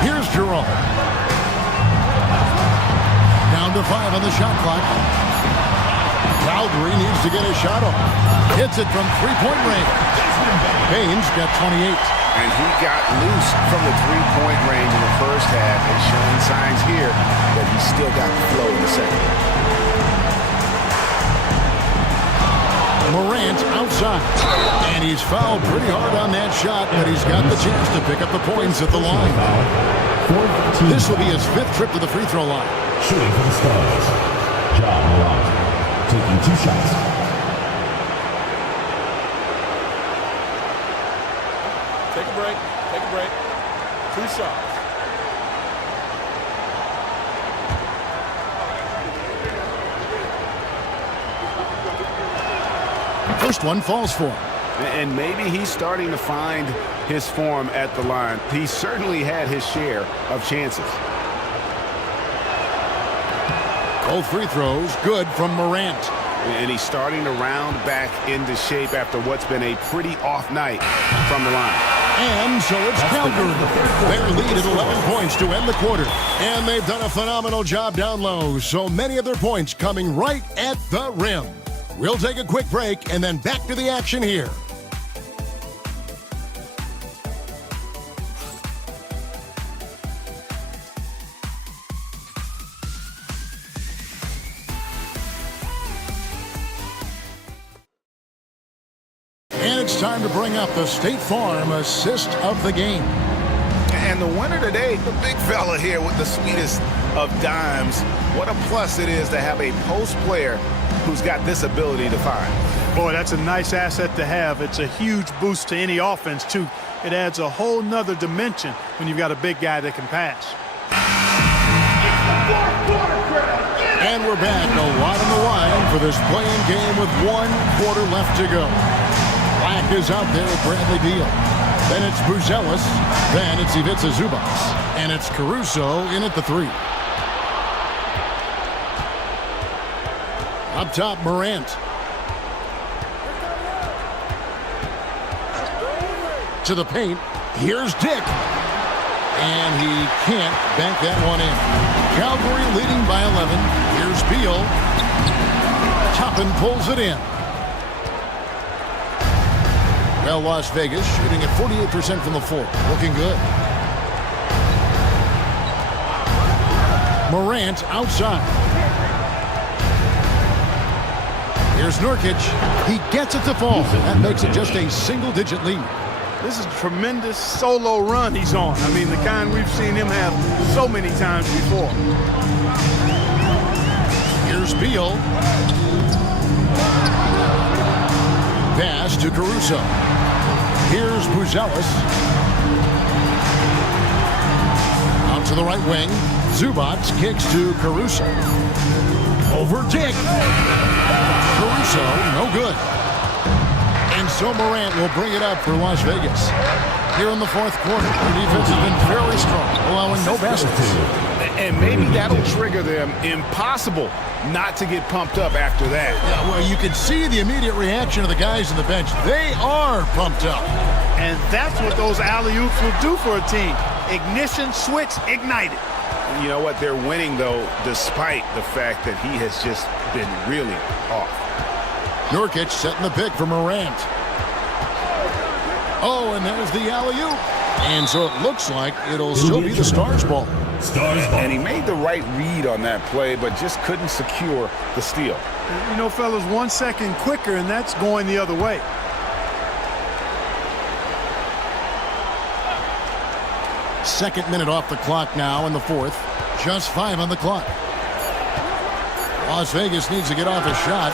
Here's Jerome. Down to 5 on the shot clock. Calgary needs to get a shot off. Hits it from three-point range. Bain's got 28. And he got loose from the three-point range in the first half and showing signs here that he's still got the flow in the second. Morant outside. And he's fouled pretty hard on that shot, but he's got the chance to pick up the points at the line. This will be his 5th trip to the free throw line. Shooting for the Stars, John Morant, taking 2 shots. Take a break. Take a break. 2 shots. First one falls for him. And maybe he's starting to find his form at the line. He certainly had his share of chances. Both free throws good from Morant. And he's starting to round back into shape after what's been a pretty off night from the line. And so it's Calgary. Their lead at 11 points to end the quarter. And they've done a phenomenal job down low, so many of their points coming right at the rim. We'll take a quick break and then back to the action here. It's time to bring up the State Farm assist of the game. And the winner today, the big fella here with the sweetest of dimes. What a plus it is to have a post player who's got this ability to find. Boy, that's a nice asset to have. It's a huge boost to any offense, too. It adds a whole nother dimension when you've got a big guy that can pass. And we're back, a lot on the line for this playing game with 1 quarter left to go. Black is out there with Bradley Beal. Then it's Buzelis. Then it's Ivica Zubac. And it's Caruso in at the 3. Up top, Morant. To the paint. Here's Dick. And he can't bank that one in. Calgary leading by 11. Here's Beal. Toppin pulls it in. Well, Las Vegas shooting at 48% from the floor. Looking good. Morant outside. Here's Nurkic. He gets it to fall. That makes it just a single-digit lead. This is a tremendous solo run he's on. I mean, the kind we've seen him have so many times before. Here's Beal. Pass to Caruso. Here's Buzelis. Out to the right wing. Zubac kicks to Caruso. Over Dick. Caruso, no good. And so Morant will bring it up for Las Vegas. Here in the 4th quarter, their defense has been very strong, allowing no baskets. And maybe that'll trigger them. Impossible not to get pumped up after that. Yeah, well, you can see the immediate reaction of the guys on the bench. They are pumped up. And that's what those alley-oops will do for a team. Ignition, switch, ignited. You know what? They're winning, though, despite the fact that he has just been really off. Nurkic setting the pick for Morant. Oh, and there's the alley-oop. And so it looks like it'll still be the Stars' ball. And he made the right read on that play, but just couldn't secure the steal. You know, fellas, 1 second quicker, and that's going the other way. Second minute off the clock now in the 4th. Just 5 on the clock. Las Vegas needs to get off a shot.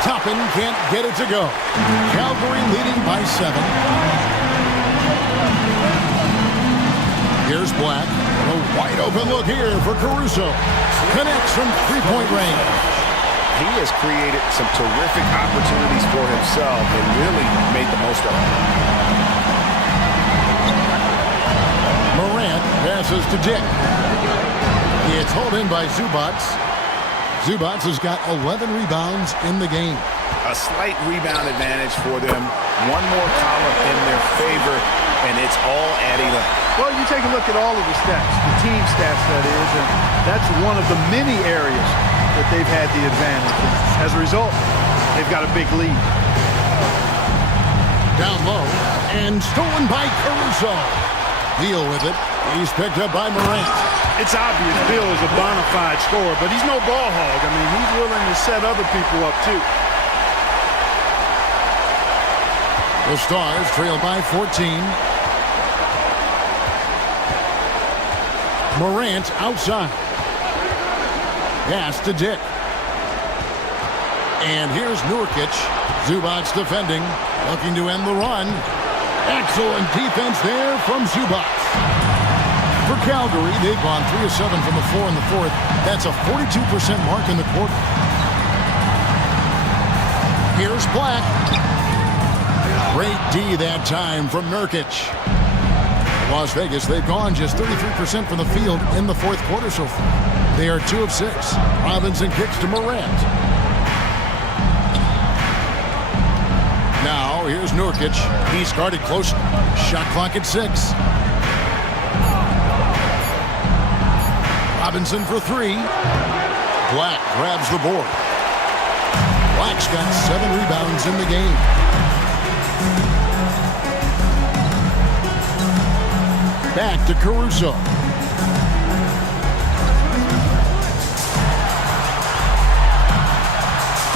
Toppin can't get it to go. Calgary leading by 7. Here's Black. A wide open look here for Caruso. Connects from 3-point range. He has created some terrific opportunities for himself and really made the most of them. Morant passes to Dick. It's hauled in by Zubac. Zubac has got 11 rebounds in the game. A slight rebound advantage for them. One more column in their favor, and it's all adding up. Well, you take a look at all of the stats, the team stats, that is, and that's one of the many areas that they've had the advantage. And as a result, they've got a big lead. Down low, and stolen by Caruso. Deal with it. He's picked up by Morant. It's obvious Bill is a bona fide scorer, but he's no ball hog. I mean, he's willing to set other people up, too. The Stars trail by 14. Morant outside. Pass to Dick. And here's Nurkic. Zubac defending, looking to end the run. Excellent defense there from Zubac. For Calgary, they've gone 3 of 7 from the floor in the 4th. That's a 42% mark in the quarter. Here's Black. Great D that time from Nurkic. Las Vegas, they've gone just 33% from the field in the fourth quarter so far. They are 2 of 6. Robinson kicks to Morant. Now, here's Nurkic. He's guarded close. Shot clock at 6. Robinson for 3. Black grabs the board. Black's got 7 rebounds in the game. Back to Caruso.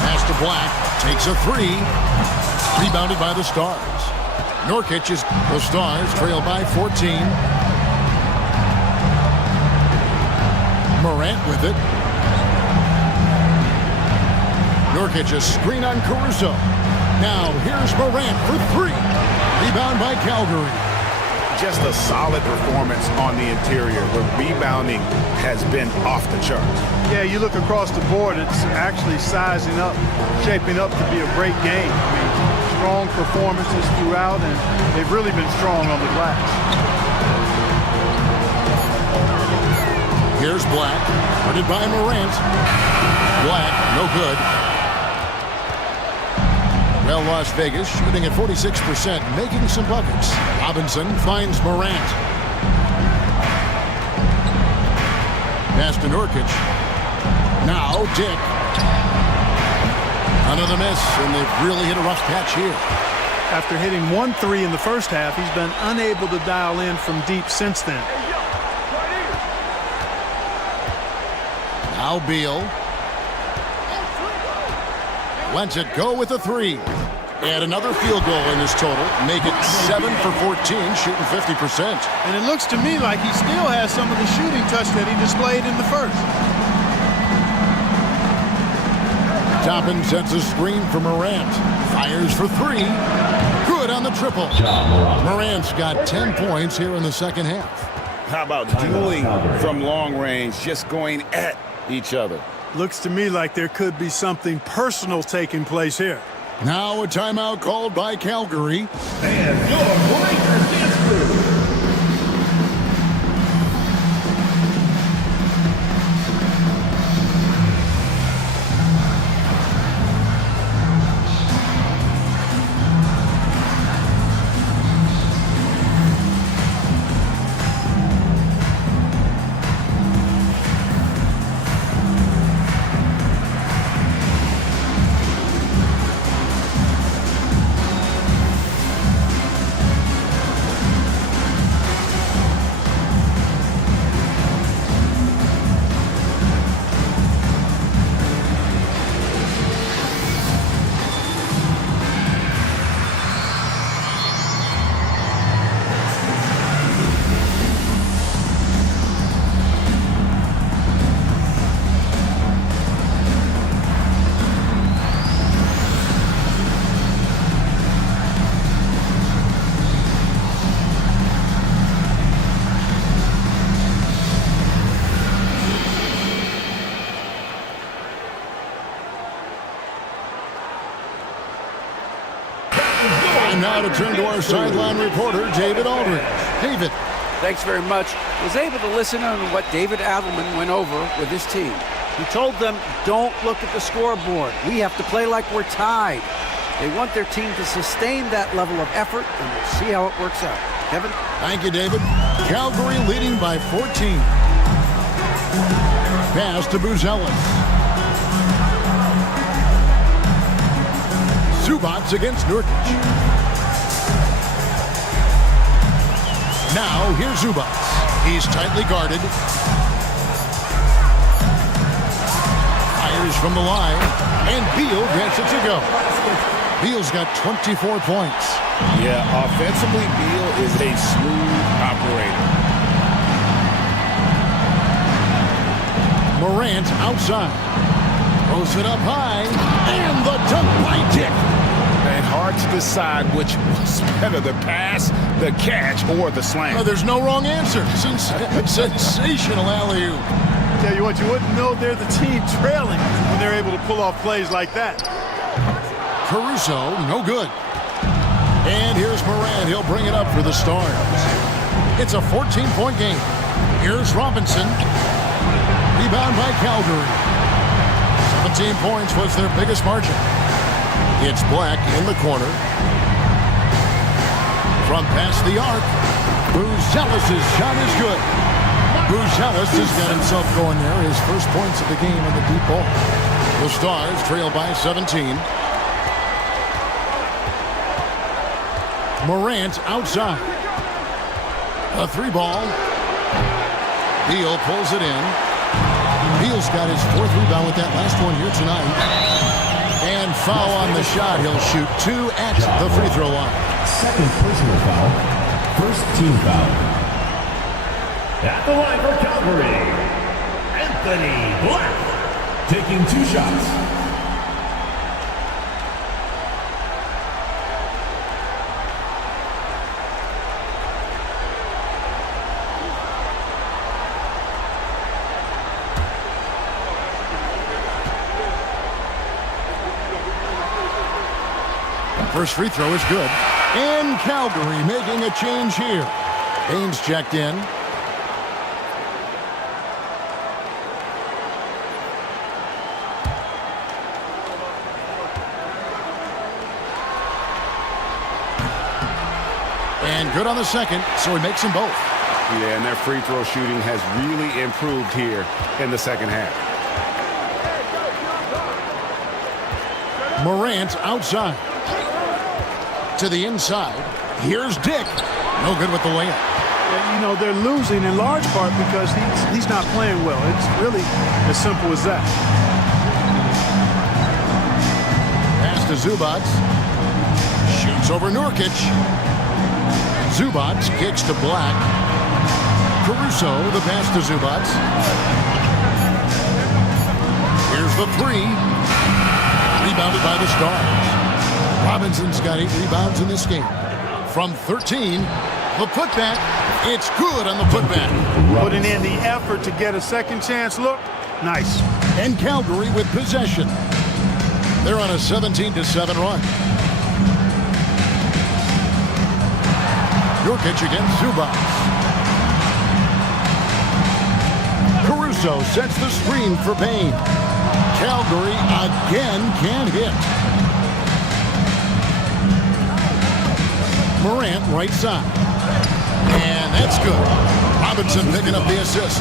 Pass to Black. Takes a 3. Rebounded by the Stars. Nurkic is the Stars trail by 14. Morant with it. Nurkic a screen on Caruso. Now here's Morant for 3. Rebound by Calgary. Just a solid performance on the interior. The rebounding has been off the charts. Yeah, you look across the board, it's actually sizing up, shaping up to be a great game. I mean, strong performances throughout, and they've really been strong on the glass. Here's Black, guarded by Morant. Black, no good. Well, Las Vegas shooting at 46%, making some buckets. Robinson finds Morant. Pass to Nurkic. Now Dick. Another miss, and they've really hit a rough patch here. After hitting 1 3 in the first half, he's been unable to dial in from deep since then. Now Beal. Lets it go with a 3. And another field goal in his total. Make it 7 for 14, shooting 50%. And it looks to me like he still has some of the shooting touch that he displayed in the first. Toppin sets a screen for Morant. Fires for 3. Good on the triple. Morant's got 10 points here in the second half. How about dueling from long range, just going at each other? Looks to me like there could be something personal taking place here. Now a timeout called by Calgary. And your Breakers dance crew. Now to turn to our sideline reporter, David Aldridge. David. Thanks very much. Was able to listen on what David Adelman went over with his team. He told them, don't look at the scoreboard. We have to play like we're tied. They want their team to sustain that level of effort, and we'll see how it works out. Kevin? Thank you, David. Calgary leading by 14. Pass to Buzelis. Zubats against Nurkic. Now, here's Zubats. He's tightly guarded. Fires from the line. And Beal gets it to go. Beal's got 24 points. Yeah, offensively, Beal is a smooth operator. Morant outside. Throws it up high. And the dunk by Dick. And hard to decide which was better, the pass, the catch, or the slam. There's no wrong answer. Sensational alley-oop. Tell you what, you wouldn't know they're the team trailing when they're able to pull off plays like that. Caruso, no good. And here's Morant. He'll bring it up for the Stars. It's a 14-point game. Here's Robinson. Rebound by Calgary. 17 points was their biggest margin. It's Black in the corner. From past the arc, Buzelis' shot is good. Buzelis has got himself going there. His first points of the game in the deep ball. The Stars trail by 17. Morant outside. A 3-ball. Beal pulls it in. Beal's got his 4th rebound with that last one here tonight. And foul on the shot. He'll shoot 2 at the free throw line. Second personal foul. First team foul. At the line for Calgary, Anthony Black, taking 2 shots. First free throw is good. And Calgary making a change here. Baines checked in. And good on the second, so he makes them both. Yeah, and their free throw shooting has really improved here in the second half. Morant outside. To the inside. Here's Dick. No good with the layup. Yeah, you know, they're losing in large part because he's not playing well. It's really as simple as that. Pass to Zubac. Shoots over Nurkic. Zubac kicks to Black. Caruso, the pass to Zubac. Here's the 3. Rebounded by the Stars. Robinson's got 8 rebounds in this game. From 13, the putback. It's good on the putback. Putting in the effort to get a second chance look. Nice. And Calgary with possession. They're on a 17-7 run. Nurkic against Zubac. Caruso sets the screen for Payne. Calgary again can't hit. Morant right side. And that's good. Robinson picking up the assist.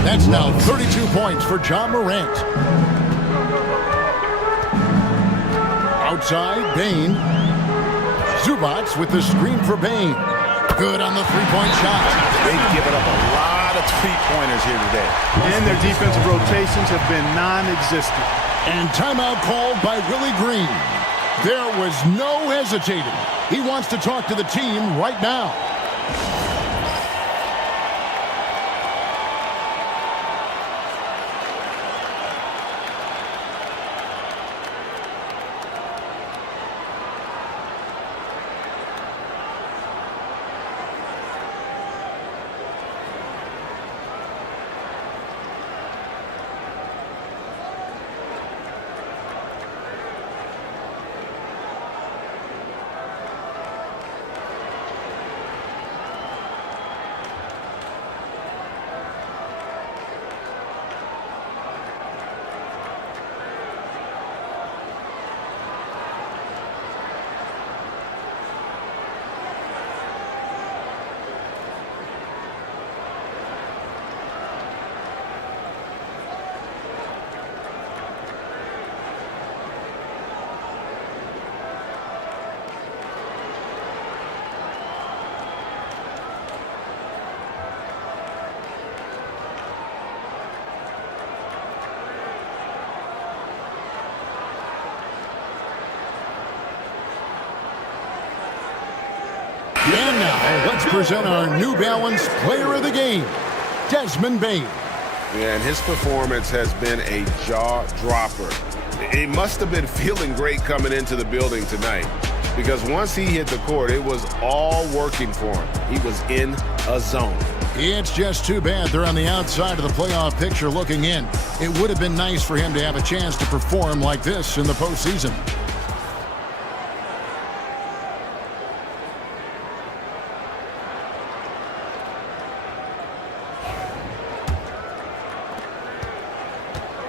That's now 32 points for John Morant. Outside, Bain. Zubac with the screen for Bain. Good on the 3-point shot. They've given up a lot of 3-pointers here today. And their defensive rotations have been non-existent. And timeout called by Willie Green. There was no hesitating. He wants to talk to the team right now. And now, let's present our New Balance Player of the Game, Desmond Bain. Yeah, and his performance has been a jaw-dropper. He must have been feeling great coming into the building tonight, because once he hit the court, it was all working for him. He was in a zone. It's just too bad they're on the outside of the playoff picture looking in. It would have been nice for him to have a chance to perform like this in the postseason.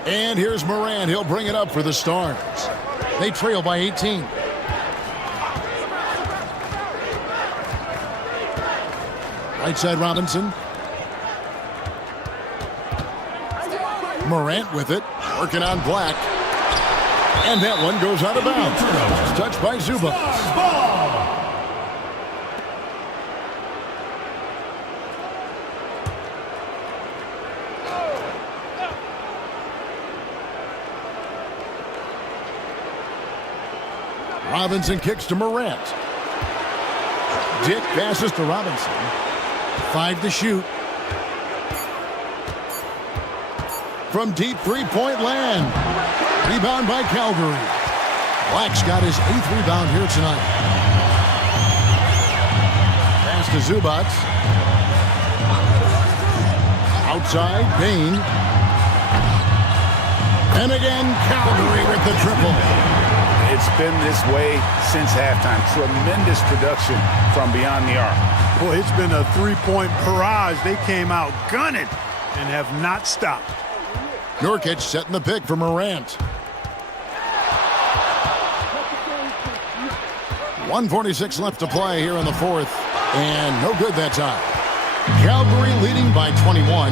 And here's Morant. He'll bring it up for the Stars. They trail by 18. Right side Robinson. Morant with it. Working on Black. And that one goes out of bounds. It's touched by Zubac. Robinson kicks to Morant. Dick passes to Robinson. 5 to shoot. From deep three-point land. Rebound by Calgary. Black's got his 8th rebound here tonight. Pass to Zubac. Outside, Bain. And again, Calgary with the triple. It's been this way since halftime. Tremendous production from beyond the arc. Boy, it's been a three-point barrage. They came out gunning and have not stopped. Nurkic setting the pick for Morant. 1:46 left to play here in the fourth. And no good that time. Calgary leading by 21.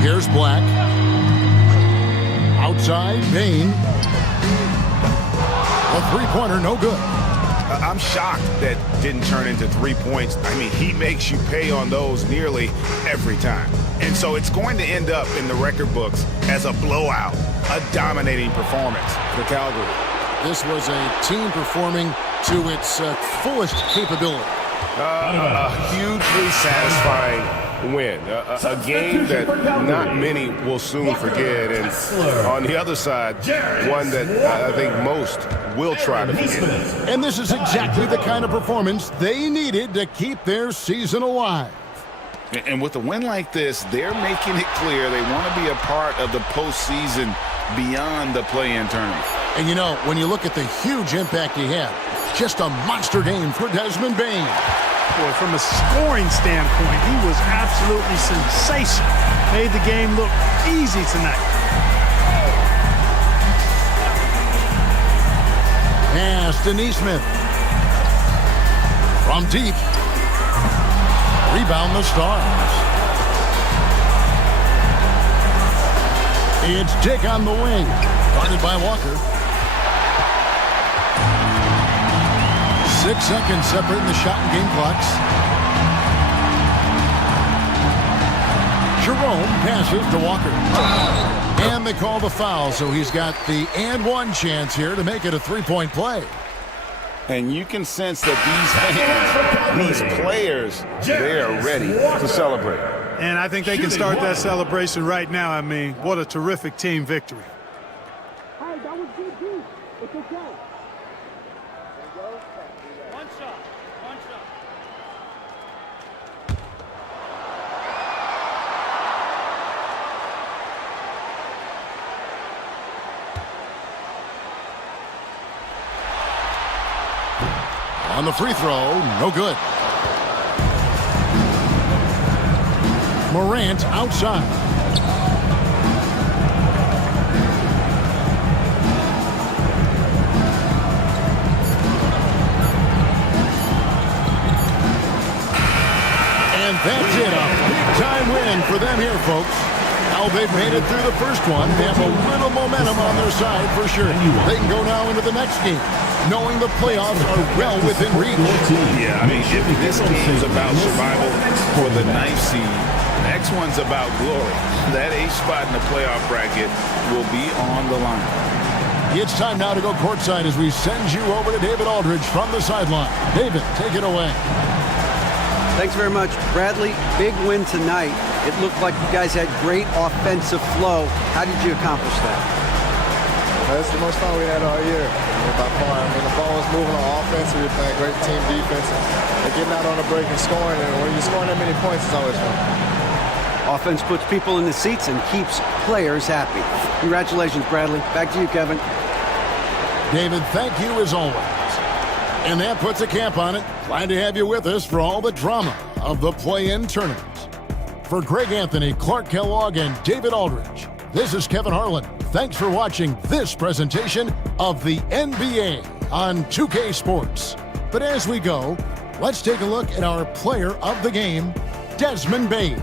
Here's Black. Outside, Bain. A three-pointer, no good. I'm shocked that didn't turn into 3 points. I mean, he makes you pay on those nearly every time. And so it's going to end up in the record books as a blowout, a dominating performance for Calgary. This was a team performing to its fullest capability. A hugely satisfying win. A game that not many will soon forget. And on the other side, one that I think most will try to forget. And this is exactly the kind of performance they needed to keep their season alive. And with a win like this, they're making it clear they want to be a part of the postseason beyond the play-in tournament. And you know, when you look at the huge impact he had, just a monster game for Desmond Bain. Boy, from a scoring standpoint, he was absolutely sensational. Made the game look easy tonight. Pass to Neesmith. From deep. Rebound the Stars. It's Dick on the wing. Guarded by Walker. 6 seconds separating the shot and game clocks. Jerome passes to Walker. And they call the foul, so he's got the and one chance here to make it a three-point play. And you can sense that these fans, these players, they are ready to celebrate. And I think they can start that celebration right now. I mean, what a terrific team victory. Hey, that was good, dude. It's okay. One shot. One shot. On the free throw, no good. Morant outside. And that's it, a big-time win for them here, folks. Now they've made it through the first one. They have a little momentum on their side for sure. They can go now into the next game, knowing the playoffs are well within reach. Yeah, I mean, if this game's about survival for the 9th seed, the next one's about glory. That 8th spot in the playoff bracket will be on the line. It's time now to go courtside as we send you over to David Aldridge from the sideline. David, take it away. Thanks very much, Bradley. Big win tonight. It looked like you guys had great offensive flow. How did you accomplish that? That's the most fun we had all year. By far. I mean, the ball was moving on offense. We were playing great team defense. And getting out on the break and scoring. And when you're scoring that many points, it's always fun. Offense puts people in the seats and keeps players happy. Congratulations, Bradley. Back to you, Kevin. David, thank you as always. And that puts a cap on it. Glad to have you with us for all the drama of the play-in tournament. For Greg Anthony, Clark Kellogg, and David Aldridge, this is Kevin Harlan. Thanks for watching this presentation of the NBA on 2K Sports. But as we go, let's take a look at our player of the game, Desmond Bane.